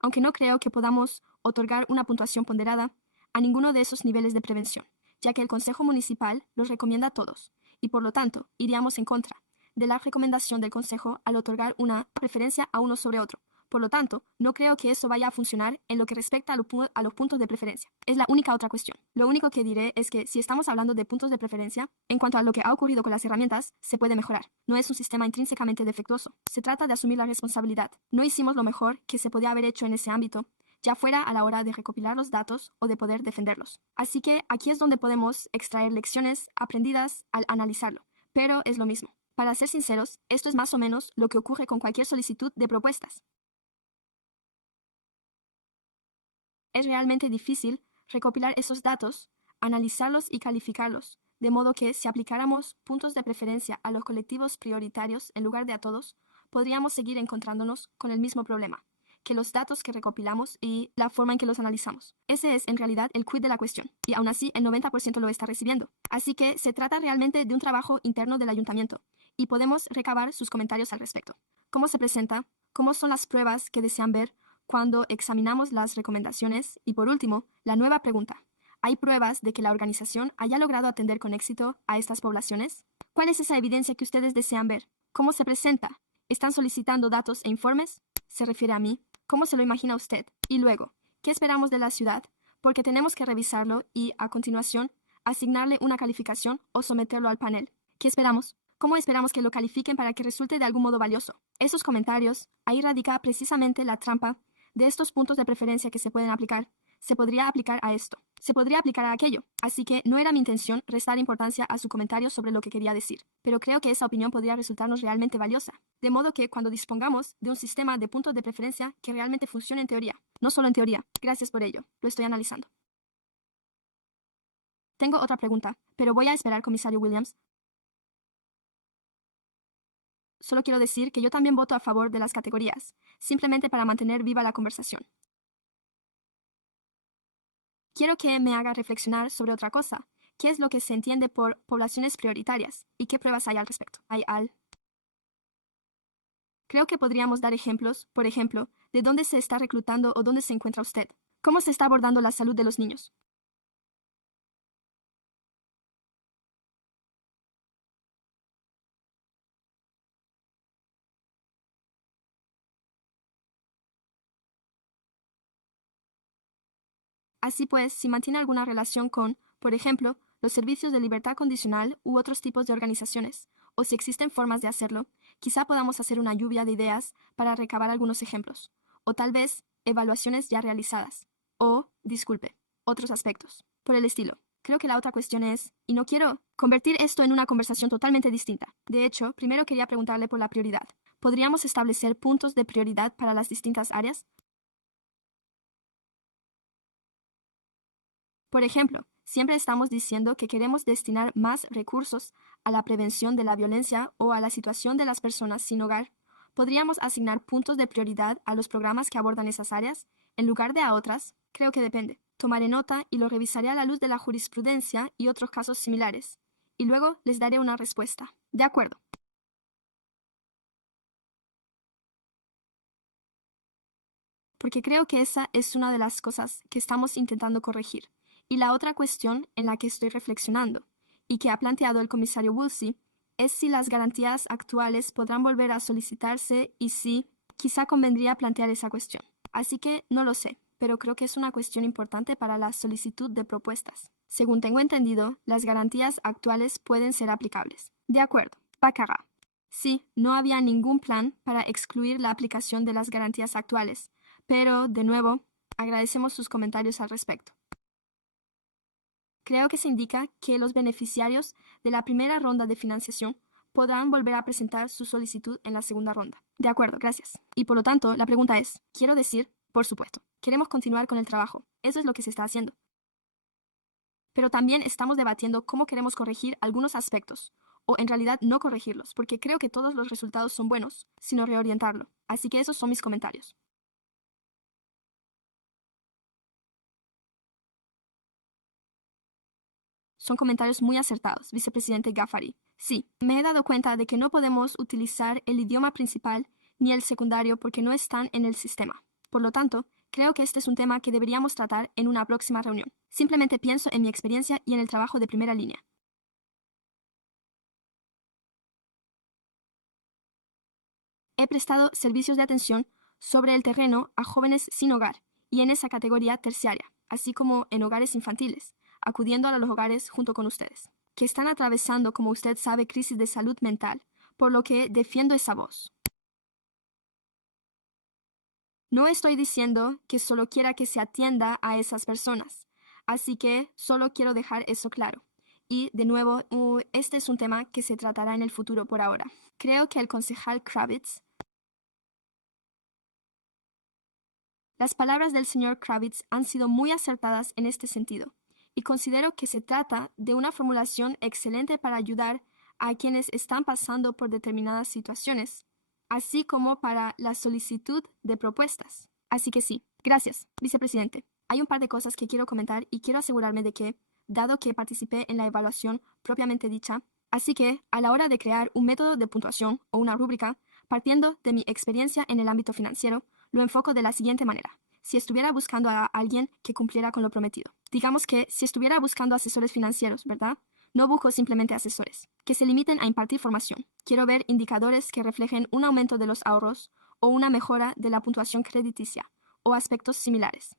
Aunque no creo que podamos otorgar una puntuación ponderada a ninguno de esos niveles de prevención, ya que el Consejo Municipal los recomienda a todos, y por lo tanto iríamos en contra de la recomendación del Consejo al otorgar una preferencia a uno sobre otro. Por lo tanto, no creo que eso vaya a funcionar en lo que respecta a los puntos de preferencia. Es la única otra cuestión. Lo único que diré es que si estamos hablando de puntos de preferencia, en cuanto a lo que ha ocurrido con las herramientas, se puede mejorar. No es un sistema intrínsecamente defectuoso. Se trata de asumir la responsabilidad. No hicimos lo mejor que se podía haber hecho en ese ámbito, ya fuera a la hora de recopilar los datos o de poder defenderlos. Así que aquí es donde podemos extraer lecciones aprendidas al analizarlo. Pero es lo mismo. Para ser sinceros, esto es más o menos lo que ocurre con cualquier solicitud de propuestas. Es realmente difícil recopilar esos datos, analizarlos y calificarlos, de modo que si aplicáramos puntos de preferencia a los colectivos prioritarios en lugar de a todos, podríamos seguir encontrándonos con el mismo problema, que los datos que recopilamos y la forma en que los analizamos. Ese es en realidad el quid de la cuestión, y aún así el 90% lo está recibiendo. Así que se trata realmente de un trabajo interno del ayuntamiento, y podemos recabar sus comentarios al respecto. ¿Cómo se presenta? ¿Cómo son las pruebas que desean ver cuando examinamos las recomendaciones? Y por último, la nueva pregunta. ¿Hay pruebas de que la organización haya logrado atender con éxito a estas poblaciones? ¿Cuál es esa evidencia que ustedes desean ver? ¿Cómo se presenta? ¿Están solicitando datos e informes? ¿Se refiere a mí? ¿Cómo se lo imagina usted? Y luego, ¿qué esperamos de la ciudad? Porque tenemos que revisarlo y, a continuación, asignarle una calificación o someterlo al panel. ¿Qué esperamos? ¿Cómo esperamos que lo califiquen para que resulte de algún modo valioso? Esos comentarios, ahí radica precisamente la trampa de estos puntos de preferencia que se pueden aplicar. Se podría aplicar a esto, se podría aplicar a aquello. Así que no era mi intención restar importancia a su comentario sobre lo que quería decir, pero creo que esa opinión podría resultarnos realmente valiosa. De modo que cuando dispongamos de un sistema de puntos de preferencia que realmente funcione en teoría, no solo en teoría, gracias por ello, lo estoy analizando. Tengo otra pregunta, pero voy a esperar, comisario Williams. Solo quiero decir que yo también voto a favor de las categorías, simplemente para mantener viva la conversación. Quiero que me haga reflexionar sobre otra cosa. ¿Qué es lo que se entiende por poblaciones prioritarias? ¿Y qué pruebas hay al respecto? Creo que podríamos dar ejemplos, por ejemplo, de dónde se está reclutando o dónde se encuentra usted. ¿Cómo se está abordando la salud de los niños? Así pues, si mantiene alguna relación con, por ejemplo, los servicios de libertad condicional u otros tipos de organizaciones, o si existen formas de hacerlo, quizá podamos hacer una lluvia de ideas para recabar algunos ejemplos, o tal vez evaluaciones ya realizadas, o, disculpe, otros aspectos, por el estilo. Creo que la otra cuestión es, y no quiero convertir esto en una conversación totalmente distinta. De hecho, primero quería preguntarle por la prioridad. ¿Podríamos establecer puntos de prioridad para las distintas áreas? Por ejemplo, siempre estamos diciendo que queremos destinar más recursos a la prevención de la violencia o a la situación de las personas sin hogar. ¿Podríamos asignar puntos de prioridad a los programas que abordan esas áreas, en lugar de a otras? Creo que depende. Tomaré nota y lo revisaré a la luz de la jurisprudencia y otros casos similares. Y luego les daré una respuesta. De acuerdo. Porque creo que esa es una de las cosas que estamos intentando corregir. Y la otra cuestión en la que estoy reflexionando, y que ha planteado el comisario Woolsey, es si las garantías actuales podrán volver a solicitarse y si quizá convendría plantear esa cuestión. Así que no lo sé, pero creo que es una cuestión importante para la solicitud de propuestas. Según tengo entendido, las garantías actuales pueden ser aplicables. De acuerdo. Baccarat. Sí, no había ningún plan para excluir la aplicación de las garantías actuales, pero, de nuevo, agradecemos sus comentarios al respecto. Creo que se indica que los beneficiarios de la primera ronda de financiación podrán volver a presentar su solicitud en la segunda ronda. De acuerdo, gracias. Y por lo tanto, la pregunta es, quiero decir, por supuesto, queremos continuar con el trabajo. Eso es lo que se está haciendo. Pero también estamos debatiendo cómo queremos corregir algunos aspectos, o en realidad no corregirlos, porque creo que todos los resultados son buenos, sino reorientarlo. Así que esos son mis comentarios. son comentarios muy acertados, vicepresidente Ghaffari. Sí, me he dado cuenta de que no podemos utilizar el idioma principal ni el secundario porque no están en el sistema. Por lo tanto, creo que este es un tema que deberíamos tratar en una próxima reunión. Simplemente pienso en mi experiencia y en el trabajo de primera línea. He prestado servicios de atención sobre el terreno a jóvenes sin hogar y en esa categoría terciaria, así como en hogares infantiles, acudiendo a los hogares junto con ustedes, que están atravesando, como usted sabe, crisis de salud mental, por lo que defiendo esa voz. No estoy diciendo que solo quiera que se atienda a esas personas, así que solo quiero dejar eso claro. Y, de nuevo, este es un tema que se tratará en el futuro por ahora. Creo que el concejal Kravitz. Las palabras del señor Kravitz han sido muy acertadas en este sentido, y considero que se trata de una formulación excelente para ayudar a quienes están pasando por determinadas situaciones, así como para la solicitud de propuestas. Así que sí, gracias, vicepresidente. Hay un par de cosas que quiero comentar y quiero asegurarme de que, dado que participé en la evaluación propiamente dicha, así que a la hora de crear un método de puntuación o una rúbrica, partiendo de mi experiencia en el ámbito financiero, lo enfoco de la siguiente manera. Si estuviera buscando a alguien que cumpliera con lo prometido. Digamos que si estuviera buscando asesores financieros, ¿verdad? No busco simplemente asesores, que se limiten a impartir formación. Quiero ver indicadores que reflejen un aumento de los ahorros o una mejora de la puntuación crediticia o aspectos similares.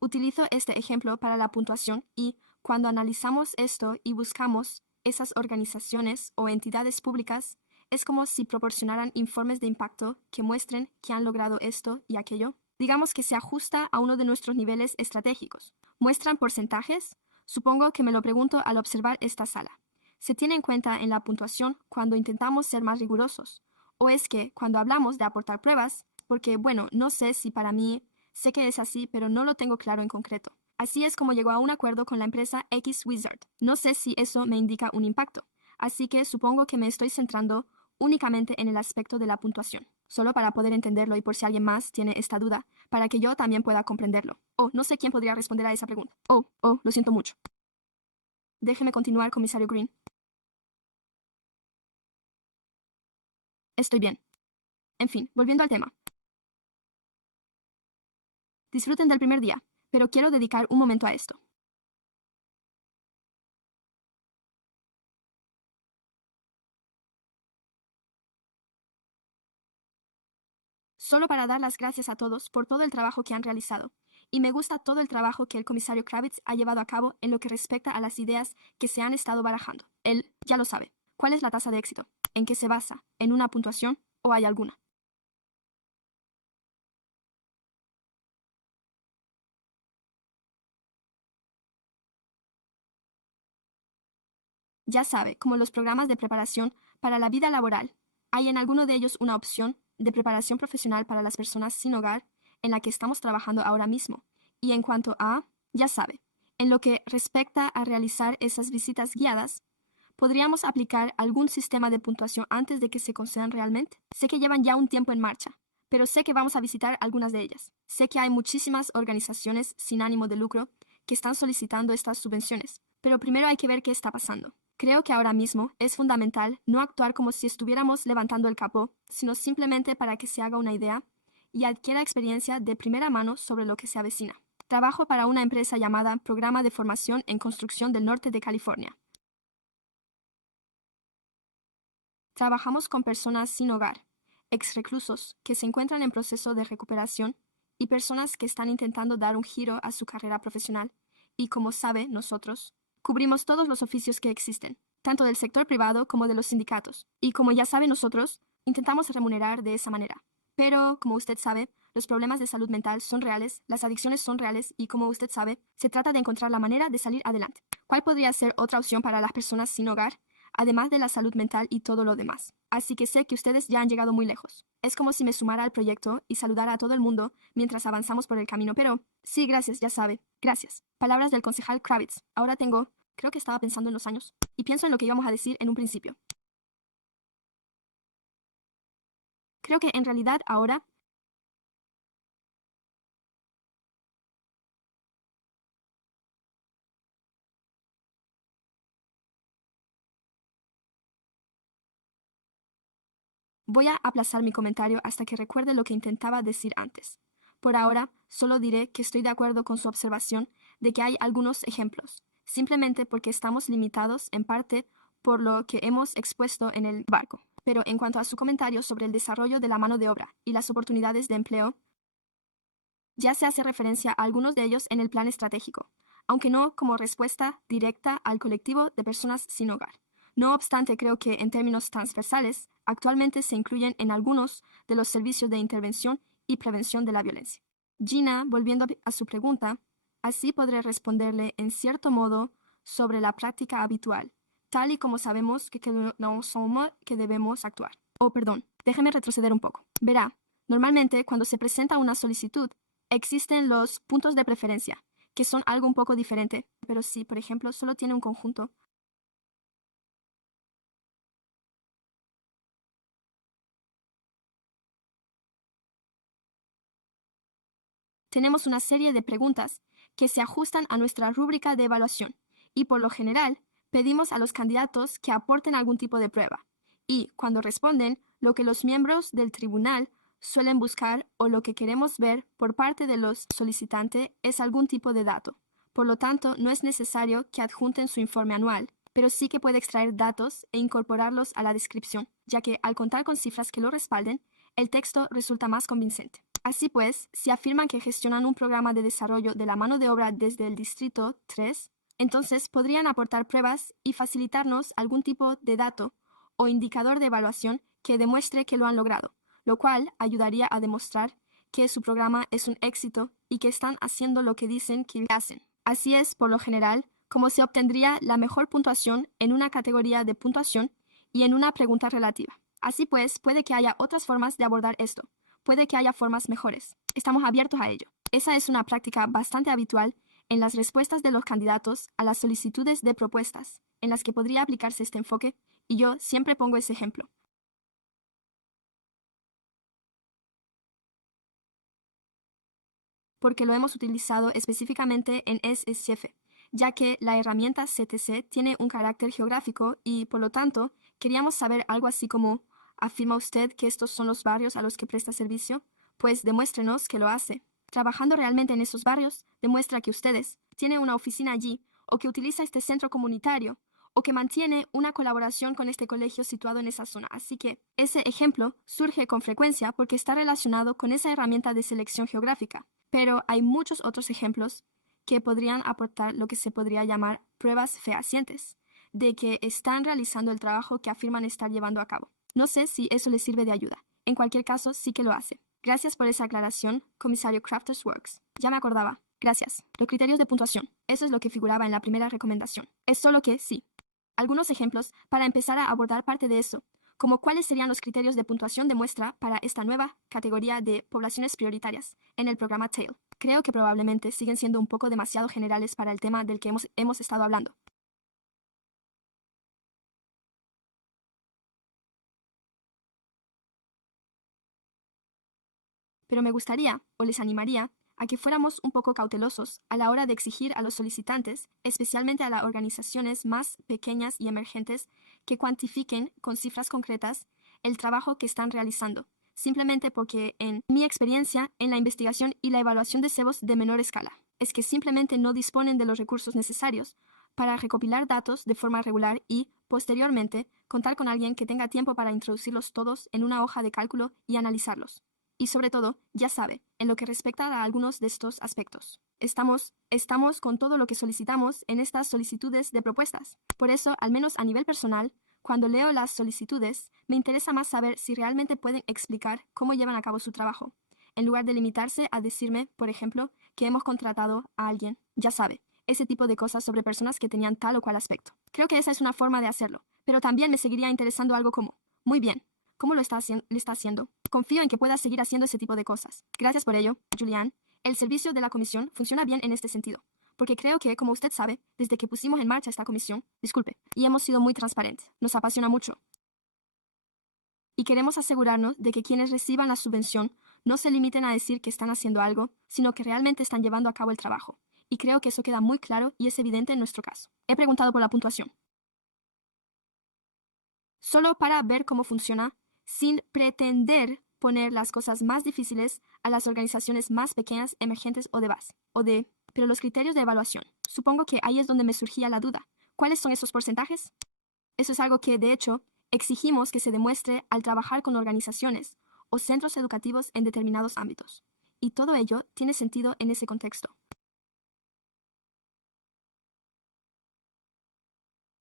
Utilizo este ejemplo para la puntuación y, cuando analizamos esto y buscamos esas organizaciones o entidades públicas, es como si proporcionaran informes de impacto que muestren que han logrado esto y aquello. Digamos que se ajusta a uno de nuestros niveles estratégicos. ¿Muestran porcentajes? Supongo que me lo pregunto al observar esta sala. ¿Se tiene en cuenta en la puntuación cuando intentamos ser más rigurosos? ¿O es que, cuando hablamos de aportar pruebas, porque, bueno, no sé si para mí, sé que es así, pero no lo tengo claro en concreto. Así es como llegó a un acuerdo con la empresa X Wizard. No sé si eso me indica un impacto, así que supongo que me estoy centrando únicamente en el aspecto de la puntuación, solo para poder entenderlo y por si alguien más tiene esta duda, para que yo también pueda comprenderlo. No sé quién podría responder a esa pregunta. Lo siento mucho. Déjeme continuar, comisario Green. Estoy bien. En fin, volviendo al tema. Disfruten del primer día, pero quiero dedicar un momento a esto. Solo para dar las gracias a todos por todo el trabajo que han realizado. Y me gusta todo el trabajo que el comisario Kravitz ha llevado a cabo en lo que respecta a las ideas que se han estado barajando. Él ya lo sabe. ¿Cuál es la tasa de éxito? ¿En qué se basa? ¿En una puntuación? ¿O hay alguna? Ya sabe, como los programas de preparación para la vida laboral, hay en alguno de ellos una opción de preparación profesional para las personas sin hogar en la que estamos trabajando ahora mismo. Y en cuanto a, ya sabe, en lo que respecta a realizar esas visitas guiadas, ¿podríamos aplicar algún sistema de puntuación antes de que se concedan realmente? Sé que llevan ya un tiempo en marcha, pero sé que vamos a visitar algunas de ellas. Sé que hay muchísimas organizaciones sin ánimo de lucro que están solicitando estas subvenciones, pero primero hay que ver qué está pasando. Creo que ahora mismo es fundamental no actuar como si estuviéramos levantando el capó, sino simplemente para que se haga una idea y adquiera experiencia de primera mano sobre lo que se avecina. Trabajo para una empresa llamada Programa de Formación en Construcción del Norte de California. Trabajamos con personas sin hogar, exreclusos que se encuentran en proceso de recuperación y personas que están intentando dar un giro a su carrera profesional. Y como sabe, nosotros cubrimos todos los oficios que existen, tanto del sector privado como de los sindicatos. Y como ya sabe, nosotros intentamos remunerar de esa manera. Pero, como usted sabe, los problemas de salud mental son reales, las adicciones son reales y, como usted sabe, se trata de encontrar la manera de salir adelante. ¿Cuál podría ser otra opción para las personas sin hogar, además de la salud mental y todo lo demás? Así que sé que ustedes ya han llegado muy lejos. Es como si me sumara al proyecto y saludara a todo el mundo mientras avanzamos por el camino, pero sí, gracias, ya sabe. Gracias. Palabras del concejal Kravitz. Ahora creo que estaba pensando en los años, y pienso en lo que íbamos a decir en un principio. Creo que en realidad ahora Voy a aplazar mi comentario hasta que recuerde lo que intentaba decir antes. Por ahora, solo diré que estoy de acuerdo con su observación de que hay algunos ejemplos, simplemente porque estamos limitados en parte por lo que hemos expuesto en el barco. Pero en cuanto a su comentario sobre el desarrollo de la mano de obra y las oportunidades de empleo, ya se hace referencia a algunos de ellos en el plan estratégico, aunque no como respuesta directa al colectivo de personas sin hogar. No obstante, creo que en términos transversales, actualmente se incluyen en algunos de los servicios de intervención y prevención de la violencia. Gina, volviendo a su pregunta, así podré responderle en cierto modo sobre la práctica habitual, tal y como sabemos que no somos que debemos actuar. Perdón, déjeme retroceder un poco. Verá, normalmente cuando se presenta una solicitud, existen los puntos de preferencia, que son algo un poco diferente, pero si, por ejemplo, solo tiene un conjunto, tenemos una serie de preguntas que se ajustan a nuestra rúbrica de evaluación y por lo general pedimos a los candidatos que aporten algún tipo de prueba. Y cuando responden, lo que los miembros del tribunal suelen buscar o lo que queremos ver por parte de los solicitantes es algún tipo de dato. Por lo tanto, no es necesario que adjunten su informe anual, pero sí que puede extraer datos e incorporarlos a la descripción, ya que al contar con cifras que lo respalden, el texto resulta más convincente. Así pues, si afirman que gestionan un programa de desarrollo de la mano de obra desde el Distrito 3, entonces podrían aportar pruebas y facilitarnos algún tipo de dato o indicador de evaluación que demuestre que lo han logrado, lo cual ayudaría a demostrar que su programa es un éxito y que están haciendo lo que dicen que hacen. Así es, por lo general, como se obtendría la mejor puntuación en una categoría de puntuación y en una pregunta relativa. Así pues, puede que haya otras formas de abordar esto. Puede que haya formas mejores. Estamos abiertos a ello. Esa es una práctica bastante habitual en las respuestas de los candidatos a las solicitudes de propuestas, en las que podría aplicarse este enfoque, y yo siempre pongo ese ejemplo. Porque lo hemos utilizado específicamente en SSF, ya que la herramienta CTC tiene un carácter geográfico y, por lo tanto, queríamos saber algo así como, ¿afirma usted que estos son los barrios a los que presta servicio? Pues demuéstrenos que lo hace. Trabajando realmente en esos barrios, demuestra que ustedes tienen una oficina allí, o que utiliza este centro comunitario, o que mantiene una colaboración con este colegio situado en esa zona. Así que ese ejemplo surge con frecuencia porque está relacionado con esa herramienta de selección geográfica. Pero hay muchos otros ejemplos que podrían aportar lo que se podría llamar pruebas fehacientes de que están realizando el trabajo que afirman estar llevando a cabo. No sé si eso les sirve de ayuda. En cualquier caso, sí que lo hace. Gracias por esa aclaración, comisario Crafters Works. Ya me acordaba. Gracias. Los criterios de puntuación. Eso es lo que figuraba en la primera recomendación. Es solo que, sí. Algunos ejemplos para empezar a abordar parte de eso, como cuáles serían los criterios de puntuación de muestra para esta nueva categoría de poblaciones prioritarias en el programa TAIL. Creo que probablemente siguen siendo un poco demasiado generales para el tema del que hemos estado hablando. Pero me gustaría, o les animaría, a que fuéramos un poco cautelosos a la hora de exigir a los solicitantes, especialmente a las organizaciones más pequeñas y emergentes, que cuantifiquen con cifras concretas el trabajo que están realizando, simplemente porque en mi experiencia en la investigación y la evaluación de cebos de menor escala, es que simplemente no disponen de los recursos necesarios para recopilar datos de forma regular y, posteriormente, contar con alguien que tenga tiempo para introducirlos todos en una hoja de cálculo y analizarlos. Y sobre todo, ya sabe, en lo que respecta a algunos de estos aspectos. Estamos con todo lo que solicitamos en estas solicitudes de propuestas. Por eso, al menos a nivel personal, cuando leo las solicitudes, me interesa más saber si realmente pueden explicar cómo llevan a cabo su trabajo, en lugar de limitarse a decirme, por ejemplo, que hemos contratado a alguien. Ya sabe, ese tipo de cosas sobre personas que tenían tal o cual aspecto. Creo que esa es una forma de hacerlo, pero también me seguiría interesando algo como, muy bien, ¿cómo lo está haciendo? Confío en que pueda seguir haciendo ese tipo de cosas. Gracias por ello, Julián. El servicio de la comisión funciona bien en este sentido, porque creo que, como usted sabe, desde que pusimos en marcha esta comisión, y hemos sido muy transparentes. Nos apasiona mucho. Y queremos asegurarnos de que quienes reciban la subvención no se limiten a decir que están haciendo algo, sino que realmente están llevando a cabo el trabajo. Y creo que eso queda muy claro y es evidente en nuestro caso. He preguntado por la puntuación. Solo para ver cómo funciona sin pretender poner las cosas más difíciles a las organizaciones más pequeñas, emergentes o de base, pero los criterios de evaluación. Supongo que ahí es donde me surgía la duda. ¿Cuáles son esos porcentajes? Eso es algo que, de hecho, exigimos que se demuestre al trabajar con organizaciones o centros educativos en determinados ámbitos. Y todo ello tiene sentido en ese contexto.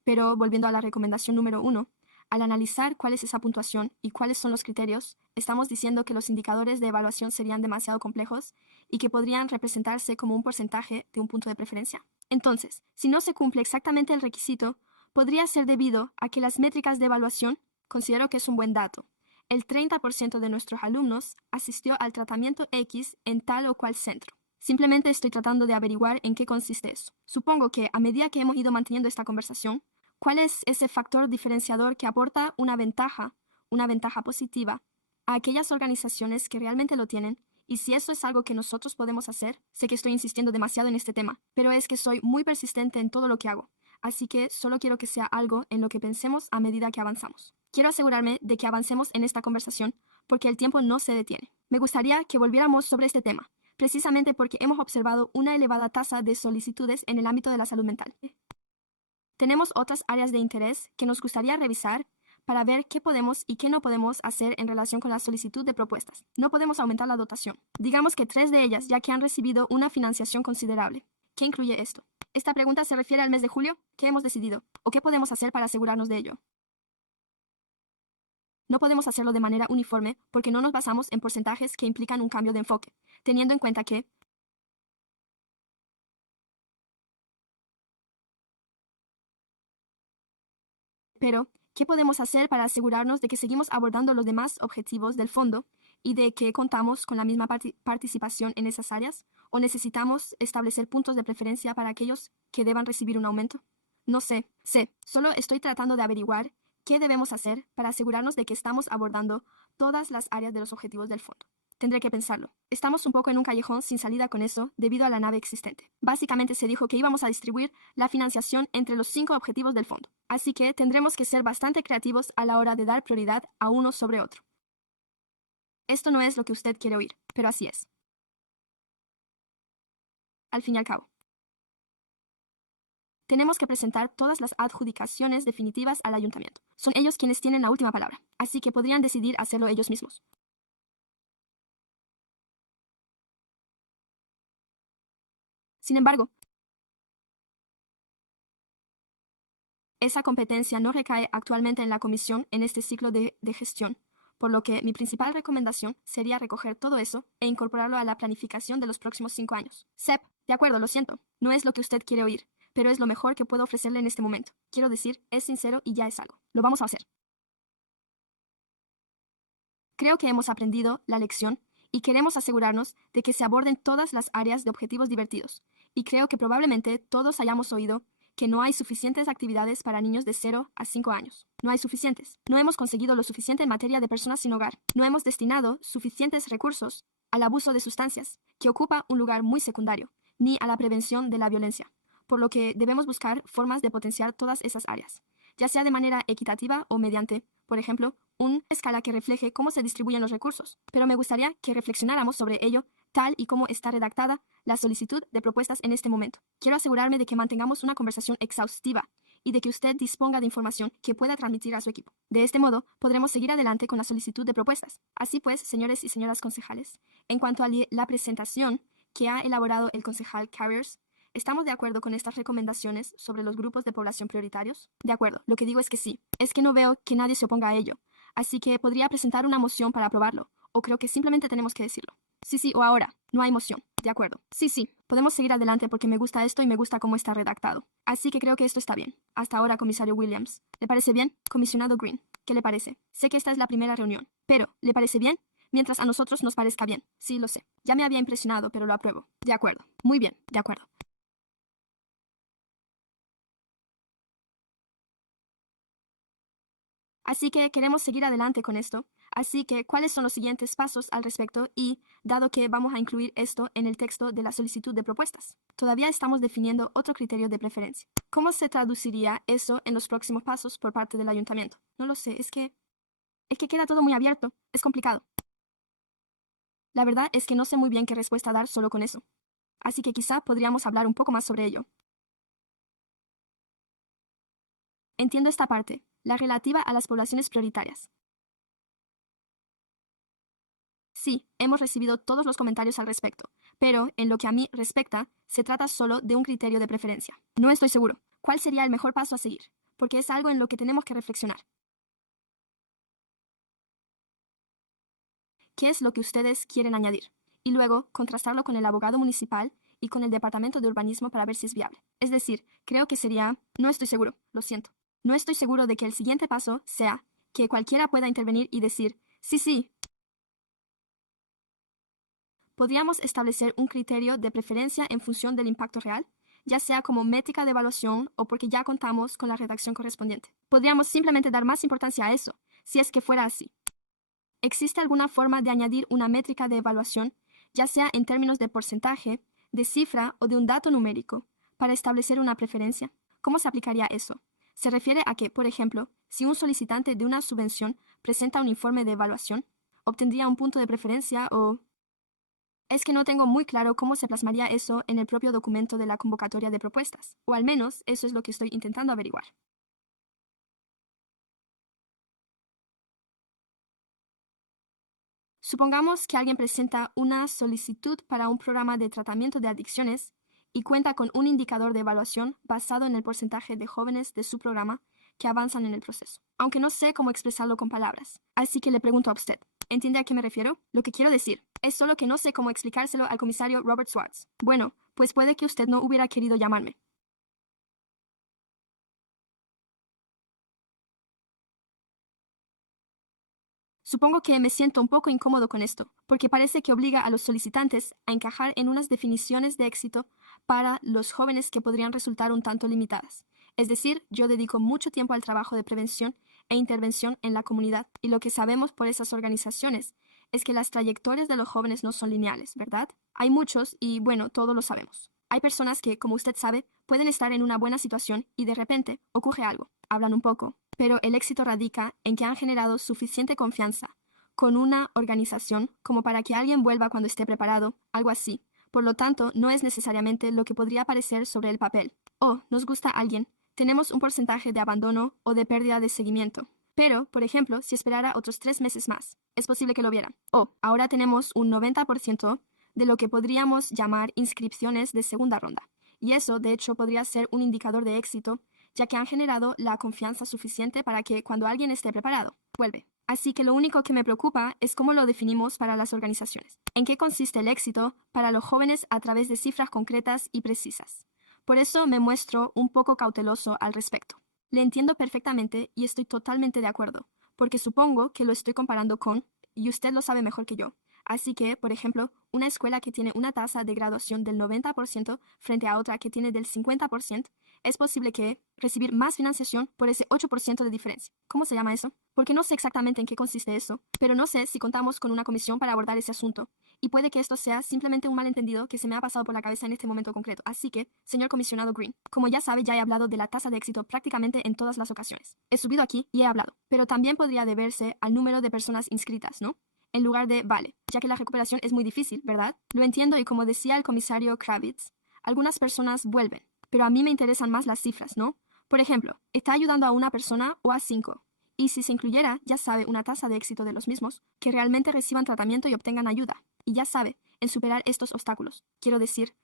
Pero, volviendo a la recomendación número 1, al analizar cuál es esa puntuación y cuáles son los criterios, estamos diciendo que los indicadores de evaluación serían demasiado complejos y que podrían representarse como un porcentaje de un punto de preferencia. Entonces, si no se cumple exactamente el requisito, podría ser debido a que las métricas de evaluación, considero que es un buen dato. El 30% de nuestros alumnos asistió al tratamiento X en tal o cual centro. Simplemente estoy tratando de averiguar en qué consiste eso. Supongo que a medida que hemos ido manteniendo esta conversación, ¿cuál es ese factor diferenciador que aporta una ventaja positiva, a aquellas organizaciones que realmente lo tienen? Y si eso es algo que nosotros podemos hacer, sé que estoy insistiendo demasiado en este tema, pero es que soy muy persistente en todo lo que hago, así que solo quiero que sea algo en lo que pensemos a medida que avanzamos. Quiero asegurarme de que avancemos en esta conversación, porque el tiempo no se detiene. Me gustaría que volviéramos sobre este tema, precisamente porque hemos observado una elevada tasa de solicitudes en el ámbito de la salud mental. Tenemos otras áreas de interés que nos gustaría revisar para ver qué podemos y qué no podemos hacer en relación con la solicitud de propuestas. No podemos aumentar la dotación. Digamos que 3 de ellas ya que han recibido una financiación considerable. ¿Qué incluye esto? Esta pregunta se refiere al mes de julio. ¿Qué hemos decidido? ¿O qué podemos hacer para asegurarnos de ello? No podemos hacerlo de manera uniforme porque no nos basamos en porcentajes que implican un cambio de enfoque, teniendo en cuenta que pero, ¿qué podemos hacer para asegurarnos de que seguimos abordando los demás objetivos del fondo y de que contamos con la misma participación en esas áreas? ¿O necesitamos establecer puntos de preferencia para aquellos que deban recibir un aumento? No sé, solo estoy tratando de averiguar qué debemos hacer para asegurarnos de que estamos abordando todas las áreas de los objetivos del fondo. Tendré que pensarlo. Estamos un poco en un callejón sin salida con eso debido a la nave existente. Básicamente se dijo que íbamos a distribuir la financiación entre los 5 objetivos del fondo. Así que tendremos que ser bastante creativos a la hora de dar prioridad a uno sobre otro. Esto no es lo que usted quiere oír, pero así es. Al fin y al cabo, tenemos que presentar todas las adjudicaciones definitivas al ayuntamiento. Son ellos quienes tienen la última palabra, así que podrían decidir hacerlo ellos mismos. Sin embargo, esa competencia no recae actualmente en la comisión en este ciclo de gestión, por lo que mi principal recomendación sería recoger todo eso e incorporarlo a la planificación de los próximos 5 años. Sep, de acuerdo, lo siento. No es lo que usted quiere oír, pero es lo mejor que puedo ofrecerle en este momento. Quiero decir, es sincero y ya es algo. Lo vamos a hacer. Creo que hemos aprendido la lección y queremos asegurarnos de que se aborden todas las áreas de objetivos divertidos. Y creo que probablemente todos hayamos oído que no hay suficientes actividades para niños de 0 a 5 años. No hay suficientes. No hemos conseguido lo suficiente en materia de personas sin hogar. No hemos destinado suficientes recursos al abuso de sustancias, que ocupa un lugar muy secundario, ni a la prevención de la violencia. Por lo que debemos buscar formas de potenciar todas esas áreas, ya sea de manera equitativa o mediante, por ejemplo, una escala que refleje cómo se distribuyen los recursos. Pero me gustaría que reflexionáramos sobre ello tal y como está redactada la solicitud de propuestas en este momento. Quiero asegurarme de que mantengamos una conversación exhaustiva y de que usted disponga de información que pueda transmitir a su equipo. De este modo, podremos seguir adelante con la solicitud de propuestas. Así pues, señores y señoras concejales, en cuanto a la presentación que ha elaborado el concejal Carriers, ¿estamos de acuerdo con estas recomendaciones sobre los grupos de población prioritarios? De acuerdo, lo que digo es que sí. Es que no veo que nadie se oponga a ello. Así que podría presentar una moción para aprobarlo, o creo que simplemente tenemos que decirlo. Sí, o ahora. No hay moción. De acuerdo. Sí. Podemos seguir adelante porque me gusta esto y me gusta cómo está redactado. Así que creo que esto está bien. Hasta ahora, comisario Williams. ¿Le parece bien? Comisionado Green. ¿Qué le parece? Sé que esta es la primera reunión, pero ¿le parece bien? Mientras a nosotros nos parezca bien. Sí, lo sé. Ya me había impresionado, pero lo apruebo. De acuerdo. Muy bien. De acuerdo. Así que queremos seguir adelante con esto. Así que, ¿cuáles son los siguientes pasos al respecto? Y, dado que vamos a incluir esto en el texto de la solicitud de propuestas, todavía estamos definiendo otro criterio de preferencia. ¿Cómo se traduciría eso en los próximos pasos por parte del ayuntamiento? No lo sé, es que Es que queda todo muy abierto. Es complicado. La verdad es que no sé muy bien qué respuesta dar solo con eso. Así que quizá podríamos hablar un poco más sobre ello. Entiendo esta parte, la relativa a las poblaciones prioritarias. Sí, hemos recibido todos los comentarios al respecto, pero en lo que a mí respecta, se trata solo de un criterio de preferencia. No estoy seguro. ¿Cuál sería el mejor paso a seguir? Porque es algo en lo que tenemos que reflexionar. ¿Qué es lo que ustedes quieren añadir? Y luego contrastarlo con el abogado municipal y con el departamento de urbanismo para ver si es viable. Es decir, creo que sería... No estoy seguro, lo siento. No estoy seguro de que el siguiente paso sea que cualquiera pueda intervenir y decir, sí, sí. ¿Podríamos establecer un criterio de preferencia en función del impacto real, ya sea como métrica de evaluación o porque ya contamos con la redacción correspondiente? Podríamos simplemente dar más importancia a eso, si es que fuera así. ¿Existe alguna forma de añadir una métrica de evaluación, ya sea en términos de porcentaje, de cifra o de un dato numérico, para establecer una preferencia? ¿Cómo se aplicaría eso? Se refiere a que, por ejemplo, si un solicitante de una subvención presenta un informe de evaluación, obtendría un punto de preferencia o... Es que no tengo muy claro cómo se plasmaría eso en el propio documento de la convocatoria de propuestas, o al menos eso es lo que estoy intentando averiguar. Supongamos que alguien presenta una solicitud para un programa de tratamiento de adicciones y cuenta con un indicador de evaluación basado en el porcentaje de jóvenes de su programa que avanzan en el proceso, aunque no sé cómo expresarlo con palabras. Así que le pregunto a usted, ¿entiende a qué me refiero? Lo que quiero decir es solo que no sé cómo explicárselo al comisario Robert Swartz. Bueno, pues puede que usted no hubiera querido llamarme. Supongo que me siento un poco incómodo con esto, porque parece que obliga a los solicitantes a encajar en unas definiciones de éxito para los jóvenes que podrían resultar un tanto limitadas. Es decir, yo dedico mucho tiempo al trabajo de prevención e intervención en la comunidad, y lo que sabemos por esas organizaciones es que las trayectorias de los jóvenes no son lineales, ¿verdad? Hay muchos y, bueno, todos lo sabemos. Hay personas que, como usted sabe, pueden estar en una buena situación y de repente ocurre algo. Hablan un poco, pero el éxito radica en que han generado suficiente confianza con una organización como para que alguien vuelva cuando esté preparado, algo así. Por lo tanto, no es necesariamente lo que podría parecer sobre el papel. Oh, nos gusta alguien. Tenemos un porcentaje de abandono o de pérdida de seguimiento. Pero, por ejemplo, si esperara otros 3 meses más, es posible que lo viera. Oh, ahora tenemos un 90% de lo que podríamos llamar inscripciones de segunda ronda. Y eso, de hecho, podría ser un indicador de éxito, ya que han generado la confianza suficiente para que, cuando alguien esté preparado, vuelve. Así que lo único que me preocupa es cómo lo definimos para las organizaciones. ¿En qué consiste el éxito para los jóvenes a través de cifras concretas y precisas? Por eso me muestro un poco cauteloso al respecto. Le entiendo perfectamente y estoy totalmente de acuerdo, porque supongo que lo estoy comparando con, y usted lo sabe mejor que yo. Así que, por ejemplo, una escuela que tiene una tasa de graduación del 90% frente a otra que tiene del 50%, es posible que recibir más financiación por ese 8% de diferencia. ¿Cómo se llama eso? Porque no sé exactamente en qué consiste eso, pero no sé si contamos con una comisión para abordar ese asunto. Y puede que esto sea simplemente un malentendido que se me ha pasado por la cabeza en este momento concreto. Así que, señor comisionado Green, como ya sabe, ya he hablado de la tasa de éxito prácticamente en todas las ocasiones. He subido aquí y he hablado, pero también podría deberse al número de personas inscritas, ¿no? En lugar de vale, ya que la recuperación es muy difícil, ¿verdad? Lo entiendo y como decía el comisario Kravitz, algunas personas vuelven, pero a mí me interesan más las cifras, ¿no? Por ejemplo, ¿está ayudando a una persona o a 5? Y si se incluyera, ya sabe, una tasa de éxito de los mismos, que realmente reciban tratamiento y obtengan ayuda. Y ya sabe, en superar estos obstáculos. Quiero decir,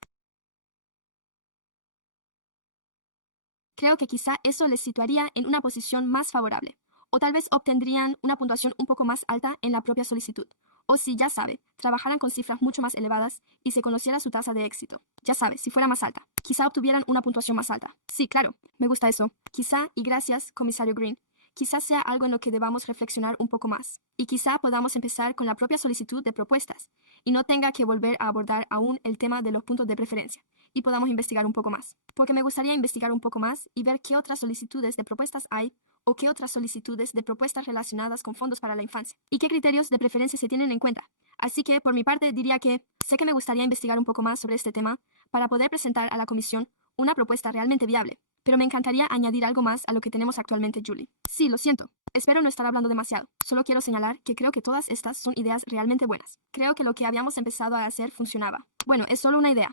creo que quizá eso les situaría en una posición más favorable. O tal vez obtendrían una puntuación un poco más alta en la propia solicitud. O si, ya sabe, trabajaran con cifras mucho más elevadas y se conociera su tasa de éxito. Ya sabe, si fuera más alta. Quizá obtuvieran una puntuación más alta. Sí, claro, me gusta eso. Quizá, y gracias, comisario Green, quizá sea algo en lo que debamos reflexionar un poco más. Y quizá podamos empezar con la propia solicitud de propuestas y no tenga que volver a abordar aún el tema de los puntos de preferencia y podamos investigar un poco más. Porque me gustaría investigar un poco más y ver qué otras solicitudes de propuestas hay o qué otras solicitudes de propuestas relacionadas con fondos para la infancia y qué criterios de preferencia se tienen en cuenta. Así que, por mi parte, diría que sé que me gustaría investigar un poco más sobre este tema para poder presentar a la comisión una propuesta realmente viable, pero me encantaría añadir algo más a lo que tenemos actualmente, Julie. Sí, lo siento. Espero no estar hablando demasiado. Solo quiero señalar que creo que todas estas son ideas realmente buenas. Creo que lo que habíamos empezado a hacer funcionaba. Bueno, es solo una idea.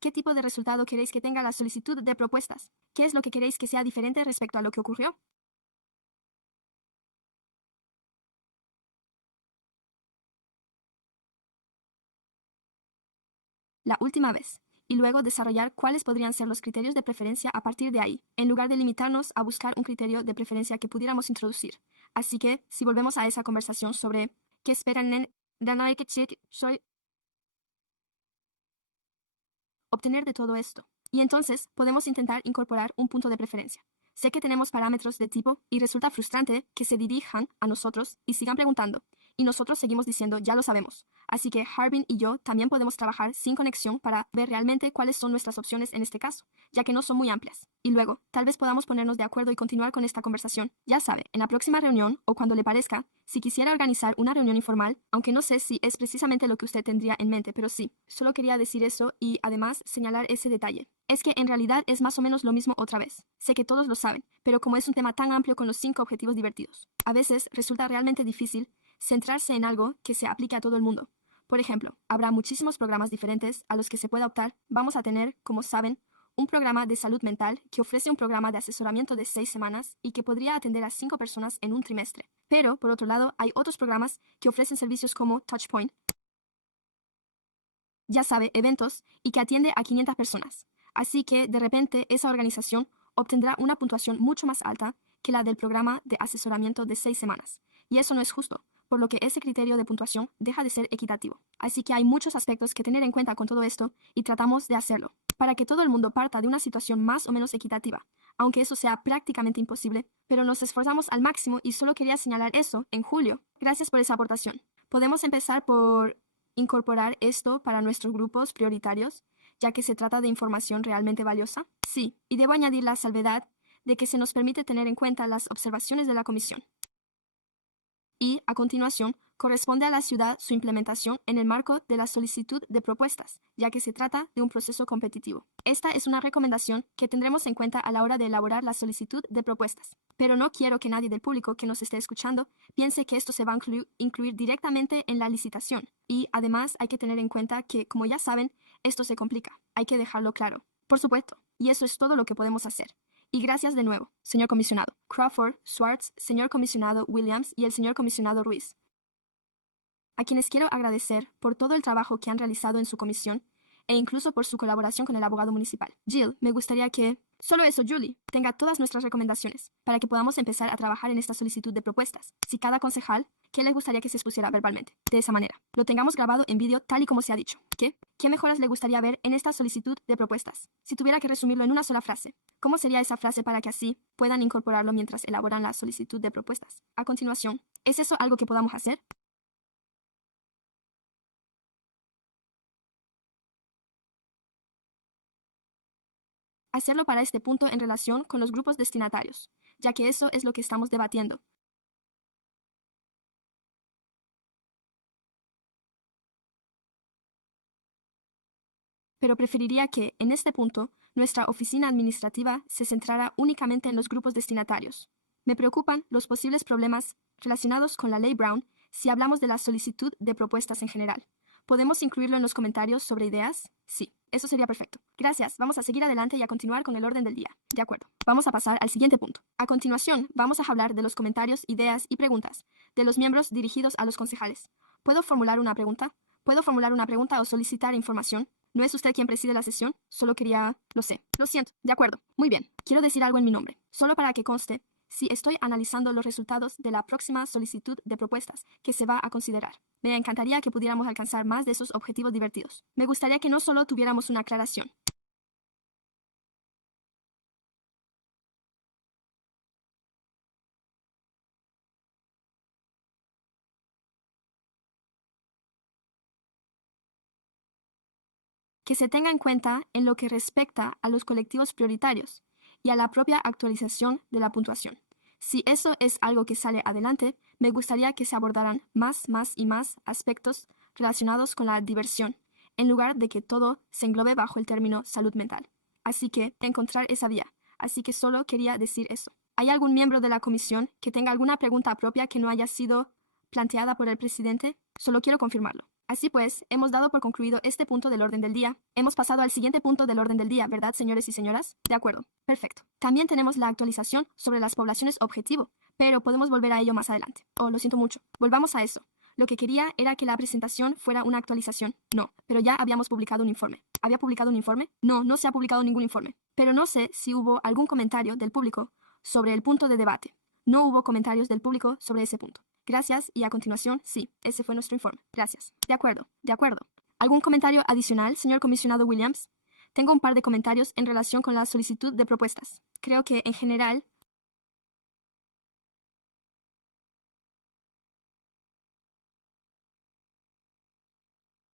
¿Qué tipo de resultado queréis que tenga la solicitud de propuestas? ¿Qué es lo que queréis que sea diferente respecto a lo que ocurrió? La última vez, y luego desarrollar cuáles podrían ser los criterios de preferencia a partir de ahí, en lugar de limitarnos a buscar un criterio de preferencia que pudiéramos introducir. Así que, si volvemos a esa conversación sobre qué esperan en soy obtener de todo esto, y entonces podemos intentar incorporar un punto de preferencia. Sé que tenemos parámetros de tipo y resulta frustrante que se dirijan a nosotros y sigan preguntando, y nosotros seguimos diciendo ya lo sabemos. Así que Harbin y yo también podemos trabajar sin conexión para ver realmente cuáles son nuestras opciones en este caso, ya que no son muy amplias. Y luego, tal vez podamos ponernos de acuerdo y continuar con esta conversación. Ya sabe, en la próxima reunión o cuando le parezca, si quisiera organizar una reunión informal, aunque no sé si es precisamente lo que usted tendría en mente, pero sí, solo quería decir eso y además señalar ese detalle. Es que en realidad es más o menos lo mismo otra vez. Sé que todos lo saben, pero como es un tema tan amplio con los 5 objetivos divertidos, a veces resulta realmente difícil centrarse en algo que se aplique a todo el mundo. Por ejemplo, habrá muchísimos programas diferentes a los que se pueda optar. Vamos a tener, como saben, un programa de salud mental que ofrece un programa de asesoramiento de 6 semanas y que podría atender a 5 personas en un trimestre. Pero, por otro lado, hay otros programas que ofrecen servicios como Touchpoint, ya sabe, eventos, y que atiende a 500 personas. Así que, de repente, esa organización obtendrá una puntuación mucho más alta que la del programa de asesoramiento de 6 semanas. Y eso no es justo, por lo que ese criterio de puntuación deja de ser equitativo. Así que hay muchos aspectos que tener en cuenta con todo esto y tratamos de hacerlo, para que todo el mundo parta de una situación más o menos equitativa, aunque eso sea prácticamente imposible, pero nos esforzamos al máximo y solo quería señalar eso en julio. Gracias por esa aportación. Podemos empezar por incorporar esto para nuestros grupos prioritarios, ya que se trata de información realmente valiosa. Sí, y debo añadir la salvedad de que se nos permite tener en cuenta las observaciones de la Comisión. Y, a continuación, corresponde a la ciudad su implementación en el marco de la solicitud de propuestas, ya que se trata de un proceso competitivo. Esta es una recomendación que tendremos en cuenta a la hora de elaborar la solicitud de propuestas. Pero no quiero que nadie del público que nos esté escuchando piense que esto se va a incluir directamente en la licitación. Y, además, hay que tener en cuenta que, como ya saben, esto se complica. Hay que dejarlo claro. Por supuesto. Y eso es todo lo que podemos hacer. Y gracias de nuevo, señor comisionado Crawford, Swartz, señor comisionado Williams y el señor comisionado Ruiz, a quienes quiero agradecer por todo el trabajo que han realizado en su comisión e incluso por su colaboración con el abogado municipal. Jill, me gustaría que, solo eso, Julie, tenga todas nuestras recomendaciones para que podamos empezar a trabajar en esta solicitud de propuestas. Si cada concejal, ¿qué le gustaría que se expusiera verbalmente? De esa manera. Lo tengamos grabado en vídeo tal y como se ha dicho. ¿Qué? ¿Qué mejoras le gustaría ver en esta solicitud de propuestas? Si tuviera que resumirlo en una sola frase, ¿cómo sería esa frase para que así puedan incorporarlo mientras elaboran la solicitud de propuestas? A continuación, ¿es eso algo que podamos hacer? Hacerlo para este punto en relación con los grupos destinatarios, ya que eso es lo que estamos debatiendo. Pero preferiría que, en este punto, nuestra oficina administrativa se centrara únicamente en los grupos destinatarios. Me preocupan los posibles problemas relacionados con la ley Brown si hablamos de la solicitud de propuestas en general. ¿Podemos incluirlo en los comentarios sobre ideas? Sí, eso sería perfecto. Gracias, vamos a seguir adelante y a continuar con el orden del día. De acuerdo, vamos a pasar al siguiente punto. A continuación, vamos a hablar de los comentarios, ideas y preguntas de los miembros dirigidos a los concejales. ¿Puedo formular una pregunta? ¿Puedo formular una pregunta o solicitar información? ¿No es usted quien preside la sesión? Solo quería... Lo sé. Lo siento. De acuerdo. Muy bien. Quiero decir algo en mi nombre. Solo para que conste, si estoy analizando los resultados de la próxima solicitud de propuestas que se va a considerar. Me encantaría que pudiéramos alcanzar más de esos objetivos divertidos. Me gustaría que no solo tuviéramos una aclaración. Que se tenga en cuenta en lo que respecta a los colectivos prioritarios y a la propia actualización de la puntuación. Si eso es algo que sale adelante, me gustaría que se abordaran más y más aspectos relacionados con la diversión, en lugar de que todo se englobe bajo el término salud mental. Así que encontrar esa vía. Así que solo quería decir eso. ¿Hay algún miembro de la comisión que tenga alguna pregunta propia que no haya sido planteada por el presidente? Solo quiero confirmarlo. Así pues, hemos dado por concluido este punto del orden del día. Hemos pasado al siguiente punto del orden del día, ¿verdad, señores y señoras? De acuerdo. Perfecto. También tenemos la actualización sobre las poblaciones objetivo, pero podemos volver a ello más adelante. Oh, lo siento mucho. Volvamos a eso. Lo que quería era que la presentación fuera una actualización. No, pero ya habíamos publicado un informe. ¿Había publicado un informe? No, no se ha publicado ningún informe. Pero no sé si hubo algún comentario del público sobre el punto de debate. No hubo comentarios del público sobre ese punto. Gracias, y a continuación, sí, ese fue nuestro informe. Gracias. De acuerdo, de acuerdo. ¿Algún comentario adicional, señor comisionado Williams? Tengo un par de comentarios en relación con la solicitud de propuestas. Creo que, en general,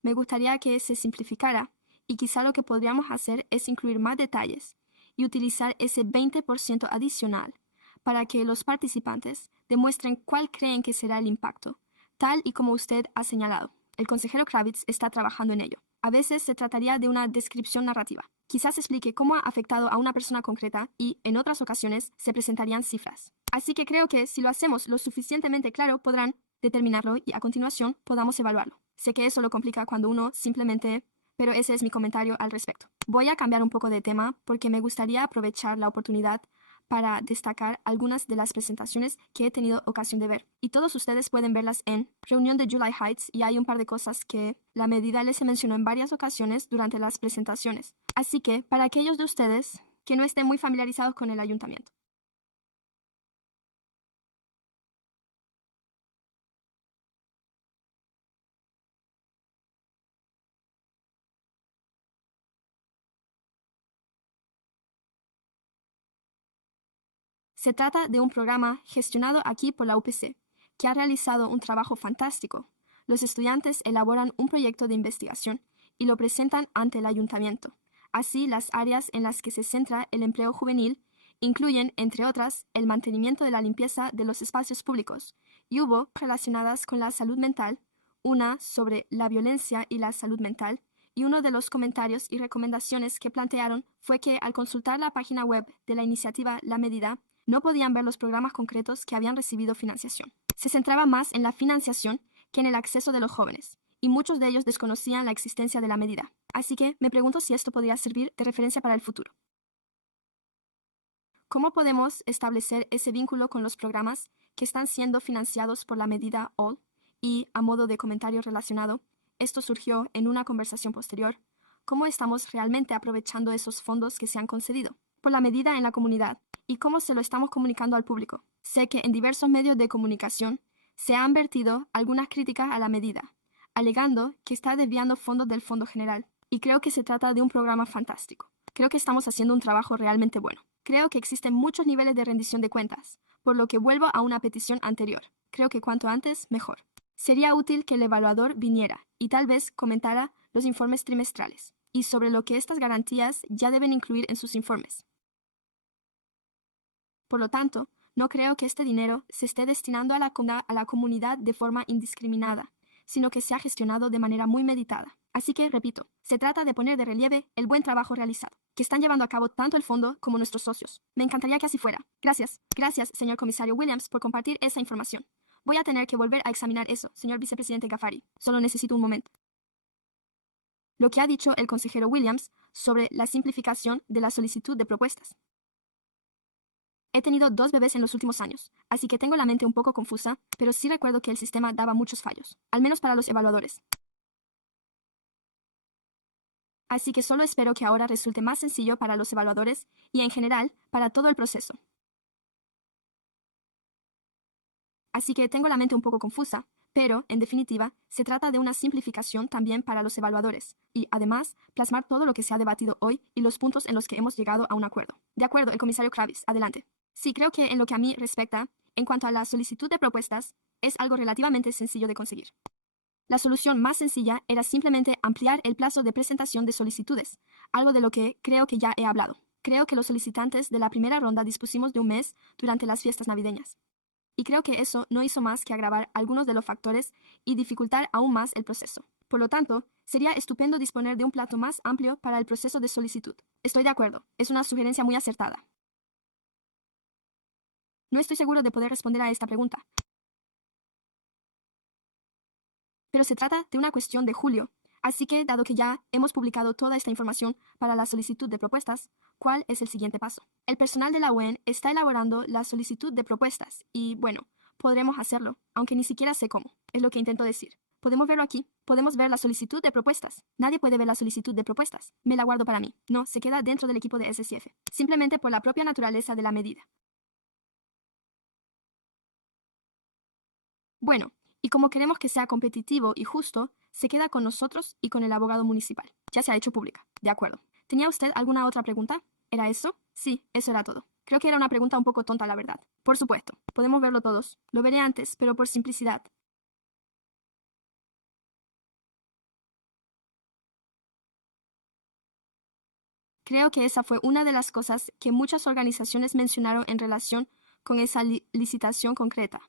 me gustaría que se simplificara, y quizá lo que podríamos hacer es incluir más detalles y utilizar ese 20% adicional para que los participantes demuestren cuál creen que será el impacto, tal y como usted ha señalado. El consejero Kravitz está trabajando en ello. A veces se trataría de una descripción narrativa. Quizás explique cómo ha afectado a una persona concreta y, en otras ocasiones, se presentarían cifras. Así que creo que si lo hacemos lo suficientemente claro, podrán determinarlo y a continuación podamos evaluarlo. Sé que eso lo complica cuando uno simplemente... pero ese es mi comentario al respecto. Voy a cambiar un poco de tema porque me gustaría aprovechar la oportunidad para destacar algunas de las presentaciones que he tenido ocasión de ver. Y todos ustedes pueden verlas en Reunión de July Heights, y hay un par de cosas que la medida les mencionó en varias ocasiones durante las presentaciones. Así que, para aquellos de ustedes que no estén muy familiarizados con el ayuntamiento, se trata de un programa gestionado aquí por la UPC, que ha realizado un trabajo fantástico. Los estudiantes elaboran un proyecto de investigación y lo presentan ante el ayuntamiento. Así, las áreas en las que se centra el empleo juvenil incluyen, entre otras, el mantenimiento de la limpieza de los espacios públicos, y hubo relacionadas con la salud mental, una sobre la violencia y la salud mental, y uno de los comentarios y recomendaciones que plantearon fue que al consultar la página web de la iniciativa La Medida, no podían ver los programas concretos que habían recibido financiación. Se centraba más en la financiación que en el acceso de los jóvenes, y muchos de ellos desconocían la existencia de la medida. Así que me pregunto si esto podría servir de referencia para el futuro. ¿Cómo podemos establecer ese vínculo con los programas que están siendo financiados por la medida All? Y, a modo de comentario relacionado, esto surgió en una conversación posterior. ¿Cómo estamos realmente aprovechando esos fondos que se han concedido por la medida en la comunidad? ¿Y cómo se lo estamos comunicando al público? Sé que en diversos medios de comunicación se han vertido algunas críticas a la medida, alegando que está desviando fondos del Fondo General. Y creo que se trata de un programa fantástico. Creo que estamos haciendo un trabajo realmente bueno. Creo que existen muchos niveles de rendición de cuentas, por lo que vuelvo a una petición anterior. Creo que cuanto antes, mejor. Sería útil que el evaluador viniera y tal vez comentara los informes trimestrales y sobre lo que estas garantías ya deben incluir en sus informes. Por lo tanto, no creo que este dinero se esté destinando a la comunidad de forma indiscriminada, sino que se ha gestionado de manera muy meditada. Así que, repito, se trata de poner de relieve el buen trabajo realizado, que están llevando a cabo tanto el fondo como nuestros socios. Me encantaría que así fuera. Gracias. Gracias, señor comisario Williams, por compartir esa información. Voy a tener que volver a examinar eso, señor vicepresidente Ghaffari. Solo necesito un momento. Lo que ha dicho el consejero Williams sobre la simplificación de la solicitud de propuestas. He tenido 2 bebés en los últimos años, así que tengo la mente un poco confusa, pero sí recuerdo que el sistema daba muchos fallos, al menos para los evaluadores. Así que solo espero que ahora resulte más sencillo para los evaluadores y, en general, para todo el proceso. Así que tengo la mente un poco confusa, pero, en definitiva, se trata de una simplificación también para los evaluadores, y, además, plasmar todo lo que se ha debatido hoy y los puntos en los que hemos llegado a un acuerdo. De acuerdo, el comisario Kravitz, adelante. Sí, creo que en lo que a mí respecta, en cuanto a la solicitud de propuestas, es algo relativamente sencillo de conseguir. La solución más sencilla era simplemente ampliar el plazo de presentación de solicitudes, algo de lo que creo que ya he hablado. Creo que los solicitantes de la primera ronda dispusimos de un mes durante las fiestas navideñas. Y creo que eso no hizo más que agravar algunos de los factores y dificultar aún más el proceso. Por lo tanto, sería estupendo disponer de un plazo más amplio para el proceso de solicitud. Estoy de acuerdo, es una sugerencia muy acertada. No estoy seguro de poder responder a esta pregunta. Pero se trata de una cuestión de julio. Así que, dado que ya hemos publicado toda esta información para la solicitud de propuestas, ¿cuál es el siguiente paso? El personal de la UN está elaborando la solicitud de propuestas y, bueno, podremos hacerlo, aunque ni siquiera sé cómo. Es lo que intento decir. Podemos verlo aquí. Podemos ver la solicitud de propuestas. Nadie puede ver la solicitud de propuestas. Me la guardo para mí. No, se queda dentro del equipo de SCF. Simplemente por la propia naturaleza de la medida. Bueno, y como queremos que sea competitivo y justo, se queda con nosotros y con el abogado municipal. Ya se ha hecho pública. De acuerdo. ¿Tenía usted alguna otra pregunta? ¿Era eso? Sí, eso era todo. Creo que era una pregunta un poco tonta, la verdad. Por supuesto. Podemos verlo todos. Lo veré antes, pero por simplicidad. Creo que esa fue una de las cosas que muchas organizaciones mencionaron en relación con esa licitación concreta.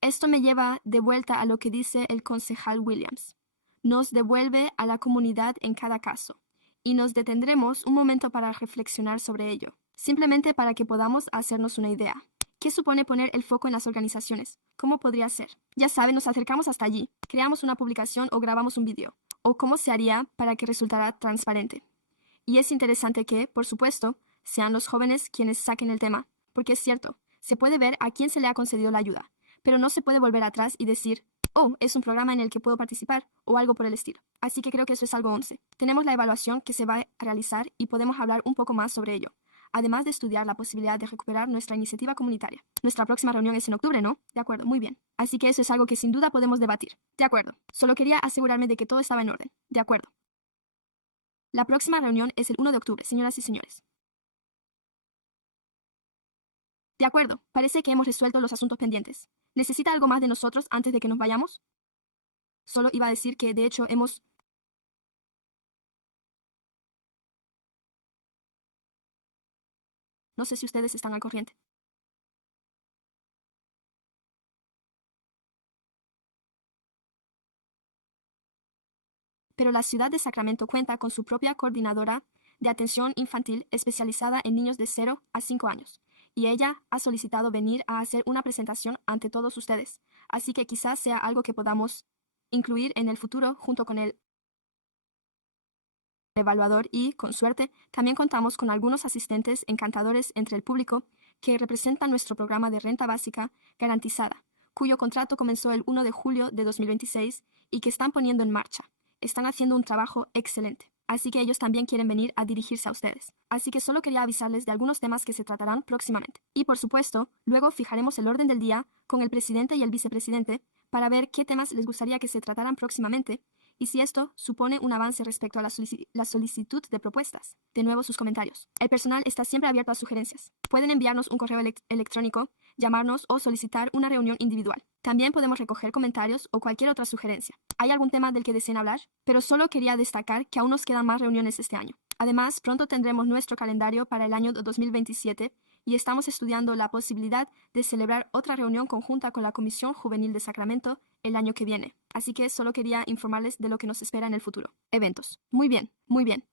Esto me lleva de vuelta a lo que dice el concejal Williams. Nos devuelve a la comunidad en cada caso, y nos detendremos un momento para reflexionar sobre ello, simplemente para que podamos hacernos una idea. ¿Qué supone poner el foco en las organizaciones? ¿Cómo podría ser? Ya saben, nos acercamos hasta allí, creamos una publicación o grabamos un vídeo. ¿O cómo se haría para que resultara transparente? Y es interesante que, por supuesto, sean los jóvenes quienes saquen el tema, porque es cierto, se puede ver a quién se le ha concedido la ayuda, pero no se puede volver atrás y decir, oh, es un programa en el que puedo participar, o algo por el estilo. Así que creo que eso es algo 11. Tenemos la evaluación que se va a realizar y podemos hablar un poco más sobre ello, además de estudiar la posibilidad de recuperar nuestra iniciativa comunitaria. Nuestra próxima reunión es en octubre, ¿no? De acuerdo, muy bien. Así que eso es algo que sin duda podemos debatir. De acuerdo. Solo quería asegurarme de que todo estaba en orden. De acuerdo. La próxima reunión es el 1 de octubre, señoras y señores. De acuerdo, parece que hemos resuelto los asuntos pendientes. ¿Necesita algo más de nosotros antes de que nos vayamos? Solo iba a decir que, de hecho, hemos... No sé si ustedes están al corriente. Pero la ciudad de Sacramento cuenta con su propia coordinadora de atención infantil especializada en niños de 0 a 5 años, y ella ha solicitado venir a hacer una presentación ante todos ustedes, así que quizás sea algo que podamos incluir en el futuro junto con el evaluador y, con suerte, también contamos con algunos asistentes encantadores entre el público que representan nuestro programa de renta básica garantizada, cuyo contrato comenzó el 1 de julio de 2026 y que están poniendo en marcha. Están haciendo un trabajo excelente. Así que ellos también quieren venir a dirigirse a ustedes. Así que solo quería avisarles de algunos temas que se tratarán próximamente. Y por supuesto, luego fijaremos el orden del día con el presidente y el vicepresidente para ver qué temas les gustaría que se trataran próximamente y si esto supone un avance respecto a la solicitud de propuestas. De nuevo sus comentarios. El personal está siempre abierto a sugerencias. Pueden enviarnos un correo electrónico, llamarnos o solicitar una reunión individual. También podemos recoger comentarios o cualquier otra sugerencia. ¿Hay algún tema del que deseen hablar? Pero solo quería destacar que aún nos quedan más reuniones este año. Además, pronto tendremos nuestro calendario para el año 2027 y estamos estudiando la posibilidad de celebrar otra reunión conjunta con la Comisión Juvenil de Sacramento el año que viene. Así que solo quería informarles de lo que nos espera en el futuro. Eventos. Muy bien, muy bien.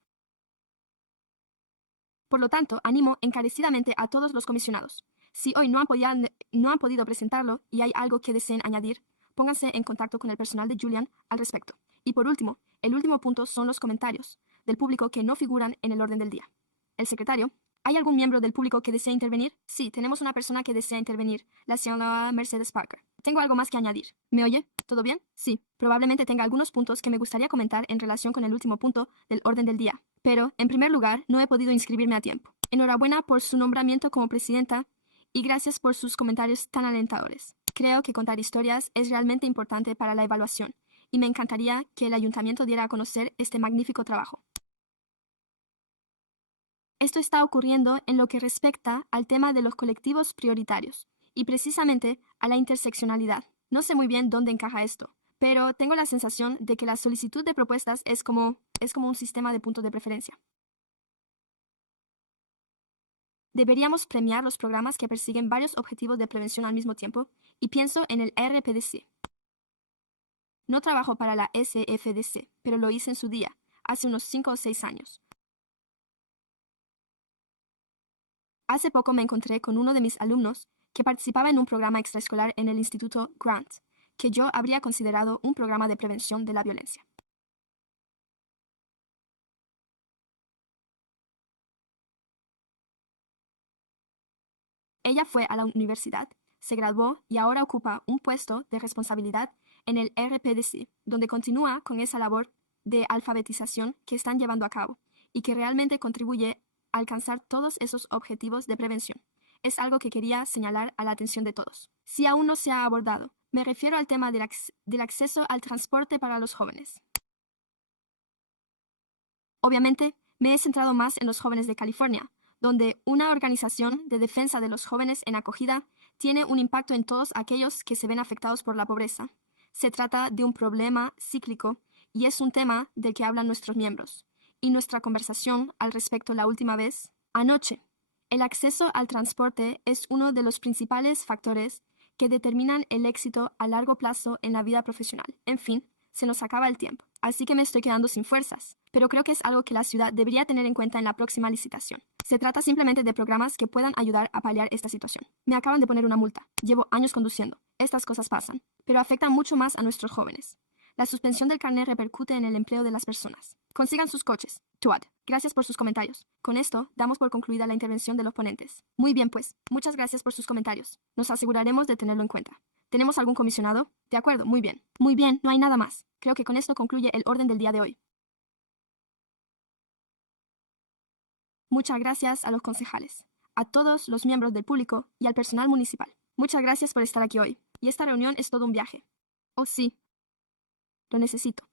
Por lo tanto, animo encarecidamente a todos los comisionados. Si hoy no han podido presentarlo y hay algo que deseen añadir, pónganse en contacto con el personal de Julian al respecto. Y por último, el último punto son los comentarios del público que no figuran en el orden del día. El secretario, ¿hay algún miembro del público que desea intervenir? Sí, tenemos una persona que desea intervenir, la señora Mercedes Parker. Tengo algo más que añadir. ¿Me oye? ¿Todo bien? Sí, probablemente tenga algunos puntos que me gustaría comentar en relación con el último punto del orden del día. Pero, en primer lugar, no he podido inscribirme a tiempo. Enhorabuena por su nombramiento como presidenta y gracias por sus comentarios tan alentadores. Creo que contar historias es realmente importante para la evaluación y me encantaría que el ayuntamiento diera a conocer este magnífico trabajo. Esto está ocurriendo en lo que respecta al tema de los colectivos prioritarios y precisamente a la interseccionalidad. No sé muy bien dónde encaja esto, pero tengo la sensación de que la solicitud de propuestas es como un sistema de puntos de preferencia. Deberíamos premiar los programas que persiguen varios objetivos de prevención al mismo tiempo y pienso en el RPDC. No trabajo para la SFDC, pero lo hice en su día, hace unos 5 o 6 años. Hace poco me encontré con uno de mis alumnos que participaba en un programa extraescolar en el Instituto Grant, que yo habría considerado un programa de prevención de la violencia. Ella fue a la universidad, se graduó y ahora ocupa un puesto de responsabilidad en el RPDC, donde continúa con esa labor de alfabetización que están llevando a cabo y que realmente contribuye a alcanzar todos esos objetivos de prevención. Es algo que quería señalar a la atención de todos. Si aún no se ha abordado, me refiero al tema del acceso al transporte para los jóvenes. Obviamente, me he centrado más en los jóvenes de California, donde una organización de defensa de los jóvenes en acogida tiene un impacto en todos aquellos que se ven afectados por la pobreza. Se trata de un problema cíclico y es un tema del que hablan nuestros miembros. Y nuestra conversación al respecto la última vez, anoche. El acceso al transporte es uno de los principales factores que determinan el éxito a largo plazo en la vida profesional. En fin, se nos acaba el tiempo, así que me estoy quedando sin fuerzas, pero creo que es algo que la ciudad debería tener en cuenta en la próxima licitación. Se trata simplemente de programas que puedan ayudar a paliar esta situación. Me acaban de poner una multa. Llevo años conduciendo. Estas cosas pasan, pero afectan mucho más a nuestros jóvenes. La suspensión del carnet repercute en el empleo de las personas. Consigan sus coches. Tuad. Gracias por sus comentarios. Con esto, damos por concluida la intervención de los ponentes. Muy bien, pues. Muchas gracias por sus comentarios. Nos aseguraremos de tenerlo en cuenta. ¿Tenemos algún comisionado? De acuerdo, muy bien. Muy bien, no hay nada más. Creo que con esto concluye el orden del día de hoy. Muchas gracias a los concejales, a todos los miembros del público y al personal municipal. Muchas gracias por estar aquí hoy. Y esta reunión es todo un viaje. Oh, sí. Lo necesito.